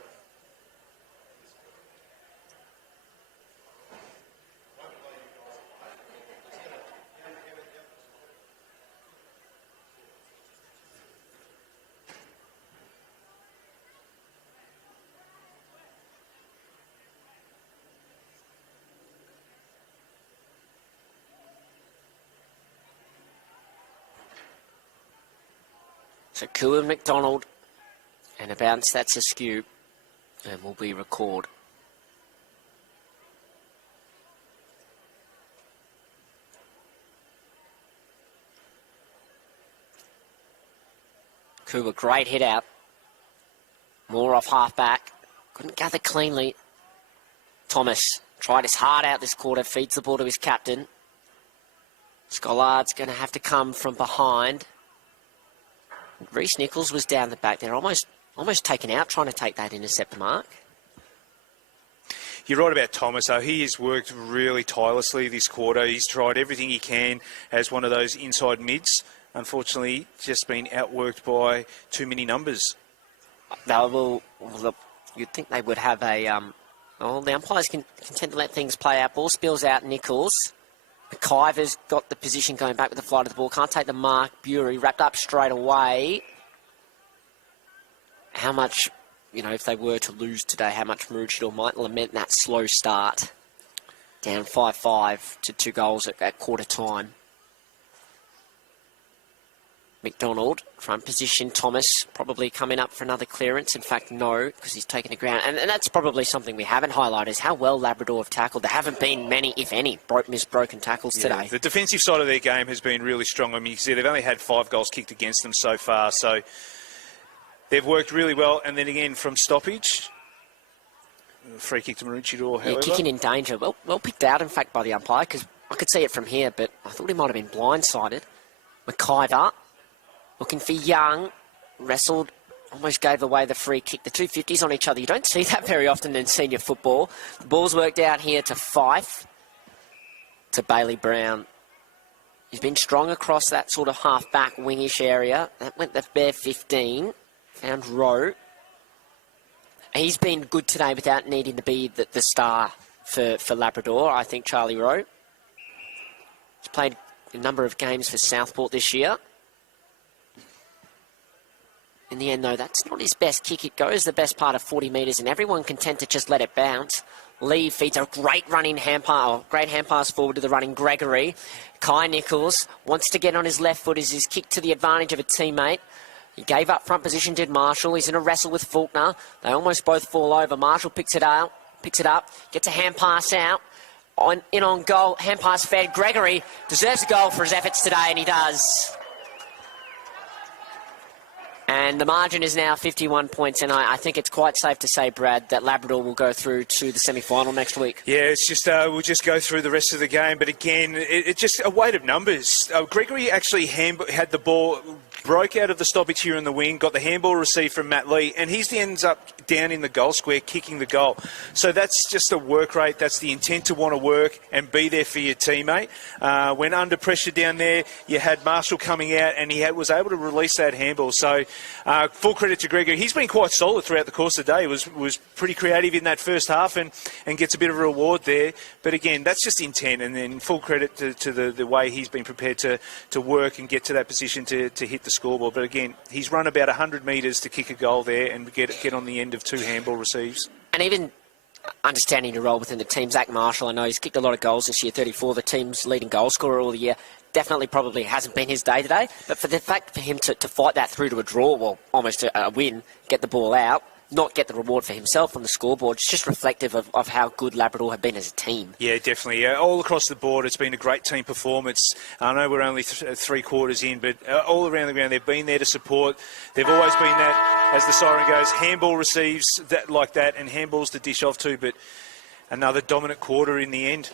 So Koo and McDonald, and a bounce that's askew, and will be record. Koo, a great hit out. More off half back, couldn't gather cleanly. Thomas tried his heart out this quarter, feeds the ball to his captain. Scollard's going to have to come from behind. Reece Nichols was down the back there, almost taken out, trying to take that intercept mark. You're right about Thomas, though. He has worked really tirelessly this quarter. He's tried everything he can as one of those inside mids. Unfortunately, just been outworked by too many numbers. You'd think they would have a... the umpires can tend to let things play out. Ball spills out, Nichols. McIver's got the position going back with the flight of the ball. Can't take the mark. Bury wrapped up straight away. How much, if they were to lose today, how much Maroochydore might lament that slow start. Down 5-5 to 2 goals at quarter time. McDonald, front position. Thomas probably coming up for another clearance. In fact, no, because he's taken the ground. And that's probably something we haven't highlighted, is how well Labrador have tackled. There haven't been many, if any, missed broken tackles today. The defensive side of their game has been really strong. I mean, you see they've only had 5 goals kicked against them so far. So they've worked really well. And then again, from stoppage, free kick to Maroochydore, however. Yeah, kicking in danger. Well picked out, in fact, by the umpire, because I could see it from here, but I thought he might have been blindsided. McIver. Looking for Young, wrestled, almost gave away the free kick. The 250s on each other. You don't see that very often in senior football. The ball's worked out here to Fife, to Bailey Brown. He's been strong across that sort of half-back wingish area. That went the bare 15. Found Rowe. He's been good today without needing to be the star for Labrador, I think, Charlie Rowe. He's played a number of games for Southport this year. In the end, though, that's not his best kick. It goes the best part of 40 metres, and everyone content to just let it bounce. Lee feeds a great running great hand pass forward to the running Gregory. Kai Nichols wants to get on his left foot as his kick to the advantage of a teammate. He gave up front position, did Marshall. He's in a wrestle with Faulkner. They almost both fall over. Marshall picks it up, gets a hand pass out. In on goal, hand pass fed. Gregory deserves a goal for his efforts today, and he does. And the margin is now 51 points, and I think it's quite safe to say, Brad, that Labrador will go through to the semi-final next week. Yeah, it's just we'll just go through the rest of the game. But again, it's just a weight of numbers. Gregory actually had the ball broke out of the stoppage here in the wing, got the handball received from Matt Lee, and he ends up down in the goal square kicking the goal. So that's just a work rate. That's the intent to want to work and be there for your teammate. When under pressure down there, you had Marshall coming out, and he was able to release that handball. So full credit to Gregor. He's been quite solid throughout the course of the day. He was pretty creative in that first half and gets a bit of a reward there. But again, that's just intent, and then full credit to the way he's been prepared to work and get to that position to hit the scoreboard. But again, he's run about 100 metres to kick a goal there and get on the end of 2 handball receives. And even understanding your role within the team, Zach Marshall, I know he's kicked a lot of goals this year, 34, the team's leading goal scorer all the year. Definitely probably hasn't been his day today, but for the fact for him to fight that through to a draw, well, almost a win, get the ball out, not get the reward for himself on the scoreboard, it's just reflective of how good Labrador have been as a team. Yeah, definitely. All across the board, it's been a great team performance. I know we're only 3 quarters in, but all around the ground, they've been there to support. They've always been that, as the siren goes, handball receives that like that, and handballs to dish off to, but another dominant quarter in the end.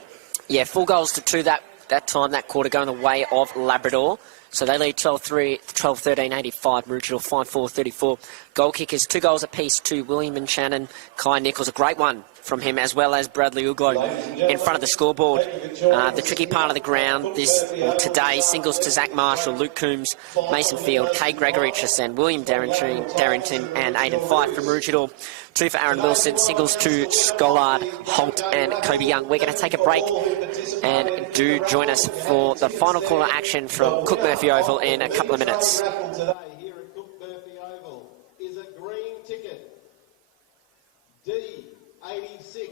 Yeah, 4 goals to 2 that time, that quarter, going the way of Labrador. So they lead 12-13, 85. Maroochydore 5-4, 34. Goal kickers, 2 goals apiece to William and Shannon. Kai Nichols, a great one from him, as well as Bradley Uglo in front of the scoreboard. The tricky part of the ground today, singles to Zach Marshall, Luke Coombs, Mason Field, Kay Gregorichus and William Darrington and Aidan Fife from Maroochydore. 2 for Aaron Wilson, singles to Scollard, Holt and Kobe Young. We're going to take a break, and do join us for the final corner action from Cook Murphy Oval in a couple of minutes. Here at Cook Murphy Oval is a green ticket, D86.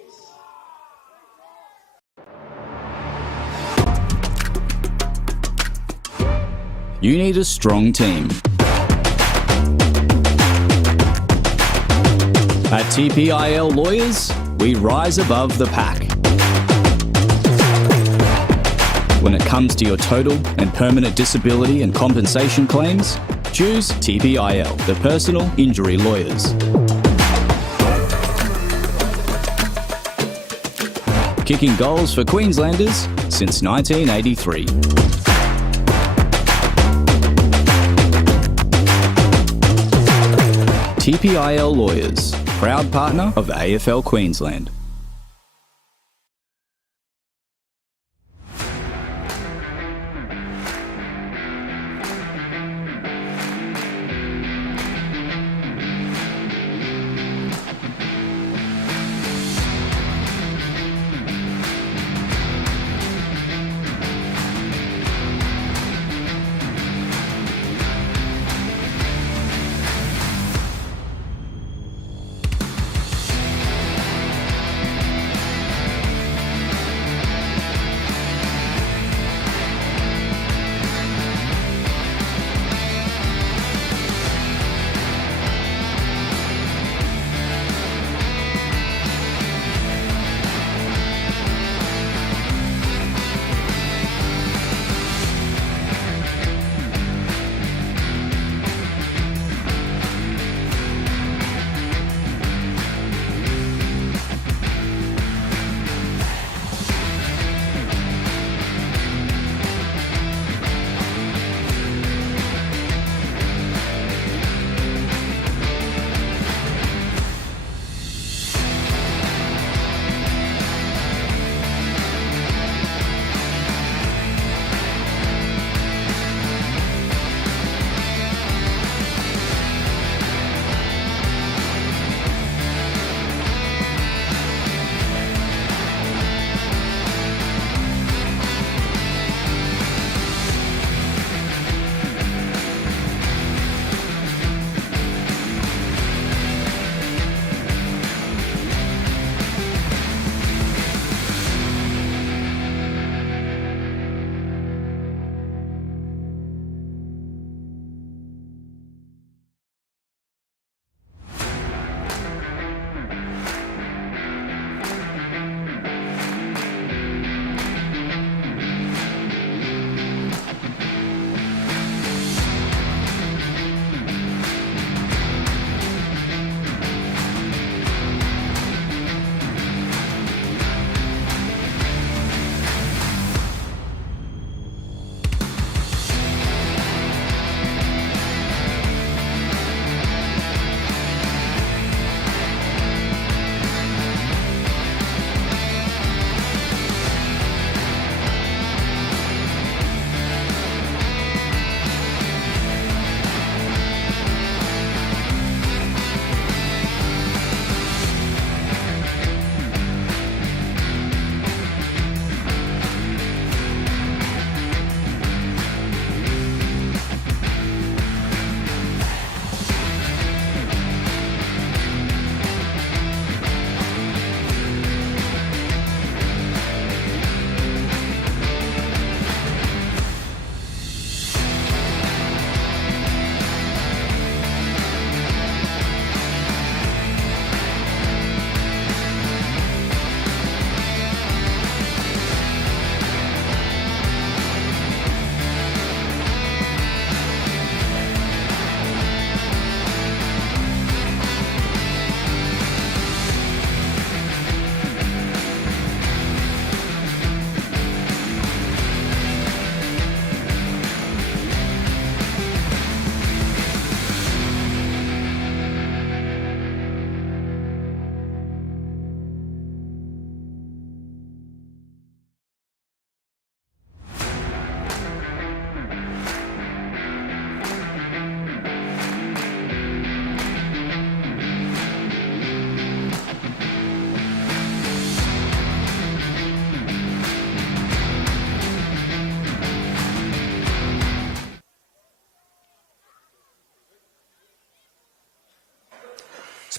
You need a strong team. At TPIL Lawyers, we rise above the pack. When it comes to your total and permanent disability and compensation claims, choose TPIL, the Personal Injury Lawyers. Kicking goals for Queenslanders since 1983. TPIL Lawyers, proud partner of AFL Queensland.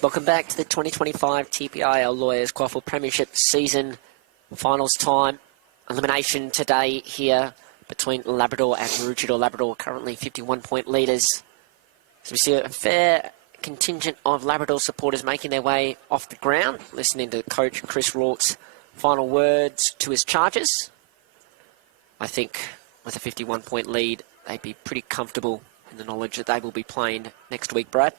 Welcome back to the 2025 TPIL Lawyers QAFL Premiership Season Finals time. Elimination today here between Labrador and Maroochydore. Labrador currently 51-point leaders. So we see a fair contingent of Labrador supporters making their way off the ground, listening to Coach Chris Rourke's final words to his Chargers. I think with a 51-point lead, they'd be pretty comfortable in the knowledge that they will be playing next week, Brad.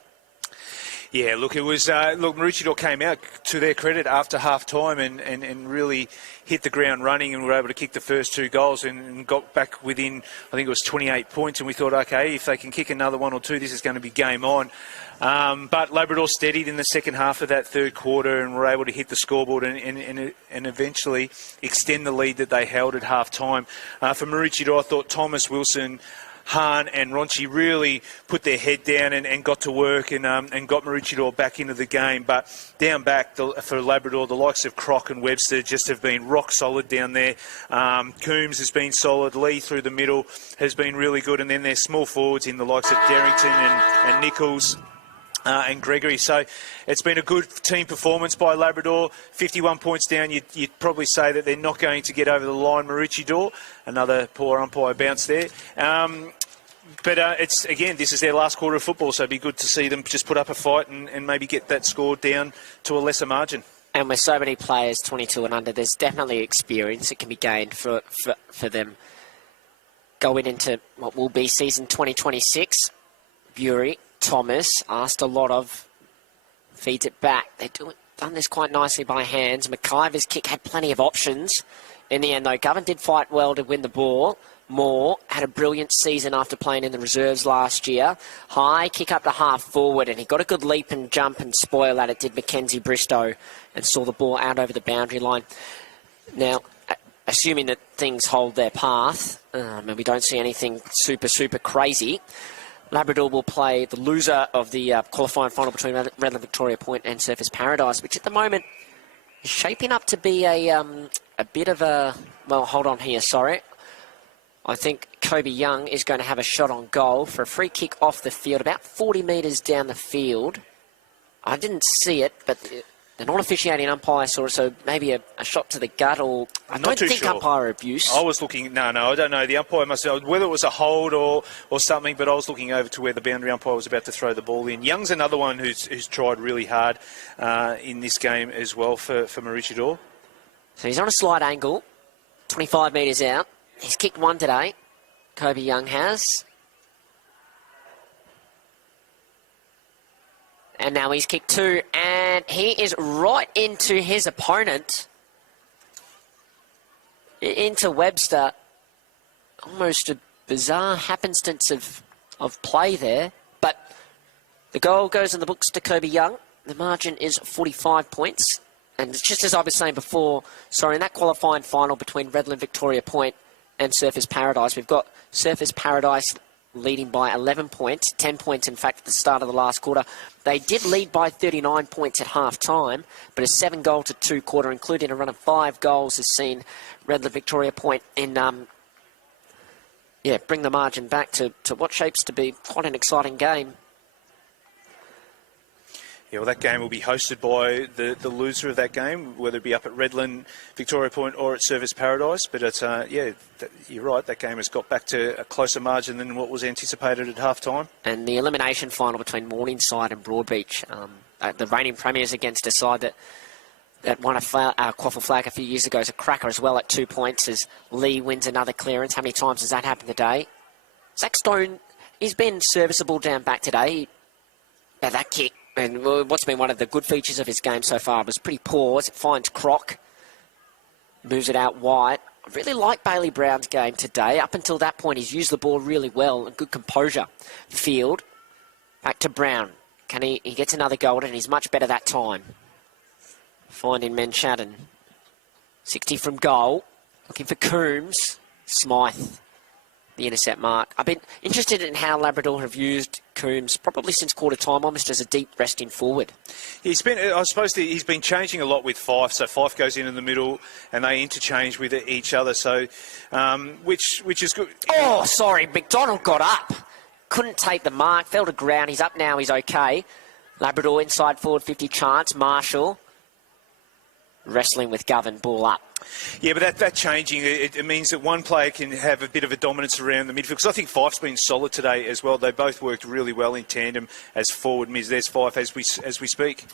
Yeah, look, it was Maroochydore came out to their credit after half-time and really hit the ground running and were able to kick the first 2 goals and got back within, I think it was 28 points, and we thought, okay, if they can kick another 1 or 2, this is going to be game on. But Labrador steadied in the second half of that third quarter and were able to hit the scoreboard and eventually extend the lead that they held at half-time. For Maroochydore, I thought Thomas, Wilson, Hahn and Ronchi really put their head down and got to work and got Maroochydore back into the game. But down back for Labrador, the likes of Croc and Webster just have been rock solid down there. Coombs has been solid. Lee through the middle has been really good. And then their small forwards in the likes of Darrington and Nichols. And Gregory. So it's been a good team performance by Labrador. 51 points down. You'd probably say that they're not going to get over the line. Maroochydore, another poor umpire bounce there. But it's again, this is their last quarter of football, so it'd be good to see them just put up a fight and maybe get that score down to a lesser margin. And with so many players 22 and under, there's definitely experience that can be gained for them going into what will be season 2026. Bury, Thomas asked a lot of, feeds it back. They've done this quite nicely by hands. McIver's kick had plenty of options. In the end, though, Govan did fight well to win the ball. Moore had a brilliant season after playing in the reserves last year. High kick up to half forward, and he got a good leap and jump and spoil at it, did Mackenzie Bristow, and saw the ball out over the boundary line. Now, assuming that things hold their path, and we don't see anything super crazy, Labrador will play the loser of the qualifying final between Redland Victoria Point and Surfers Paradise, which at the moment is shaping up to be a bit of a... Well, hold on here, sorry. I think Kobe Young is going to have a shot on goal for a free kick off the field, about 40 metres down the field. I didn't see it, but the non-officiating umpire saw it, so maybe a shot to the gut, or I don't think sure. Umpire abuse. I was looking, no, I don't know. The umpire must have, whether it was a hold or something, but I was looking over to where the boundary umpire was about to throw the ball in. Young's another one who's tried really hard in this game as well for Maroochydore. So he's on a slight angle, 25 metres out. He's kicked 1 today, Kobe Young has. And now he's kicked 2, and he is right into his opponent, into Webster. Almost a bizarre happenstance of play there, but the goal goes in the books to Kobe Young. The margin is 45 points, and it's just as I was saying before, in that qualifying final between Redland Victoria Point and Surfers Paradise, we've got Surfers Paradise leading by 11 points, 10 points in fact at the start of the last quarter. They did lead by 39 points at half-time, but a 7-goal-to-2 quarter, including a run of 5 goals, has seen Redland Victoria Point in bring the margin back to what shapes to be quite an exciting game. Yeah, well, that game will be hosted by the loser of that game, whether it be up at Redland, Victoria Point or at Surfers Paradise. But it's, you're right, that game has got back to a closer margin than what was anticipated at half-time. And the elimination final between Morningside and Broadbeach, the reigning premiers against a side that won a QAFL flag a few years ago, is a cracker as well at 2 points as Lee wins another clearance. How many times has that happened today? Zach Stone, he's been serviceable down back today. That kick, and what's been one of the good features of his game so far, was pretty poor as it finds Croc, moves it out wide. I really like Bailey Brown's game today. Up until that point, he's used the ball really well and good composure. Field, back to Brown. He gets another goal and he's much better that time. Finding Menchaden. 60 from goal. Looking for Coombs. Smythe, the intercept mark. I've been interested in how Labrador have used Coombs probably since quarter time, almost as a deep resting forward. He's been changing a lot with Fife. So Fife goes in the middle and they interchange with each other. So, which is good. Oh, sorry, McDonald got up. Couldn't take the mark, fell to ground. He's up now, he's okay. Labrador inside forward 50 chance. Marshall wrestling with Govan, ball up. Yeah, but that changing, it means that one player can have a bit of a dominance around the midfield. Because I think Fife's been solid today as well. They both worked really well in tandem as forward mids. There's Fife as we speak.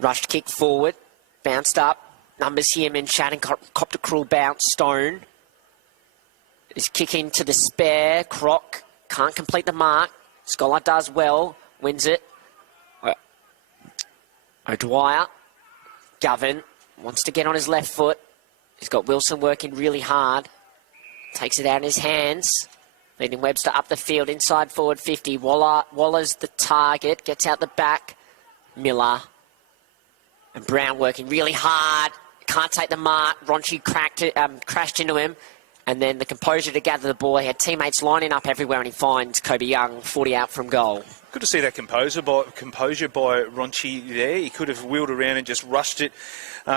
Rushed kick forward, bounced up. Numbers here, men shouting, copped a cruel bounce. Stone is kicking to the spare. Croc can't complete the mark. Scholar does well, wins it. O'Dwyer, Govan wants to get on his left foot. He's got Wilson working really hard. Takes it out in his hands. Leading Webster up the field, inside forward 50. Waller's the target, gets out the back. Miller and Brown working really hard. Can't take the mark. Ronchi crashed into him. And then the composure to gather the ball. He had teammates lining up everywhere, and he finds Kobe Young 40 out from goal. Good to see that composure by Ronchi there. He could have wheeled around and just rushed it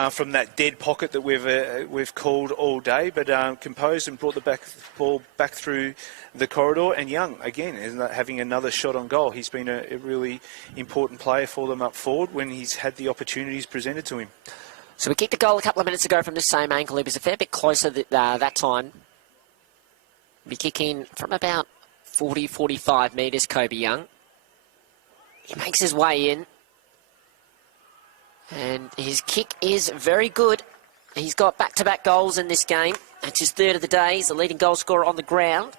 from that dead pocket that we've called all day, but composed and brought the ball back through the corridor. And Young, again, is having another shot on goal. He's been a really important player for them up forward when he's had the opportunities presented to him. So we kicked a goal a couple of minutes ago from the same angle. He was a fair bit closer that time. Be kicking from about 40, 45 metres, Kobe Young. He makes his way in. And his kick is very good. He's got back-to-back goals in this game. That's his third of the day. He's the leading goal scorer on the ground.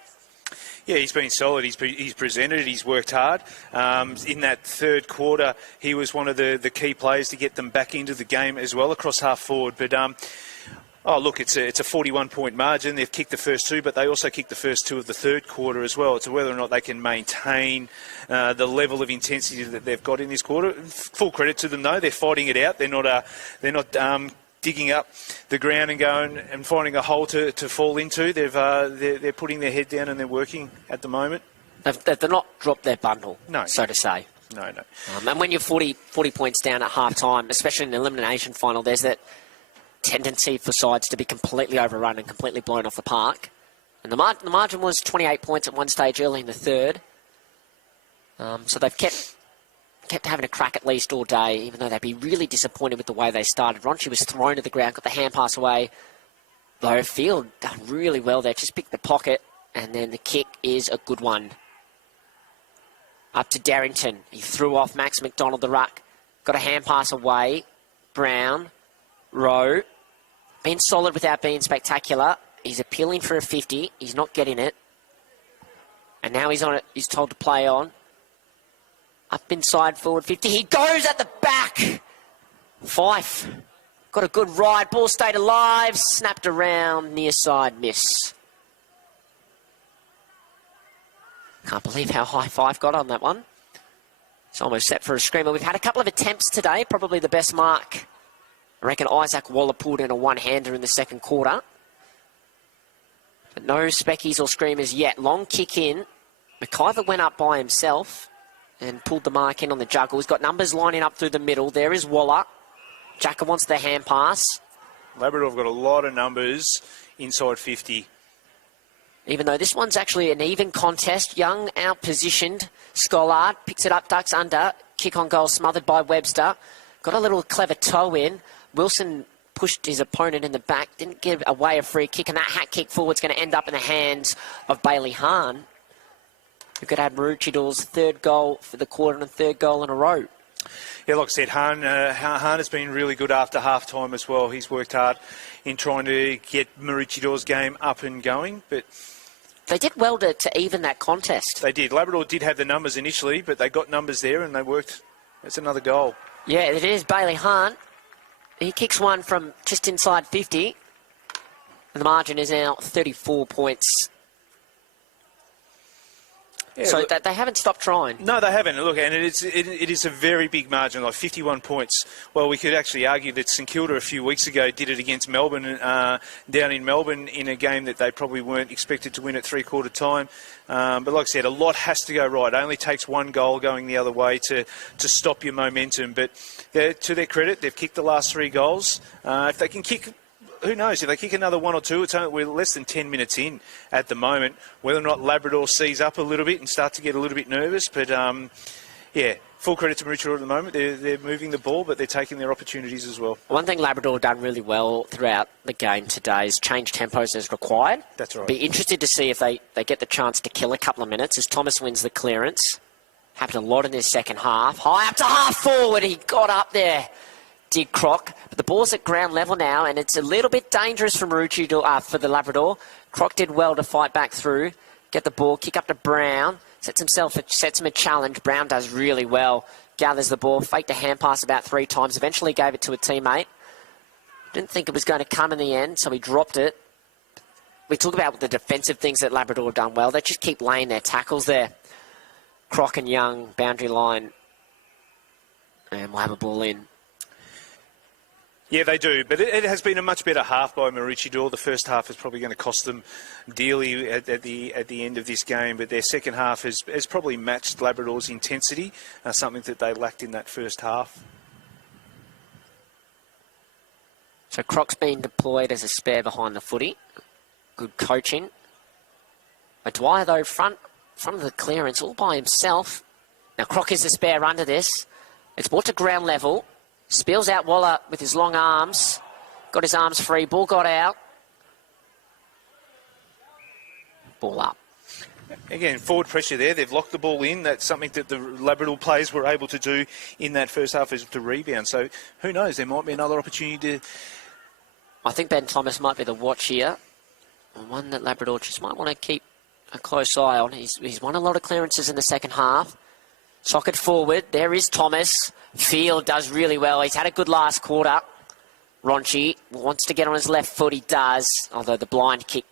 Yeah, he's been solid. He's presented. He's worked hard. In that third quarter, he was one of the key players to get them back into the game as well across half forward. But oh, look, it's a 41-point margin. They've kicked the first two, but they also kicked the first two of the third quarter as well. It's whether or not they can maintain the level of intensity that they've got in this quarter. Full credit to them, though. They're fighting it out. They're not digging up the ground and going and finding a hole to fall into. They're putting their head down and they're working at the moment. They've not dropped their bundle, no, so to say. No. And when you're 40 points down at half-time, especially in the elimination final, there's that tendency for sides to be completely overrun and completely blown off the park. And the margin was 28 points at one stage early in the third. So they've kept having a crack at least all day, even though they'd be really disappointed with the way they started. Ronchi was thrown to the ground, got the hand pass away. Though Field done really well there, just picked the pocket, and then the kick is a good one. Up to Darrington. He threw off Max McDonald, the ruck. Got a hand pass away. Brown. Rowe. Been solid without being spectacular. He's appealing for a 50. He's not getting it. And now he's on it. He's told to play on. Up inside forward 50. He goes at the back. Fife. Got a good ride. Ball stayed alive. Snapped around. Near side miss. Can't believe how high Fife got on that one. It's almost set for a screamer. We've had a couple of attempts today. Probably the best mark. I reckon Isaac Waller pulled in a one-hander in the second quarter. But no speckies or screamers yet. Long kick in. McIver went up by himself and pulled the mark in on the juggle. He's got numbers lining up through the middle. There is Waller. Jacker wants the hand pass. Labrador have got a lot of numbers inside 50. Even though this one's actually an even contest. Young out-positioned. Scollard picks it up, ducks under. Kick on goal smothered by Webster. Got a little clever toe in. Wilson pushed his opponent in the back. Didn't give away a free kick. And that hat kick forward's going to end up in the hands of Bailey Hahn, who could have Maroochidore's third goal for the quarter and third goal in a row. Yeah, like I said, Hahn has been really good after half-time as well. He's worked hard in trying to get Maroochidore's game up and going, but they did well to even that contest. They did. Labrador did have the numbers initially, but they got numbers there and they worked. That's another goal. Yeah, it is Bailey Hahn. He kicks one from just inside 50. And the margin is now 34 points. Yeah, so they haven't stopped trying. No, they haven't. Look, and it is a very big margin, like 51 points. Well, we could actually argue that St Kilda a few weeks ago did it against Melbourne, down in Melbourne, in a game that they probably weren't expected to win at three-quarter time. But like I said, a lot has to go right. It only takes one goal going the other way to stop your momentum. But to their credit, they've kicked the last three goals. If they can kick, who knows, if they kick another one or two, we're less than 10 minutes in at the moment. Whether or not Labrador sees up a little bit and start to get a little bit nervous. But, yeah, Yeah, full credit to Maroochydore at the moment. They're moving the ball, but they're taking their opportunities as well. One thing Labrador done really well throughout the game today is change tempos as required. That's right. Be interested to see if they get the chance to kill a couple of minutes as Thomas wins the clearance. Happened a lot in his second half. High up to half forward. He got up there. Did Croc. But the ball's at ground level now, and it's a little bit dangerous for Maroochydore, for the Labrador. Croc did well to fight back through. Get the ball, kick up to Brown. Sets him a challenge. Brown does really well. Gathers the ball, faked a hand pass about 3 times. Eventually gave it to a teammate. Didn't think it was going to come in the end, so he dropped it. We talk about the defensive things that Labrador have done well. They just keep laying their tackles there. Croc and Young, boundary line. And we'll have a ball in. Yeah, they do, but it has been a much better half by Maroochydore. The first half is probably going to cost them dearly at the end of this game, but their second half has probably matched Labrador's intensity, something that they lacked in that first half. So Croc's been deployed as a spare behind the footy. Good coaching. But Dwyer, though, front of the clearance all by himself. Now Croc is the spare under this. It's brought to ground level. Spills out Waller with his long arms. Got his arms free. Ball got out. Ball up. Again, forward pressure there. They've locked the ball in. That's something that the Labrador players were able to do in that first half, is to rebound. So who knows? There might be another opportunity to... I think Ben Thomas might be the watch here. One that Labrador just might want to keep a close eye on. He's won a lot of clearances in the second half. Socket forward. There is Thomas. Field does really well. He's had a good last quarter. Ronchi wants to get on his left foot. He does, although the blind kick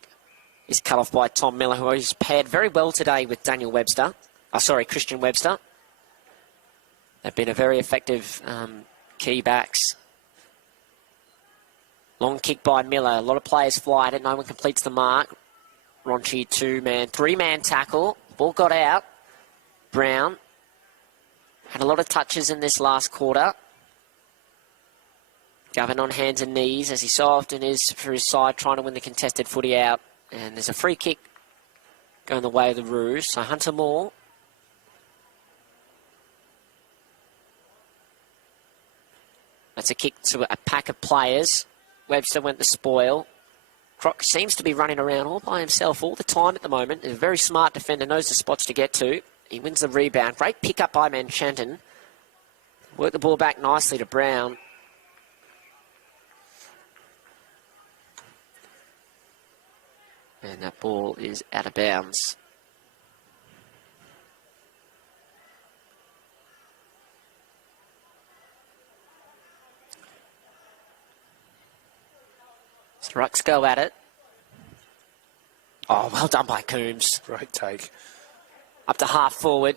is cut off by Tom Miller, who has paired very well today with Christian Webster. They've been a very effective key backs. Long kick by Miller. A lot of players fly at it. No one completes the mark. Ronchi, 2-man, 3-man tackle. Ball got out. Brown had a lot of touches in this last quarter. Govern on hands and knees, as he so often is for his side, trying to win the contested footy out. And there's a free kick going the way of the Roos. So Hunter Moore. That's a kick to a pack of players. Webster went the spoil. Croc seems to be running around all by himself all the time at the moment. He's a very smart defender, knows the spots to get to. He wins the rebound. Great pick up by Manchanton. Worked the ball back nicely to Brown. And that ball is out of bounds. Rucks go at it. Oh, well done by Coombs. Great take. Up to half forward.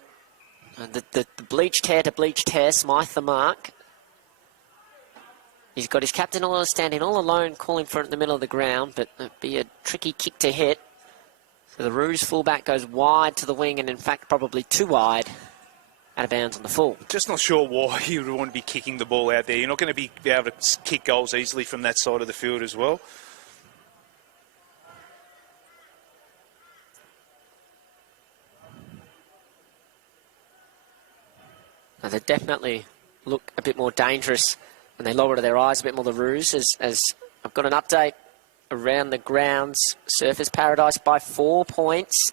And the bleached hair to bleached hair, Smythe the mark. He's got his captain standing all alone, calling for it in the middle of the ground, but it'd be a tricky kick to hit. So the Roos fullback goes wide to the wing, and in fact probably too wide. Out of bounds on the full. Just not sure why you would want to be kicking the ball out there. You're not going to be able to kick goals easily from that side of the field as well. Now they definitely look a bit more dangerous and they lower their eyes a bit more, the Roos, as I've got an update around the grounds. Surfers Paradise by 4 points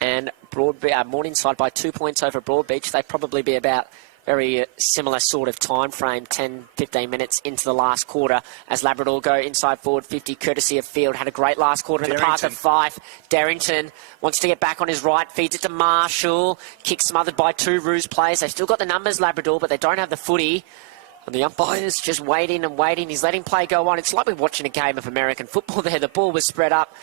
and Morningside by 2 points over Broadbeach. They'd probably be about very similar sort of time frame, 10, 15 minutes into the last quarter as Labrador go inside forward 50, courtesy of Field. Had a great last quarter in the path of Fife. Darrington wants to get back on his right, feeds it to Marshall. Kick smothered by 2 Roos players. They've still got the numbers, Labrador, but they don't have the footy. And the umpire's just waiting and waiting. He's letting play go on. It's like we're watching a game of American football there. The ball was spread up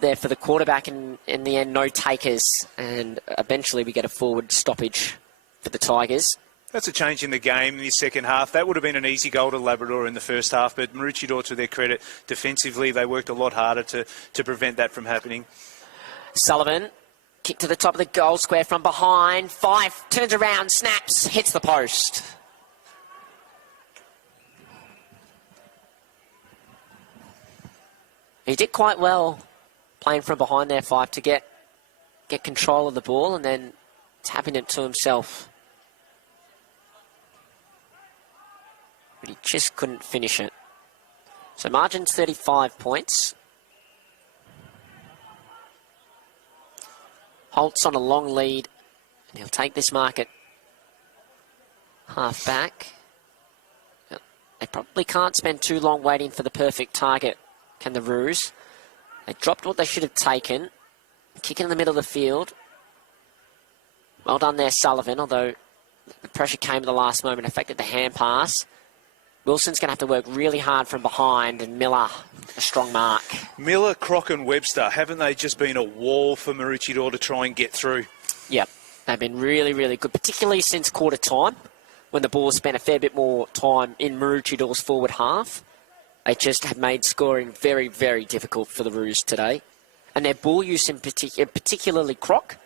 there for the quarterback, and in the end, no takers. And eventually we get a forward stoppage for the Tigers. That's a change in the game in the second half. That would have been an easy goal to Labrador in the first half, but Maroochydore, to their credit, defensively, they worked a lot harder to prevent that from happening. Sullivan, kick to the top of the goal square from behind. Fife turns around, snaps, hits the post. He did quite well playing from behind there, Fife, to get control of the ball and then tapping it to himself but he just couldn't finish it. So margin's 35 points. Holt's on a long lead, and he'll take this mark at half back. They probably can't spend too long waiting for the perfect target, can the Roos. They dropped what they should have taken. Kick in the middle of the field. Well done there, Sullivan, although the pressure came at the last moment, affected the hand pass. Wilson's going to have to work really hard from behind, and Miller, a strong mark. Miller, Croc and Webster, haven't they just been a wall for Maroochydore to try and get through? Yep, they've been really, really good, particularly since quarter time, when the ball spent a fair bit more time in Maroochidore's forward half. They just have made scoring very, very difficult for the Roos today. And their ball use in particularly Croc,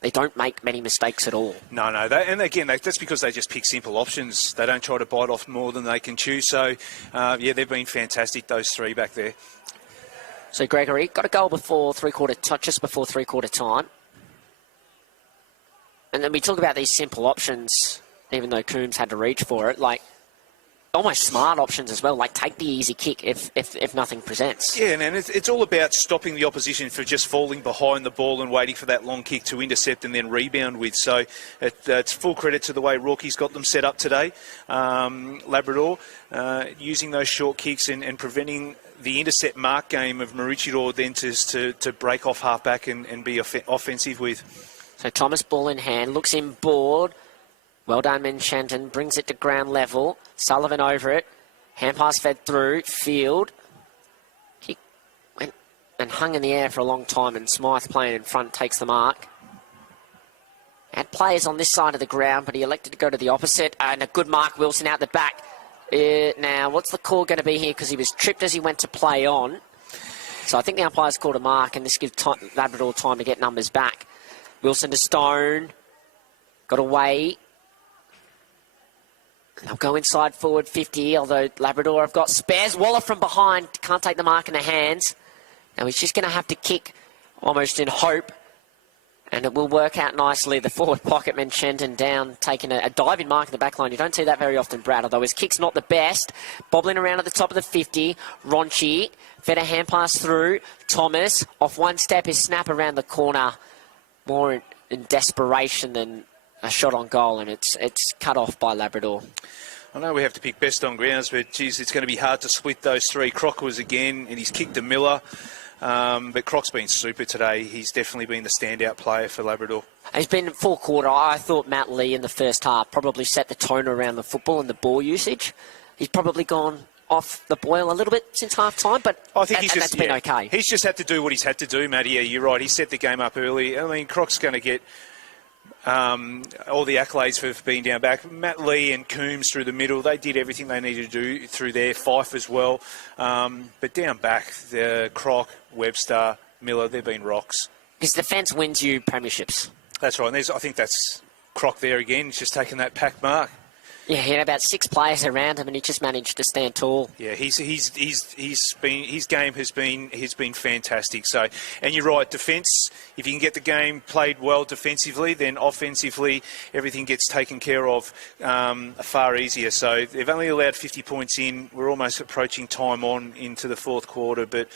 they don't make many mistakes at all. No. And again, that's because they just pick simple options. They don't try to bite off more than they can chew. So, yeah, they've been fantastic, those three back there. So Gregory got a goal before just before three-quarter time. And then we talk about these simple options, even though Coombs had to reach for it, like almost smart options as well, like take the easy kick if nothing presents. Yeah, and it's all about stopping the opposition for just falling behind the ball and waiting for that long kick to intercept and then rebound with. So it's full credit to the way Rocky's got them set up today. Labrador, using those short kicks and preventing the intercept mark game of Maroochydore then to break off half-back and be offensive with. So Thomas, ball in hand, looks in board. Well done, Menchanton, brings it to ground level. Sullivan over it. Hand pass fed through. Field. He went and hung in the air for a long time, and Smythe playing in front takes the mark. Had players on this side of the ground, but he elected to go to the opposite. And a good mark, Wilson out the back. Now, what's the call going to be here? Because he was tripped as he went to play on. So I think the umpire's called a mark, and this gives Labrador time to get numbers back. Wilson to Stone. Got away. They'll go inside forward 50, although Labrador have got spares. Waller from behind, can't take the mark in the hands. Now he's just going to have to kick almost in hope, and it will work out nicely. The forward pocket, Menchanton down, taking a diving mark in the back line. You don't see that very often, Brad, although his kick's not the best. Bobbling around at the top of the 50. Ronchi, fed a hand pass through. Thomas, off one step, his snap around the corner. More in desperation than a shot on goal, and it's cut off by Labrador. I know we have to pick best on grounds, but, geez, it's going to be hard to split those three. Croc was again, and he's kicked to Miller. But Croc's been super today. He's definitely been the standout player for Labrador. He's been full quarter. I thought Matt Lee in the first half probably set the tone around the football and the ball usage. He's probably gone off the boil a little bit since half-time, but I think that's been okay. He's just had to do what he's had to do, Matty. Yeah, you're right. He set the game up early. I mean, Croc's going to get all the accolades for being down back. Matt Lee and Coombs through the middle, they did everything they needed to do through there. Fife as well. But down back, the Croc, Webster, Miller, they've been rocks. His defence wins you premierships. That's right. And I think that's Croc there again. He's just taken that pack mark. Yeah, he had about 6 players around him, and he just managed to stand tall. Yeah, his game has been fantastic. So, and you're right, defence. If you can get the game played well defensively, then offensively everything gets taken care of far easier. So they've only allowed 50 points in. We're almost approaching time on into the fourth quarter, but.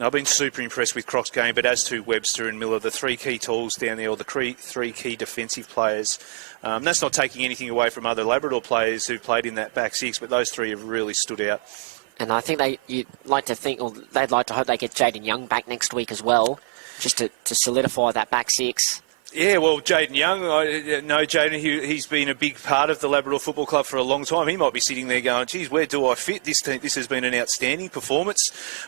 I've been super impressed with Croc's game, but as to Webster and Miller, the three key tools down there, or the three key defensive players, that's not taking anything away from other Labrador players who played in that back six, but those three have really stood out. And I think they'd like to hope they get Jaden Young back next week as well, just to solidify that back six. Yeah, well, Jaden Young, I know Jaden, he's been a big part of the Labrador Football Club for a long time. He might be sitting there going, geez, where do I fit? This team, this has been an outstanding performance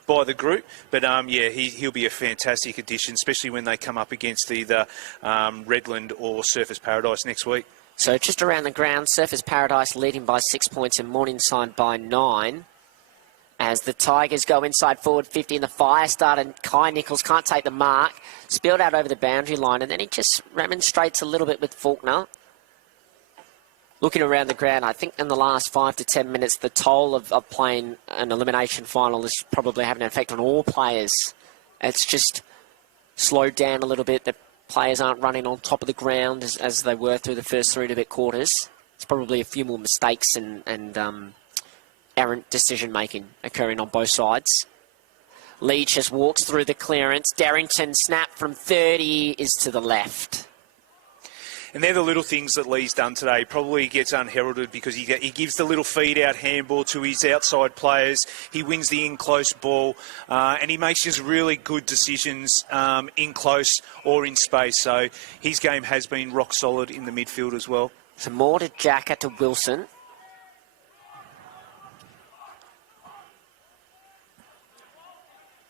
by the group. But, yeah, he'll be a fantastic addition, especially when they come up against either Redland or Surfers Paradise next week. So just around the ground, Surfers Paradise leading by 6 points and Morningside by 9. As the Tigers go inside forward 50 and the fire started, Kai Nichols can't take the mark. Spilled out over the boundary line, and then he just remonstrates a little bit with Faulkner. Looking around the ground, I think in the last 5 to 10 minutes, the toll of playing an elimination final is probably having an effect on all players. It's just slowed down a little bit. The players aren't running on top of the ground as they were through the first 3 and a bit quarters. It's probably a few more mistakes and errant decision-making occurring on both sides. Lee just walks through the clearance. Darrington snap from 30 is to the left. And they're the little things that Lee's done today. Probably gets unheralded because he gives the little feed-out handball to his outside players. He wins the in-close ball, and he makes just really good decisions in close or in space. So his game has been rock solid in the midfield as well. So more to Jacker to Wilson.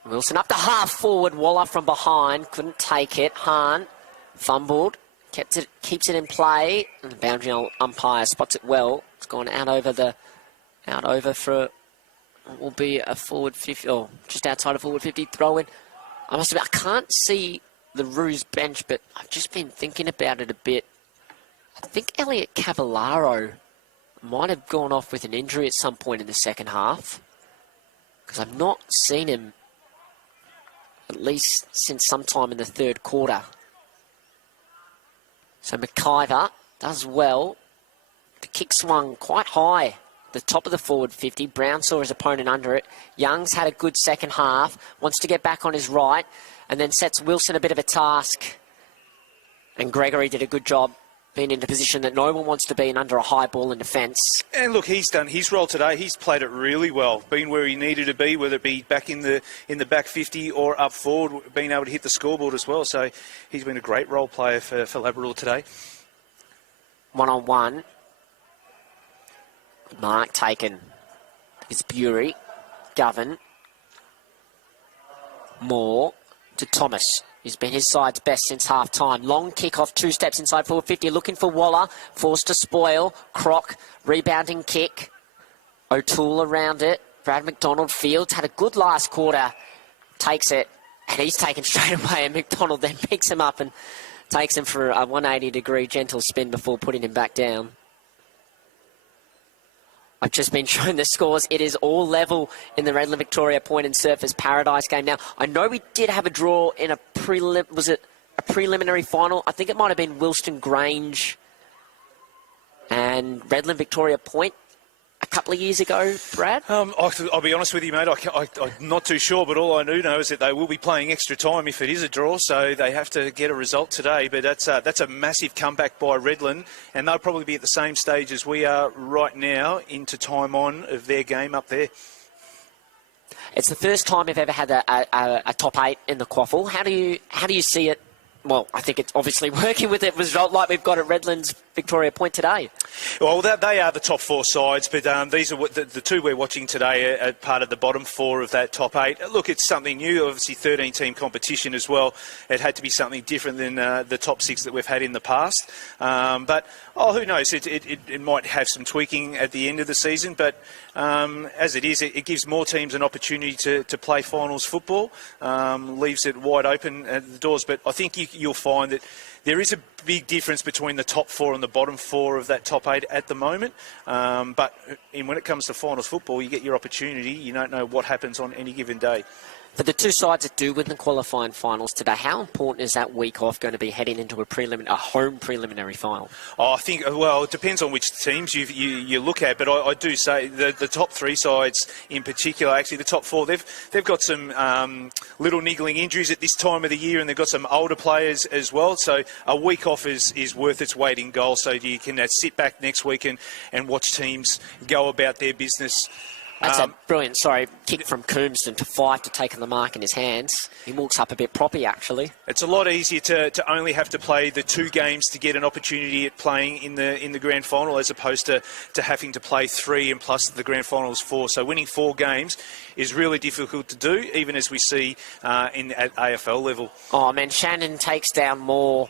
Wilson up to half forward. Waller from behind. Couldn't take it. Hahn fumbled. Keeps it in play, and the boundary umpire spots it well. It's gone out over for what will be a forward 50, or just outside of forward 50 throw in. I can't see the Roos bench, but I've just been thinking about it a bit. I think Elliot Cavallaro might have gone off with an injury at some point in the second half, because I've not seen him at least since sometime in the third quarter. So McIver does well. The kick swung quite high, the top of the forward 50. Brown saw his opponent under it. Young's had a good second half, wants to get back on his right, and then sets Wilson a bit of a task. And Gregory did a good job being in a position that no one wants to be in, under a high ball in defence. And look, he's done his role today. He's played it really well, been where he needed to be, whether it be back in the back 50 or up forward, being able to hit the scoreboard as well. So he's been a great role player for Labrador today. 1-on-1. Mark taken. Is Bury. Govan. Moore to Thomas. He's been his side's best since half-time. Long kick-off, 2 steps inside forward 50. Looking for Waller. Forced to spoil. Croc, rebounding kick. O'Toole around it. Brad McDonald. Fields had a good last quarter. Takes it. And he's taken straight away. And McDonald then picks him up and takes him for a 180-degree gentle spin before putting him back down. I've just been shown the scores. It is all level in the Redland Victoria Point and Surfers Paradise game. Now, I know we did have a draw in a preliminary final? I think it might have been Wilston Grange and Redland Victoria Point a couple of years ago, Brad? I'll be honest with you, mate. I'm not too sure, but all I do know is that they will be playing extra time if it is a draw, so they have to get a result today. But that's a massive comeback by Redland, and they'll probably be at the same stage as we are right now into time on of their game up there. It's the first time they've ever had a top 8 in the QAFL. How do you see it? Well, I think it's obviously working with it result like we've got at Redland's Victoria Point today. Well, they are the top 4 sides, but these are the 2 we're watching today are part of the bottom 4 of that top 8. Look, it's something new, obviously 13-team competition as well. It had to be something different than the top 6 that we've had in the past. But who knows? It might have some tweaking at the end of the season, but as it is, it gives more teams an opportunity to play finals football, leaves it wide open at the doors. But I think you'll find that there is a big difference between the top 4 and the bottom 4 of that top 8 at the moment. But when it comes to finals football, you get your opportunity. You don't know what happens on any given day. For the 2 sides that do win the qualifying finals today, how important is that week off going to be heading into a home preliminary final? I think, well, it depends on which teams you look at, but I do say the top 3 sides in particular, actually the top 4, they've got some little niggling injuries at this time of the year, and they've got some older players as well. So a week off is worth its weight in gold, so you can sit back next week and watch teams go about their business. That's a brilliant, kick from Coombston to Fife to take on the mark in his hands. He walks up a bit proppy, actually. It's a lot easier to only have to play the 2 games to get an opportunity at playing in the grand final, as opposed to having to play 3 and plus the grand final is 4. So winning 4 games is really difficult to do, even as we see at AFL level. Oh, man, Shannon takes down Moore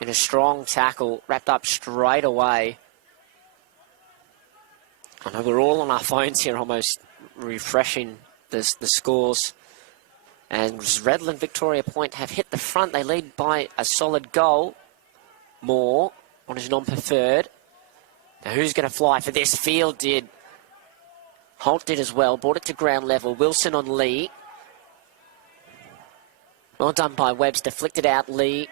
in a strong tackle, wrapped up straight away. I know we're all on our phones here, almost refreshing the scores. And Redland Victoria Point have hit the front. They lead by a solid goal. Moore on his non-preferred. Now who's going to fly for this? Field did. Holt did as well. Brought it to ground level. Wilson on Lee. Well done by Webster. Flicked it out, Lee.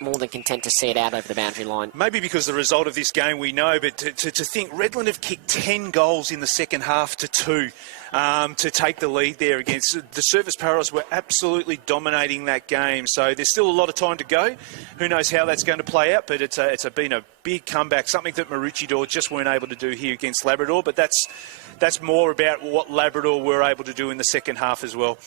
more than content to see it out over the boundary line. Maybe because the result of this game we know, but to think Redland have kicked 10 goals in the second half to 2 to take the lead there against the Surfers Paras were absolutely dominating that game. So there's still a lot of time to go. Who knows how that's going to play out, but it's been a big comeback, something that Maroochydore just weren't able to do here against Labrador, but that's more about what Labrador were able to do in the second half as well.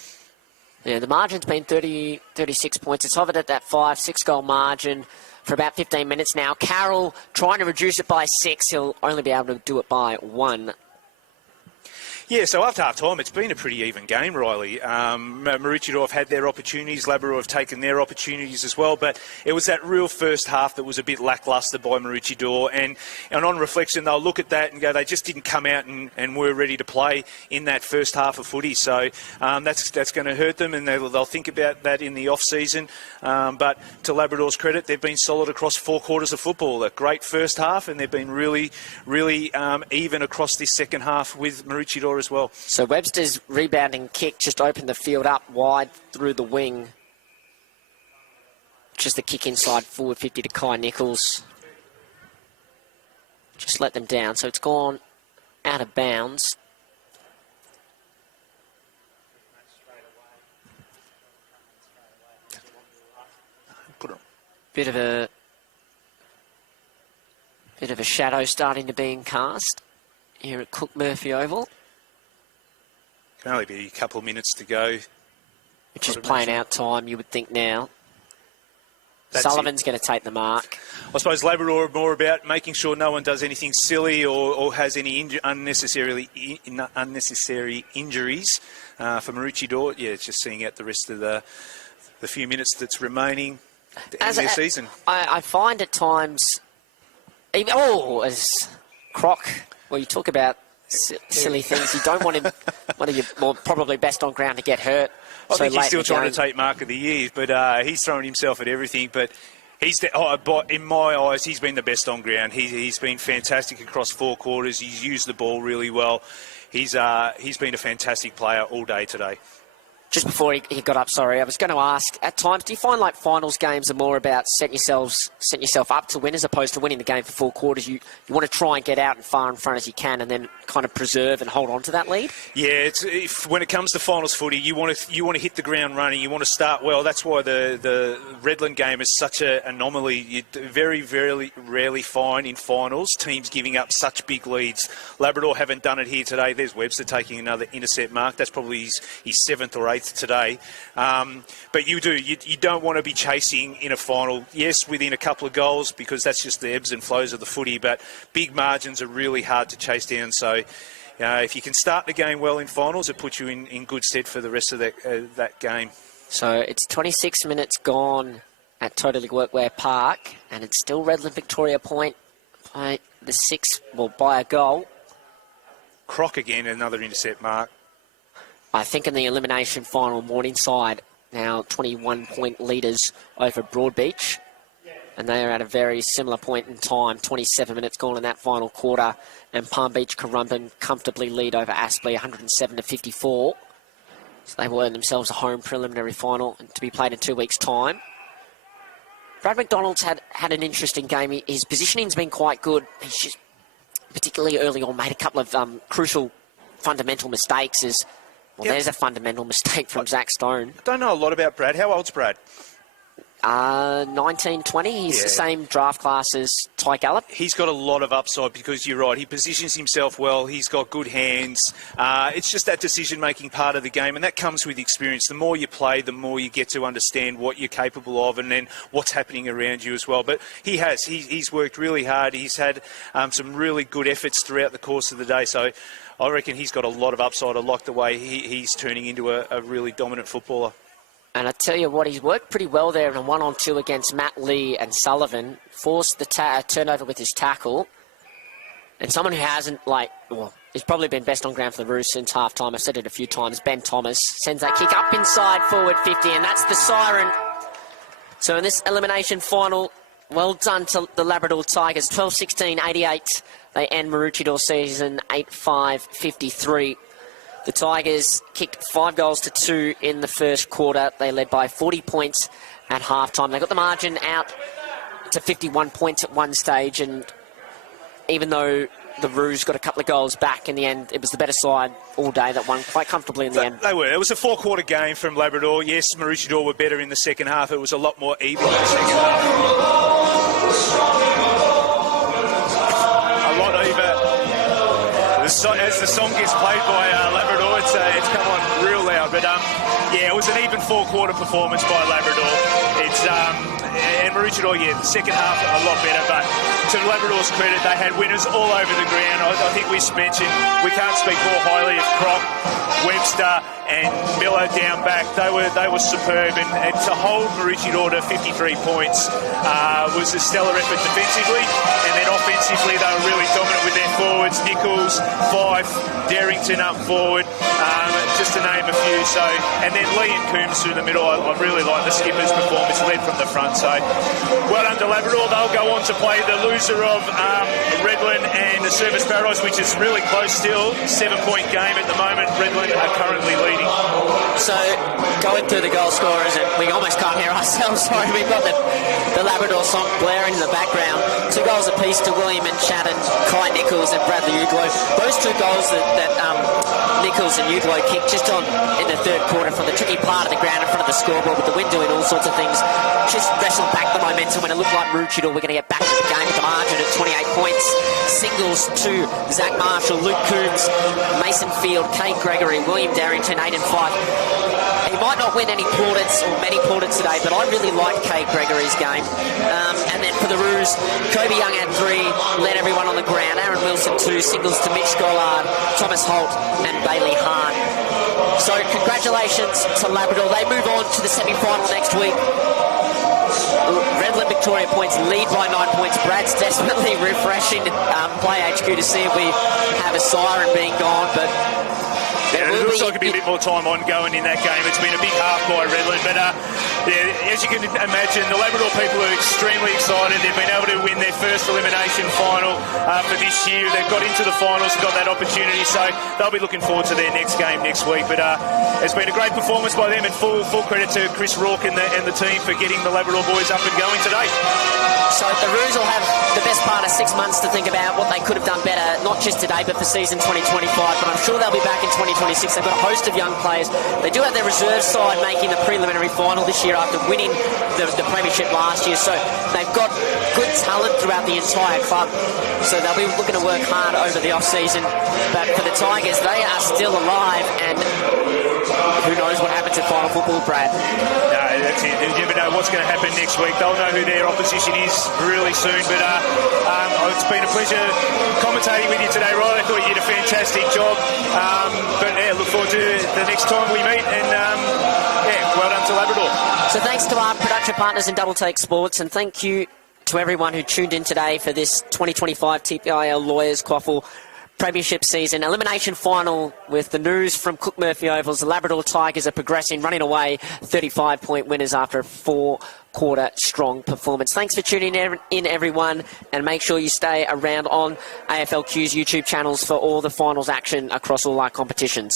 Yeah, the margin's been 36 points. It's hovered at that 5-6 goal margin for about 15 minutes now. Carroll trying to reduce it by 6. He'll only be able to do it by 1. Yeah, so after half-time, it's been a pretty even game, Riley. Maroochydore have had their opportunities, Labrador have taken their opportunities as well, but it was that real first half that was a bit lacklustre by Maroochydore, and on reflection, they'll look at that and go, they just didn't come out and were ready to play in that first half of footy, so that's going to hurt them, and they'll think about that in the off-season, but to Labrador's credit, they've been solid across 4 quarters of football. A great first half, and they've been really, really even across this second half with Maroochydore as well. So Webster's rebounding kick just opened the field up wide through the wing. Just the kick inside forward 50 to Kai Nichols. Just let them down. So it's gone out of bounds. Bit of a shadow starting to be cast here at Cook Murphy Oval. Can only be a couple of minutes to go. Which is playing out time, you would think now. That's Sullivan's going to take the mark. I suppose Labrador are more about making sure no one does anything silly or has any unnecessary injuries. For Maroochydore, yeah, it's just seeing out the rest of the few minutes that's remaining to end their season. I find at times, even, as Croc, well, you talk about silly things. You don't want him, one of your probably best on ground, to get hurt. I think he's still trying to take mark of the year, but he's throwing himself at everything. But in my eyes, he's been the best on ground. He's been fantastic across 4 quarters. He's used the ball really well. He's been a fantastic player all day today. Just before he got up, sorry, I was going to ask, at times, do you find like finals games are more about setting yourself up to win as opposed to winning the game for 4 quarters? You want to try and get out and far in front as you can and then kind of preserve and hold on to that lead? Yeah, when it comes to finals footy, you want to hit the ground running. You want to start well. That's why the Redland game is such an anomaly. You very, very rarely find in finals teams giving up such big leads. Labrador haven't done it here today. There's Webster taking another intercept mark. That's probably his 7th or 8th today, but you don't want to be chasing in a final. Yes, within a couple of goals, because that's just the ebbs and flows of the footy, but big margins are really hard to chase down. So if you can start the game well in finals, it puts you in good stead for the rest of that game. So it's 26 minutes gone at Totally Workwear Park, and it's still Redland Victoria point by by a goal. Croc again, another intercept mark. I think in the elimination final, Morningside now 21-point leaders over Broadbeach. And they are at a very similar point in time. 27 minutes gone in that final quarter. And Palm Beach Currumbin comfortably lead over Aspley 107-54. So they will earn themselves a home preliminary final to be played in 2 weeks' time. Brad McDonald's had an interesting game. His positioning's been quite good. He's just, particularly early on, made a couple of crucial fundamental mistakes. There's a fundamental mistake from Zach Stone. I don't know a lot about Brad. How old's Brad? 19, 20. He's the same draft class as Ty Gallup. He's got a lot of upside because you're right. He positions himself well. He's got good hands. It's just that decision-making part of the game, and that comes with experience. The more you play, the more you get to understand what you're capable of and then what's happening around you as well. But he's worked really hard. He's had some really good efforts throughout the course of the day. So I reckon he's got a lot of upside. I like the way he's turning into a really dominant footballer. And I tell you what, he's worked pretty well there in a 1-on-2 against Matt Lee and Sullivan. Forced the turnover with his tackle. And someone who hasn't, he's probably been best on ground for the Roos since half-time. I've said it a few times. Ben Thomas sends that kick up inside forward 50, and that's the siren. So in this elimination final, well done to the Labrador Tigers. 12-16, 88. They end Maroochydore season 8-5-53. The Tigers kicked 5 goals to 2 in the first quarter. They led by 40 points at halftime. They got the margin out to 51 points at one stage, and even though the Roos got a couple of goals back in the end, it was the better side all day that won quite comfortably in the end. They were. It was a 4-quarter game from Labrador. Yes, Maroochydore were better in the second half. It was a lot more even in the second half. A lot even. As the song gets played by Labrador, it's come on real loud. But yeah, it was an even 4-quarter performance by Labrador. And Maroochydore, yeah, the second half a lot better. But to Labrador's credit, they had winners all over the ground. I think we mentioned we can't speak more highly of Croc, Webster, and Miller down back. They were superb, and to hold Maroochydore to 53 points was a stellar effort defensively, and then offensively they were really dominant with their forwards, Nichols, Fife, Darrington up forward, just to name a few. So, and then Lee and Coombs through the middle. I really like the skipper's performance, led from the front. So well done to Labrador. They'll go on to play the loser of Redland and the Service Paradise, which is really close still. 7-point game at the moment. Redland are currently leading. So, going through the goal scorers, and we almost can't hear ourselves. Sorry, we've got the Labrador song blaring in the background. 2 goals apiece to William and Chatton, Kai Nichols and Bradley Uglo. Those 2 goals that Nichols and Uglo kicked just on in the third quarter from the tricky part of the ground in front of the scoreboard, with the wind doing all sorts of things, just wrestled back the momentum when it looked like Maroochydore were going to get back to the game with the margin at 28 points. Singles to Zach Marshall, Luke Coombs, Mason Field, Kate Gregory, William Darrington, Aiden Fife. He might not win any plaudits or many plaudits today, but I really like Kate Gregory's game. And then for the Roos, Kobe Young had 3, led everyone on the ground. Aaron Wilson 2, singles to Mitch Gollard, Thomas Holt and Bailey Hahn. So congratulations to Labrador. They move on to the semi-final next week. Redland Victoria points lead by 9 points. Brad's desperately refreshing Play HQ to see if we have a siren being gone, but yeah, it looks like it'll be a bit more time ongoing in that game. It's been a big half by Redland, but yeah, as you can imagine, the Labrador people are extremely excited. They've been able to win their first elimination final for this year. They've got into the finals, got that opportunity, so they'll be looking forward to their next game next week. But it's been a great performance by them, and full credit to Chris Rourke and the team for getting the Labrador boys up and going today. So the Roos will have the best part of 6 months to think about what they could have done better, not just today, but for season 2025. But I'm sure they'll be back in 2026. They've got a host of young players. They do have their reserve side making the preliminary final this year after winning the premiership last year. So they've got good talent throughout the entire club. So they'll be looking to work hard over the off-season. But for the Tigers, they are still alive, and who knows what happens at final football, Brad. No, that's it. You never know what's going to happen next week. They'll know who their opposition is really soon. But it's been a pleasure commentating with you today, Riley. I thought you did a fantastic job. But yeah, look forward to the next time we meet. And yeah, well done to Labrador. So thanks to our production partners in Double Take Sports, and thank you to everyone who tuned in today for this 2025 TPIL Lawyers QAFL Premiership season. Elimination final with the news from Cook Murphy Ovals. The Labrador Tigers are progressing, running away 35-point winners after a 4-quarter strong performance. Thanks for tuning in, everyone, and make sure you stay around on AFLQ's YouTube channels for all the finals action across all our competitions.